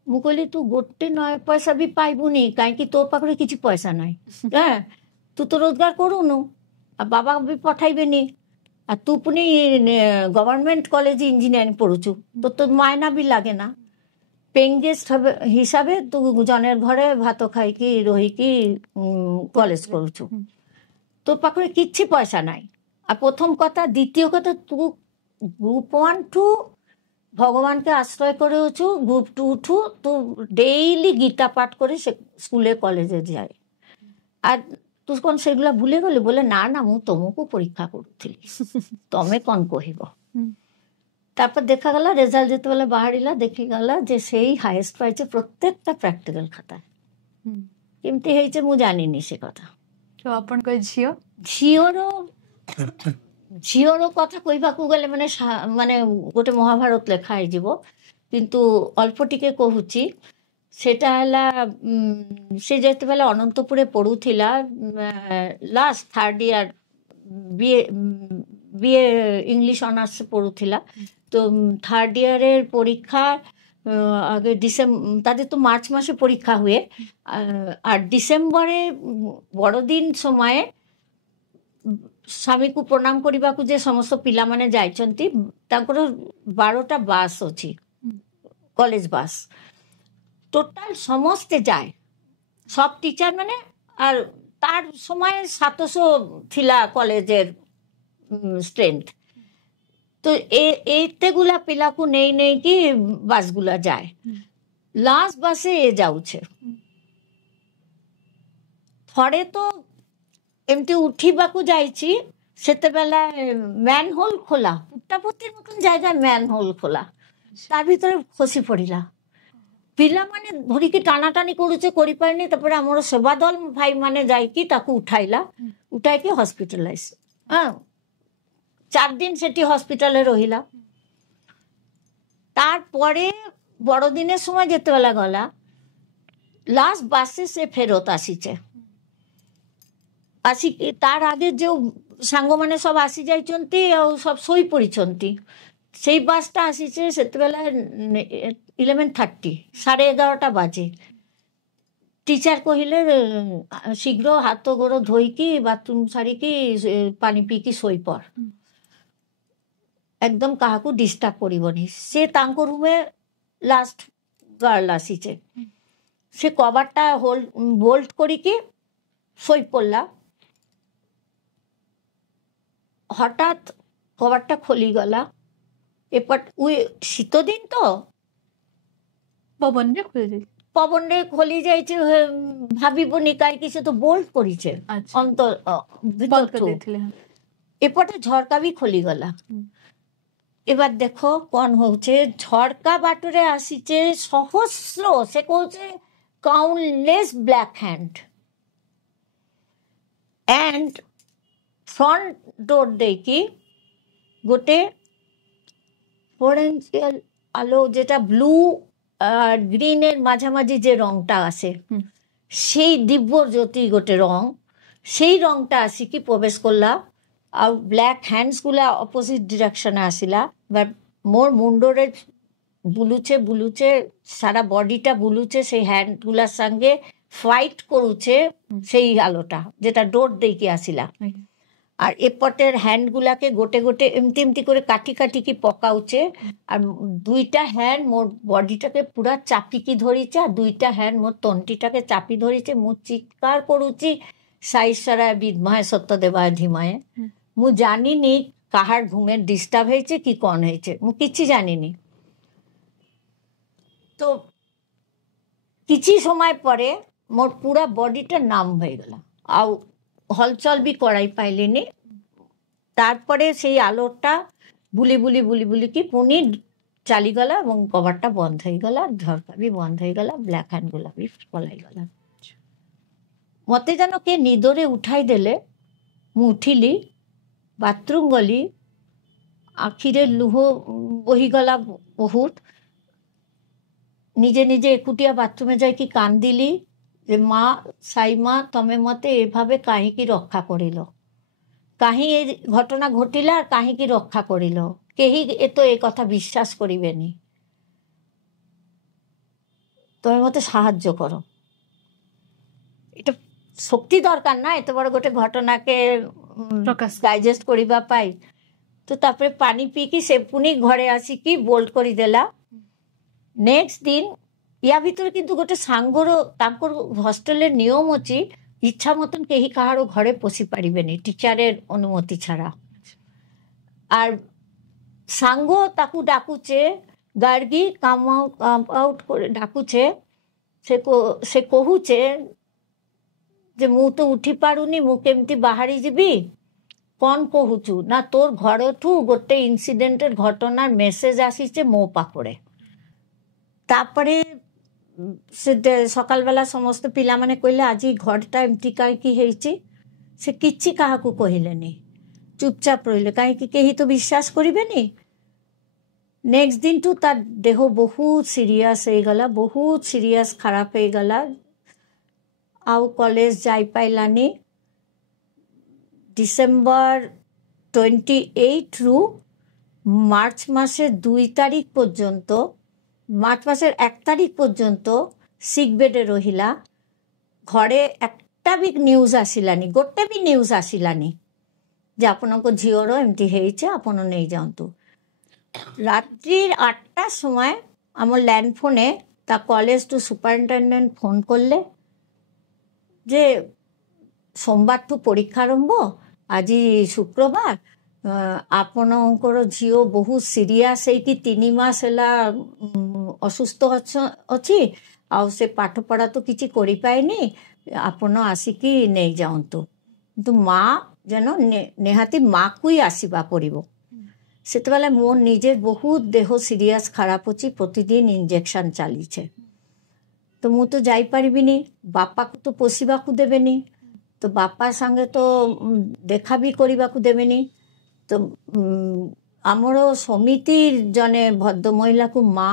ମୁଁ କହିଲି ତୁ ଗୋଟେ 9 ପଇସା ବି ପାଇବୁନି କାହିଁକି ତୋ ପାଖରେ କିଛି ପଇସା ନାହିଁ। ତୁ ତ ରୋଜଗାର କରୁନୁ ଆଉ ବାବା ବି ପଠାଇବେନି ଆଉ ତୁ ପୁଣି ଗଭର୍ଣ୍ଣମେଣ୍ଟ କଲେଜ ଇଞ୍ଜିନିୟରିଂ ପଢୁଛୁ ତ ମାଇନା ବି ଲାଗେ ନା। ପେଇଂ ଗେଷ୍ଟ ହିସାବରେ ତୁ ଜଣେ ଘରେ ଭାତ ଖାଇକି ରହିକି କଲେଜ କରୁଛୁ। ତୋ ପାଖରେ କିଛି ପଇସା ନାହିଁ। ଆଉ ପ୍ରଥମ କଥା। ଦ୍ୱିତୀୟ କଥା ତୁ ଗ୍ରୁପ 1 ଠୁ ভগবানকে আশ্রয় করেছো। গ্রুপ 2 ঠু তু ডেইলি গীতা পাঠ করে সে স্কুলে কলেজে যায়। আর তু কোন সেগুলা ভুলে গলি? বলে না না মু তোমাকে পরীক্ষা করুଥିଲି তমে কোন কহিব। তারপর দেখা গেল রেজাল্ট যেতেবেলে বাহারিলা দেখিগলা যে সেই হাইয়েস্ট পাইছে প্রত্যেকটা প্র্যাকটিক্যাল খাতায়। কেমতি হয়েছে মু জানিনি সে কথা। তো আপনার ଝିଅର କଥା କହିବାକୁ ଗଲେ ମାନେ ଗୋଟେ ମହାଭାରତ ଲେଖା ହେଇଯିବ। କିନ୍ତୁ ଅଳ୍ପ ଟିକେ କହୁଛି। ସେଟା ହେଲା ସେ ଯେତେବେଳେ ଅନନ୍ତପୁରରେ ପଢୁଥିଲା last 3rd year BA English honours ପଢୁଥିଲା। তো থার্ড ইয়ারের পরীক্ষা আগে তাদের তো মার্চ মাসে পরীক্ষা ହୁଏ আর ଡିସେମ୍ବରରେ ବଡ଼ଦିନ ସମୟରେ ସ୍ୱାମୀକୁ ପ୍ରଣାମ କରିବାକୁ ଯେ ସମସ୍ତ ପିଲାମାନେ ଯାଇଛନ୍ତି ତାଙ୍କର 12ଟା ବାସ୍ ଅଛି কলেজ বাস টোটাল সমস্তে যায় সব টিচার মানে আর তার সময় 700 ଥିଲା কলেজের স্ট্রেংথ তো এতেগুলা ପିଲାକୁ ନେଇକି ବାସଗୁଲା ଯାଏ ଲାଷ୍ଟ ବାସେ ଏ ଯାଉଛେ ଥରେ ତ ଏମିତି ଉଠିବାକୁ ଯାଇଛି ସେତେବେଳେ ମ୍ୟାନ୍ ହୋଲ୍ ଖୋଲା ପୁଟାପୋତିର ମତନ ଜାଗା ମ୍ୟାନ୍ ହୋଲ୍ ଖୋଲା ତା ଭିତରେ ଖସି ପଡ଼ିଲା ପିଲାମାନେ ଧରିକି ଟାଣାଟାଣି କରୁଛେ କରିପାରିନି ତାପରେ ଆମର ସେବା ଦଳ ଭାଇମାନେ ଯାଇକି ତାକୁ ଉଠାଇକି ହସ୍ପିଟାଲାଇଜ 4 দিন সেটি হসপিটালে রহিলা তারপরে বড়দিনের সময় যেতেবেলা গলা লাস্ট বাসে সে ফেরত আসিছে আসিকি তার আগে যে সাঙ্গମାନେ সব আসি যাইଛନ୍ତି ଆଉ সব ଶୋଇ ପଡ଼ିଛନ୍ତି সেই বাসটা আসিছে সেତେবেলা 11:30 11:30 বাজে টিচার কহিলে শীঘ্র হাত গোড় ধୋଇକି বাথরুম সারিকি পানি পিকি ଶୋଇ পড় একদম কাহাকু ডিস্টার্ব করিবনি সে তাঙ্ক রুমে লাস্ট গার্ল আসিছে সে কভারটা বোল্ট করিকি শোই পড়লা হঠাৎ কভারটা খোলিগলা এপট শীত দিন তো পবনে খোলি যাইছে ভাবিবনি কাইকি সে তো বোল্ট করিছে অন্তর এপটে ঝরকা বি খোলিগলা এবার দেখো কোন হচ্ছে ঝরকা বাটরে আসিছে সহস্র সে কହୁছে countless black hand and front door দেখি গোটে ফরেন্সিয়াল আলো যেটা ব্লু আর গ্রিনের মাঝামাঝি যে রংটা আসে সেই দিব্যর জ্যোতি গোটে রং সেই রংটা আসিকি প্রবেশ করলা আর ব্ল্যাক হ্যান্ডসগুলা অপোজিট ডিরেকশনে আসিলা বাট মোর মুন্ডরে বুলুছে সারা বডিটা বুলুছে সেই হ্যান্ডগুলার সঙ্গে ফাইট করুছে সেই আলোটা যেটা ডোর ଦେଇକି আসিলা আর এপটের হ্যান্ডগুলাকে গোটে গোটে এমতি এমতি করে কাটি কাটিকি পকাউছে আর দুইটা হ্যান্ড মোর বডিটাকে পুরা চাপিকি ধরিছে আর দুইটা হ্যান্ড মোর তন্টিটাকে চাপি ধরিছে মু চিৎকার করুছি সাইসারা বিদ্ময় সত্যদেবায় ধীমায় মু জানিনি কাহার ঘুমের ডিস্টার্ব হয়েছে কি কোন হয়েছে মু কিছু জানিনি তো কিছু সময় পরে মোর পুরা বডিটা নাম হয়ে গেল আর হলচল বি করাই পাইলিনি তারপরে সেই আলোটা বুলি বুলি বুলি বুলিকি পুনি চালিগলা এবং কভারটা বন্ধ হয়ে গেল ঝরকা বি বন্ধ হয়ে গেল ব্ল্যাক হ্যান্ডগুলা বি পলাই গলা মতে যেন কে নিদরে উঠাই দেলে মু উঠিলি বাথরুম গলি আখিরে লুহ বহিগলা বহুত নিজে নিজে একুটিয়া বাথরুমে যাইকি কান্দিলি যে মা সাই মা তমে মতে এভাবে কাহিকি রক্ষা করিল কাহি এই ঘটনা ঘটিলা আর কাহিকি রক্ষা করিল কেহি এতো এই কথা বিশ্বাস করিবেনি তুমি মতে সাহায্য করো এটা শক্তি দরকার না এত বড় গোটে ঘটনাকে ডাইজেস্ট করিবা পাই তো তারপরে পানি পিকি সে পুনি ঘরে আসিকি বোল্ট করি দেলা নেক্সট দিন ইয়া ভিতরে কিন্তু গোটে সাঙ্গর তাঙ্কর হস্টেলের নিয়ম অছি ইচ্ছা মতন কেহি কাহারো ঘরে পশি পারিবেনি টিচারের অনুমতি ছাড়া আর সাঙ্গ তাকু ডাকুছে গার্গী কাম আউট করে ডাকুছে সে কহুছে যে মু তো উঠি পারুনি মু কেমতি বাহারি যাবি কন কহুচু না তোর ঘরঠু গোটে ইনসিডেন্টের ঘটনার মেসেজ আসিছে মো পাখরে তারপরে সে সকালবেলা সমস্ত পিলামানে কইলে আজি ঘরটা এমতি কাইকি হয়েছে সে কিচ্ছি কাহাকু কহিলেনি চুপচাপ রইলে কাইকি কেহি তো বিশ্বাস করিবেনি নেক্সট দিন টু তার দেহ বহুত সিরিয়াস হয়ে গলা বহুত সিরিয়াস খারাপ হয়ে গলা আউ কলেজ যাই পাইলানি ডিসেম্বর 28 রু মার্চ মাসের 2 তারিখ পর্যন্ত, মার্চ মাসের 1 তারিখ পর্যন্ত ସିକ୍ ବେଡ଼େ ରହିଲା। ଘରେ একটা ବି ନ୍ୟୁଜ୍ ଆସିଲାନି, ଗୋଟେ ବି ନ୍ୟୁଜ୍ ଆସିଲାନି ଯେ ଆପଣଙ୍କ ଝିଅର ଏମିତି ହେଇছে ଆପଣ ନେଇଯାଆନ୍ତୁ। ରାତ୍ରି 8ଟା সময় ଆମ ଲ୍ୟାଣ୍ଡ ଫୋନେ ତା କଲେଜଠୁ ସୁପରିନଟେଣ୍ଡେଣ୍ଟ ଫୋନ୍ କଲେ ଯେ ସୋମବାରଠୁ ପରୀକ୍ଷା ଆରମ୍ଭ, ଆଜି ଶୁକ୍ରବାର, ଆପଣଙ୍କର ଝିଅ ବହୁତ ସିରିୟସ୍ ହେଇକି 3 ମାସ ହେଲା ଅସୁସ୍ଥ ଅଛି, ଆଉ ସେ ପାଠପଢ଼ା ତ କିଛି କରିପାଇନି, ଆପଣ ଆସିକି ନେଇଯାଆନ୍ତୁ। କିନ୍ତୁ ମା ଯେନ ନିହାତି ମାକୁ ହିଁ ଆସିବା ପଡ଼ିବ। ସେତେବେଳେ ମୋ ନିଜେ ବହୁତ ଦେହ ସିରିୟସ୍ ଖରାପ ଅଛି, ପ୍ରତିଦିନ ଇଞ୍ଜେକ୍ସନ୍ ଚାଲିଛେ। ତ ମୁଁ ତ ଯାଇପାରିବିନି, ବାପାକୁ ତ ପୋଷିବାକୁ ଦେବେନି, ତ ବାପା ସାଙ୍ଗେ ତ ଦେଖା ବି କରିବାକୁ ଦେବେନି। ତ ଆମର ସମିତି ଜଣେ ଭଦ୍ର ମହିଳାକୁ ମା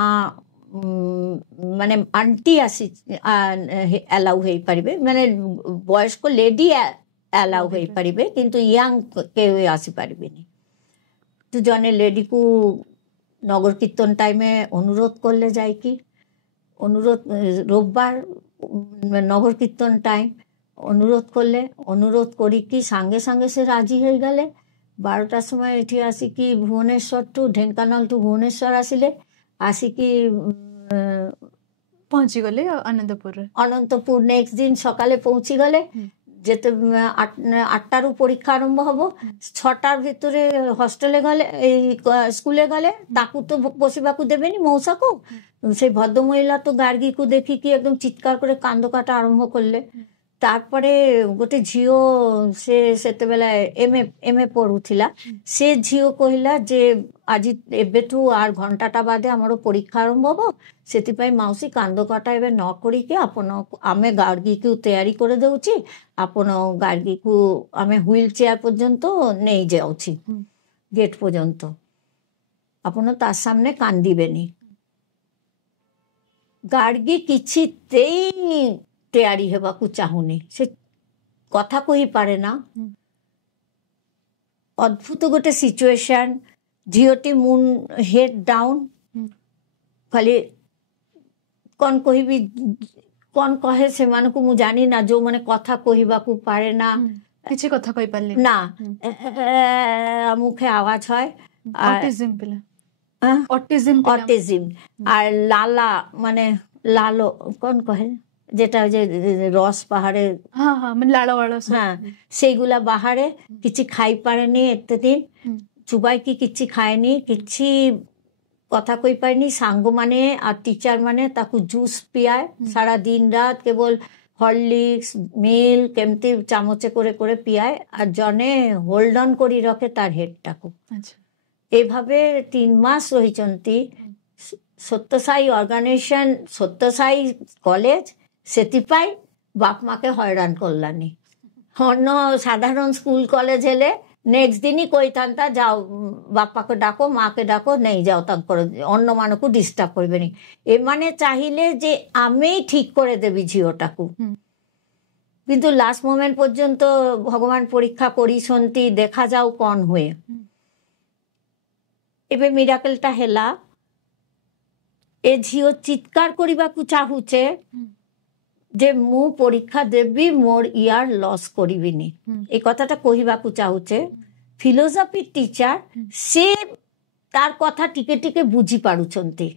ମାନେ ଆଣ୍ଟି ଆସି ଆଲାଉ ହେଇପାରିବେ, ମାନେ ବୟସ୍କ ଲେଡି ଆଲାଉ ହେଇପାରିବେ, କିନ୍ତୁ ୟଙ୍ଗ କେହି ଆସିପାରିବେନି। ତ ଜଣେ ଲେଡିକୁ ନଗର କୀର୍ତ୍ତନ ଟାଇମে অনুরোধ করলে যাইকি, অনুরোধ রোববার নগর কীর্তন টাইম অনুরোধ করলে, অনুরোধ করিকি সাঙ্গে সাঙ্গে সে রাজি হয়ে গেলে। 12টার সময় এটি আসিকি ভুবনেশ্বর টু ঢেঙ্কানাল টু ভুবনেশ্বর আসিলে, আসিকি ପହଞ୍ଚିଗଲେ ଅନନ୍ତପୁରରେ। ଅନନ୍ତପୁର ନେକ୍ସଟ ଦିନ ସକାଳେ ପହଞ୍ଚିଗଲେ। ଯେତେ 8টাରୁ ପରୀକ୍ଷା ଆରମ୍ଭ ହବ, 6ଟା ଭିତରେ ହଷ୍ଟେଲରେ ଗଲେ, ଏଇ ସ୍କୁଲରେ ଗଲେ, ତାକୁ ତ ବସିବାକୁ ଦେବେନି ମଉସାକୁ। সেই ভদ্রমহিলা তো গার্গীକୁ ଦେଖିକି একদম চিৎকার করে কান্দ কাটা আরম্ভ করলে। তারপরে ଗୋଟେ ଝିଅ, ସେ ସେତେବେଳେ ଏମଏ ପଢୁଥିଲା, ସେ ଝିଅ କହିଲା ଯେ ଆଜି ଏବେଠୁ আর ଘଣ୍ଟାଟା ବାଦେ ଆମର ପରୀକ୍ଷା ଆରମ୍ଭ ହବ, ସେଥିପାଇଁ ମାଉସୀ କାନ୍ଦ କାଟା ଏବେ ନ କରିକି ଆପଣ, ଆମେ ଗାର୍ଗୀକୁ ତିଆରି করে ଦେଉଛି, ଆପଣ ଗାର୍ଗୀକୁ ଆମେ হুইল চেয়ার পর্যন্ত ନେଇଯାଉଛି, গেট পর্যন্ত, ଆପଣ ତା ସାମ୍ନାରେ କାନ୍ଦିବେନି। ଗାର୍ଗୀ କିଛିতেই ତିଆରି ହେବାକୁ ଚାହୁଁନି, ସେ କଥା କହିପାରେ ନା। ଅଦ୍ଭୁତ ଗୋଟେ ସିଚୁଏସନ୍। ଝିଅଟି ମୁନ୍ ହେଡ୍ ଡାଉନ୍, ଖାଲି କ'ଣ କହିବି, କ'ଣ କହେ ସେମାନଙ୍କୁ ମୁଁ ଜାଣି ନା, ଯୋଉମାନେ କଥା କହିବାକୁ ପାରେ ନା, କିଛି କଥା କହିପାରିଲେ না, মুখে আওয়াজ হয়। অটিজম পিলা, অটিজম অটিজম আর লালা, মানে লালো কোন কহে, যেটা যে রস পাহাড়ে, হ্যাঁ হ্যাঁ, মানে লাল ওয়ালা, হ্যাঁ, সেইগুলা বাহারে কিছু খাই পারেনি এতে দিন, চুবাইকি কিছু খায়নি, କିଛି কথা কই পারেনি। ସାଙ୍ଗମାନେ আর টিচার ମାନେ ତାକୁ ଜୁସ୍ ପିଆଏ ସାରା দিন রাত, কেবল হরলিক্স মিল্ক এমতি চামচে করে করে পিয়ায়, আর জনে হোল্ড অন করি রখে তার হেডটাকু। এইভাবে 3 মাস রহিଛନ୍ତି। সত্যসাই অর্গানাইজেশন, সত্যসাই কলেজ ସେଥିପାଇଁ বাপ মাকে হয়রান করলানি। অন্য সাধারণ স্কুল কলেজ হেলে নেক্সট দিনই কইতান্তা যাও বাপাকে ডাকো, মাকে ডাকো, নেই যাও, তারপর অন্য মানুষকে ডিস্টার্ব করবেনি। এমানে চাহিলে যে আমি ঠিক করে দেবি ঝিওটাকু, কিন্তু লাস্ট মোমেন্ট পর্যন্ত ভগবান পরীক্ষা করিছন্তি, দেখা যাও কন হুয়ে। এবে মিরাকেলটা হেলা, এ ঝিও চিৎকার করিবাকু চাহুছে যে মু পরীক্ষা দেবি, মোর ইয়ার লস করিবিনি, এই কথাটা কহিবাকু চাহুছে। ফিলোসফি টিচার সে তার কথা টিকে টিকে বুঝি পারুছন্তি।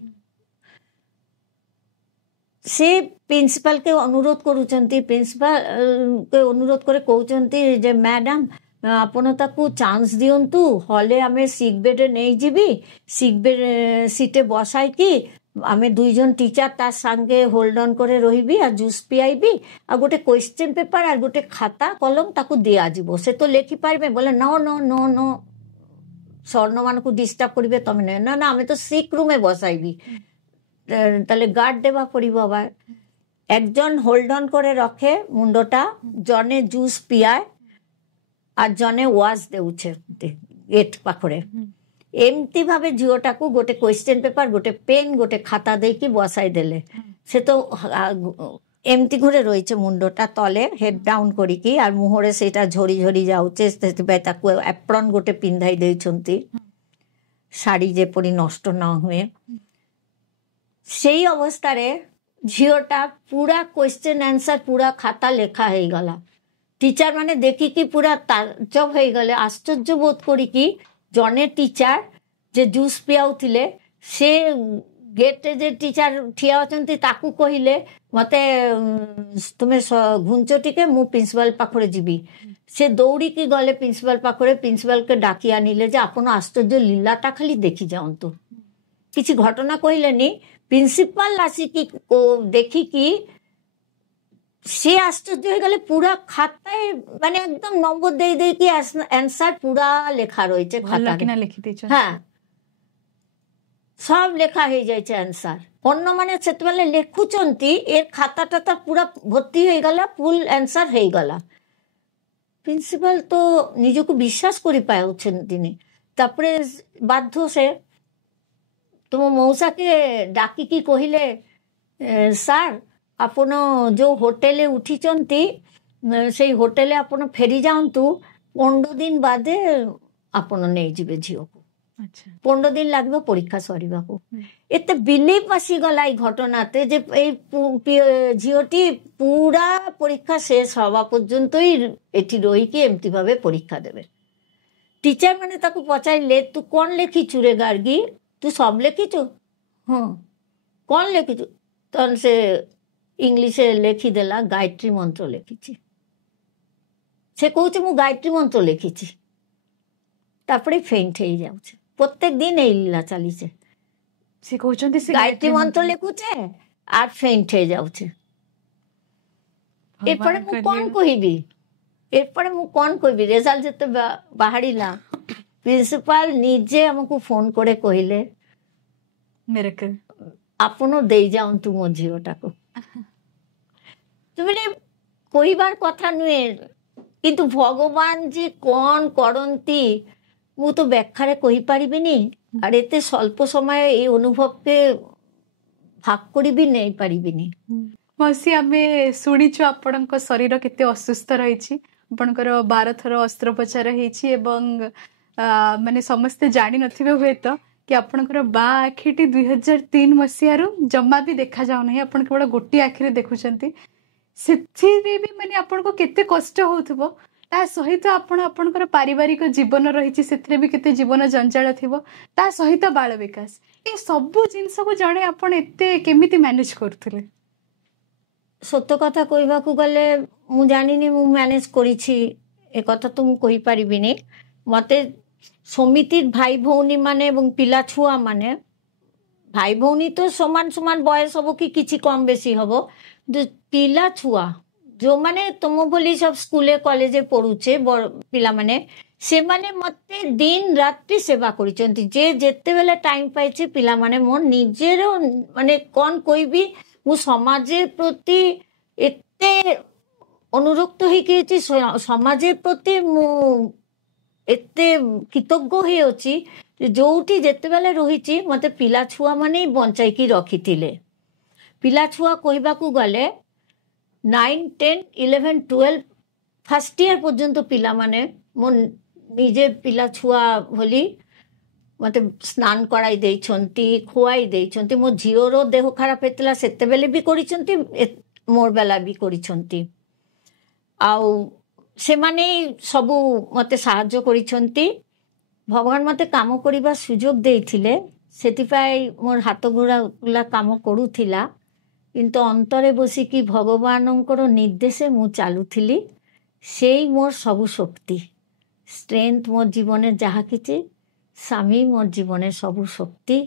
সে প্রিন্সিপালকে অনুরোধ করুছন্তি, প্রিন্সিপালকে অনুরোধ করে কହୁଛନ୍ତି যে ম্যাডাম ଆପଣ ତାକୁ ଚାନ୍ସ ଦିଅନ୍ତୁ, ହଲେ ଆମେ ସିକ୍ ବେଡ୍ ନେଇଯିବି, ସିକ୍ ବେଡ୍ ସିଟେ ବସାଇକି ଆମେ 2 ଜଣ ଟିଚର ତା ସାଙ୍ଗେ ହୋଲ୍ଡ ଅନ୍ করে ରହିବି, আর ଜୁସ୍ ପିଆଇବି, ଆଉ ଗୋଟେ କ୍ୱେଶ୍ଚନ পেপার আর ଗୋଟେ ଖାତା କଲମ ତାକୁ ଦିଆଯିବ, ସେ ତ ଲେଖିପାରିବେ। ବୋଲେ নো নো নো নো, স্বর্ণମାନଙ୍କୁ ডিস্টার্ব করিবে তবে না, না না আমি তো সিক রুমে বসাইবি, তাহলে গার্ড দেওয়া পড়িব। আবার একজন হোল্ড অন করে রখে মুন্ডটা, জনে জুস পিয়ায় আর জনে ওয়াজ দেউছে গেট পাখরে। এমতি ভাবে ঝিওটাকু গোটে কোয়েশ্চেন পেপার, গোটে পেন, গোটে খাতা ଦେଇକି বসাই দেলে। সে তো এমতি ঘুরে রয়েছে মুন্ডটা তলে, হেড ডাউন করিকি, আর মুহଁରେ ସେଇଟା ଝରି ଝରି ଯାଉଛେ, ସେଥିପାଇଁ ତାକୁ ଆପ୍ରନ୍ ଗୋଟେ ପିନ୍ଧାଇ ଦେଇଛନ୍ତି। ଶାଢ଼ୀ ଯେପରି ନଷ୍ଟ ନ ହୁଏ। ସେଇ ଅବସ୍ଥାରେ ଝିଅଟା ପୁରା କ୍ୱେଶ୍ଚନ୍ ଆନ୍ସର୍ ପୁରା ଖାତା ଲେଖା ହେଇଗଲା। टीचर माने देखिकी पूरा ताज्जब हो गले, आश्चर्य बोध करिकी जने टीचर जे जूस पियाउथिले से गेट जे टीचर ठिया अछंती ताकू कहिले मते तुमे घुंचो टिके मु प्रिंसिपल पाखरे जीबी। से दौड़ी की गले प्रिंसिपल पाखरे, प्रिंसिपल के डाकी आनिले जे आपण आश्चर्य लीलाटा खाली देखि जाऊंतु। किछि घटना कहिलेनी, प्रिंसिपल आसिकी देखिकी से आश्चर्य हो गले। पूरा खाताए माने एकदम नंबर दे दे कि आंसर पूरा लेखा रहिছে खाता किना लिखि दैछ। हां, सब लेखा हो जाइছে आंसर। অন্য মানে সেতবেলে লেখুচন্তি এর খাতাটা তো পুরা ভর্তি হয়ে গলা, ফুল आंसर হয়ে গলা। প্রিন্সিপাল তো নিজেকে বিশ্বাস করি পাউছেন তিনি। তারপরে বাধ্য সে तुम मौसा के डाकी की कहिले, सर आपण जो होटेल उठिचंती से होटेल आपण फेरी जाऊंतु, 15 दिन बादे आपण नहीं जीवे झियो को। अच्छा 15 दिन लागबो परीक्षा सरीबा को। एते बिलीव आसी गला ई घटनाते जे झियोटी पूरा परीक्षा शेष हवा पर्यंत एठी रही कि एमती भाबे परीक्षा देबे। टीचर माने ताकू पचाइले, तू कौन लेखिचु रे गार्गी, तू सब लेखिचु? हाँ, कौन लेखिचु? तन से इंग्लिश लेखी देला गायत्री मंत्र लेखिची। से कहूचे मु गायत्री मंत्र लेखिची। तापरे फेंट हो जाउचे। प्रत्येक दिन ए लीला चलीचे। से कहउचंती से गायत्री मंत्र लेखुचे आर फेंट हो जाउचे। एरपरे मु कौन कहिबी? एरपरे मु कौन कहिबी? रिजल्ट जते बाहरिला, प्रिंसिपल निजे हमको फोन करे कहिले, मिरेकल आपण दे जाऊंतु मो झियोटा को। तुमने कहिबार कथा नुहे, किंतु भगवान जी कौन करंती मु तो व्याख्यारे कहि पारिबिनी। आर एते स्वल्प समय ए अनुभव के भाग करी भी नहीं पारिबिनी। मसी आमे सुनिछु आपणक शरीर केते असुस्थ रहिछि, आपणकर 12 थर अस्त्रोपचार हेछि एवं माने समस्ते जानी नथिबे हुए तो कि आपणकर बा आखिटी 2003 मसियारू जम्मा भी देखा जाउ नहीं, आपण केवल गोटी आखिरे देखुचंती। सेथिरे भी माने आपण को केते कष्ट होथबो, ता सहित आपण आपणकर पारिवारिक जीवन रहिछि, सेथिरे भी केते जीवन जंजाल थिबो, ता सहित बाल विकास, ए सब जिंस को जाने आपण एते केमिति मैनेज करथुले? सत्य कथा कहवा को गले मु जानिनी मु मैनेज करिछि, ए कथा तो मु कहि पारिबिनी। मते समिति भाई भौनी माने एवं पिला छुआ माने, भाई भौनी तो समान समान बयस हबो कि किछि कम बेसी हबो, पिला छुआ जो माने तुम बोली सब स्कूले कॉलेजे पढुचे पिला माने, से माने मते दिन रात्रि सेवा करिचंती। जे जेते बेले टाइम पाइछि पिला माने मो निजेर माने कोन कोई भी मु समाजे प्रति एते अनुरक्त होई कि समाजे प्रति मु एते कृतज्ञ होई अछि जोठी जेते बेले रहिछि मते पिला छुआ माने बंचाई की रखिथिले। पिला छुआ कहबा को गले 9, 10, 11, 12 फर्स्ट ईयर पर्यंत पिला माने मो निजे पिला छुआ भली मते स्नान कराई देइछंती, खुआई देइछंती। मो झियोर देह खराब हेतला सेते बेले भी करिछंती, मोर बेला भी करिछंती। आउ से माने सबु मते साहाय्य करिछंती। भगवान मते काम करिबा सुजोग देइथिले, सेतिपाई मोर हाथ गोड़ा काम करूथिला, किंतु अंतरे बसी कि भगवानंकर निर्देशे मु चालुथिली। सेई मोर सबु शक्ति स्ट्रेंथ मोर जीवने जहा किछि, स्वामी मोर जीवने सबु शक्ति।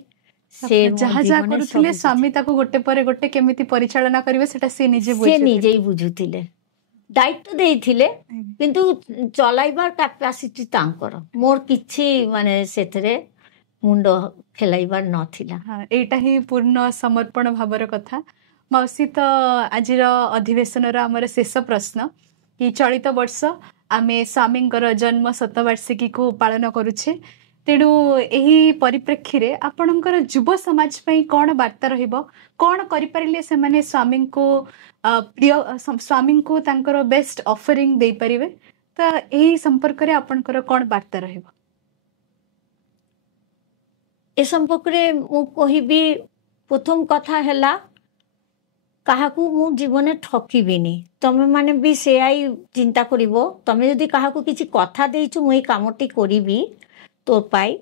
से जहा जहा करूथिले स्वामी ताको गोटे परे गोटे केमिति परिचालना करिवे सेटा से निजे ही बुझुथिले, दायित्व देइथिले, किंतु चलाइबार कैपेसिटी तांकर, मोर किछि माने सेथरे मुंड खेलाइबार नथिला। हां, एटा ही पूर्ण समर्पण भावर कथा। मौसी तो आजिर अधिवेशन आमर शेष प्रश्न कि चलित वर्ष आमे स्वामींकर जन्म शतवार्षिकी को पालन करुछे, तेणु यही परिप्रेक्षी रे आपणकर युव समाज पई कौन वार्ता रहिबो, कौन करि परिले से माने स्वामी को प्रिय स्वामी को तांकर बेस्ट ऑफरिंग दे परिवे, तो यही संपर्क रे आपणकर कौन वार्ता रहिबो? ए संपर्क रे मु कहिबी प्रथम कथा हैला काहाकू मु जीवन ठकिबिनी तमे माने भी से आई चिंता करिवो तमे यदि काहाकू किछि कथा देइछु मु ए कामटी करिबी तो पाई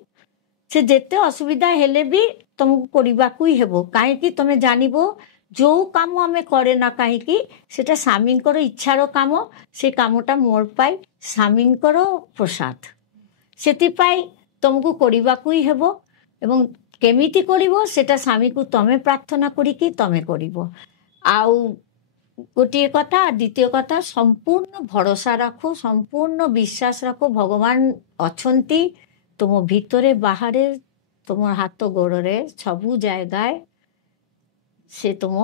से जेते असुविधा हेले भी तुमको करिबाकू ही हेबो काहे कि तमे जानिबो जो काम आमे करे ना काहे कि सेटा स्वामींकर इच्छार काम से कामटा मोर पाई स्वामींकर प्रसाद सेति पाई तुमको करिबाकू ही हेबो एवं केमिति करिवो सेटा स्वामी को तमे प्रार्थना करी कि तमे करिवो आउ गोटे कथा द्वितीय कथा संपूर्ण भरोसा रखो संपूर्ण विश्वास रखो भगवान अछंती तुम भितरे बाहरे तुम हाथ गोड़े सबू जगाए से तुम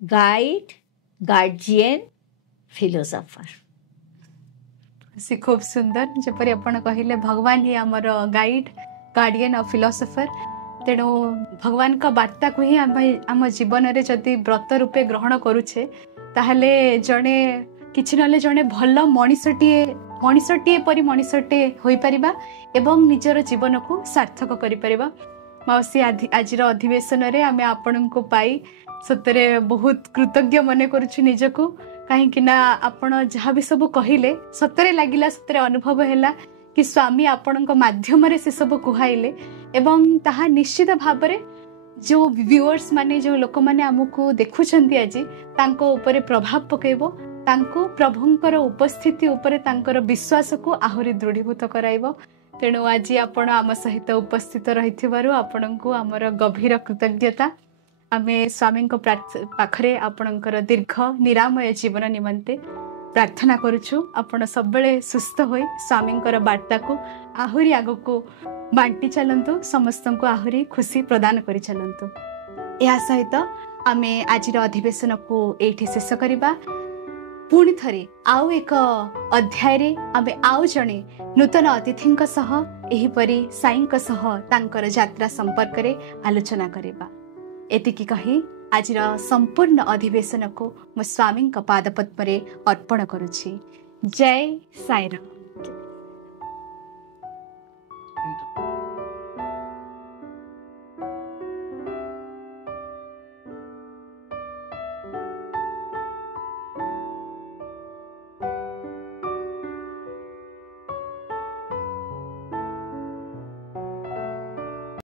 गाइड गार्जियन फिलोसफर से खूब सुंदर जपरी आपण कहले भगवान ही आमर गाइड गार्डियन और फिलोसफर तेणु भगवान का वार्ता को ही आम जीवन में जदि व्रत रूपे ग्रहण करुचे ताहले जड़े किछि नले जड़े भल मनीषटीए परी मनीषटे होई परिबा एवं निजर जीवन को सार्थक करि परिबा। माउसी आज अधिवेशन रे आमे आपन को पाई सतरे बहुत कृतज्ञ मने करूछु निजको कहीं ना आपण जहाँ भी सब कहले सतरे लागिला सतरे अनुभव हैला कि स्वामी आपण माध्यम रे से सब कुहाइले एवं ताहा निश्चित भाव रे जो व्यूअर्स माने जो लोक माने हमको देखुछंती आज तांको ऊपर प्रभाव पकेबो तांको प्रभुंकर उपस्थिति ऊपर तांकर विश्वास को आहुरी दृढ़ीभूत कराइबो। तेणु आज आपण आम सहित उपस्थित रहिथिबारु आपण को आमर गभीर कृतज्ञता आमे स्वामी को पाखरे आपणकर दीर्घ निरामय जीवन निमंते प्रार्थना करुछु आपण सबले सुस्थ होई स्वामींकर वार्ता को आहुरी आगो को बांटी चलंतु समस्त को आहुरी खुशी प्रदान करि चलंतु। या सहित आमे आज अधिवेशन को एठी शेष करिबा पुणी थरे आउ एक अध्याय रे आमे आउ जणे नूतन अतिथिंक सह एही परी साईंक सह तांकर यात्रा संपर्क रे आलोचना करिबा। एतिकी कही आज संपूर्ण अधिवेशन को मो स्वामी पादपद्म रे अर्पण करुछि। जय साईराम।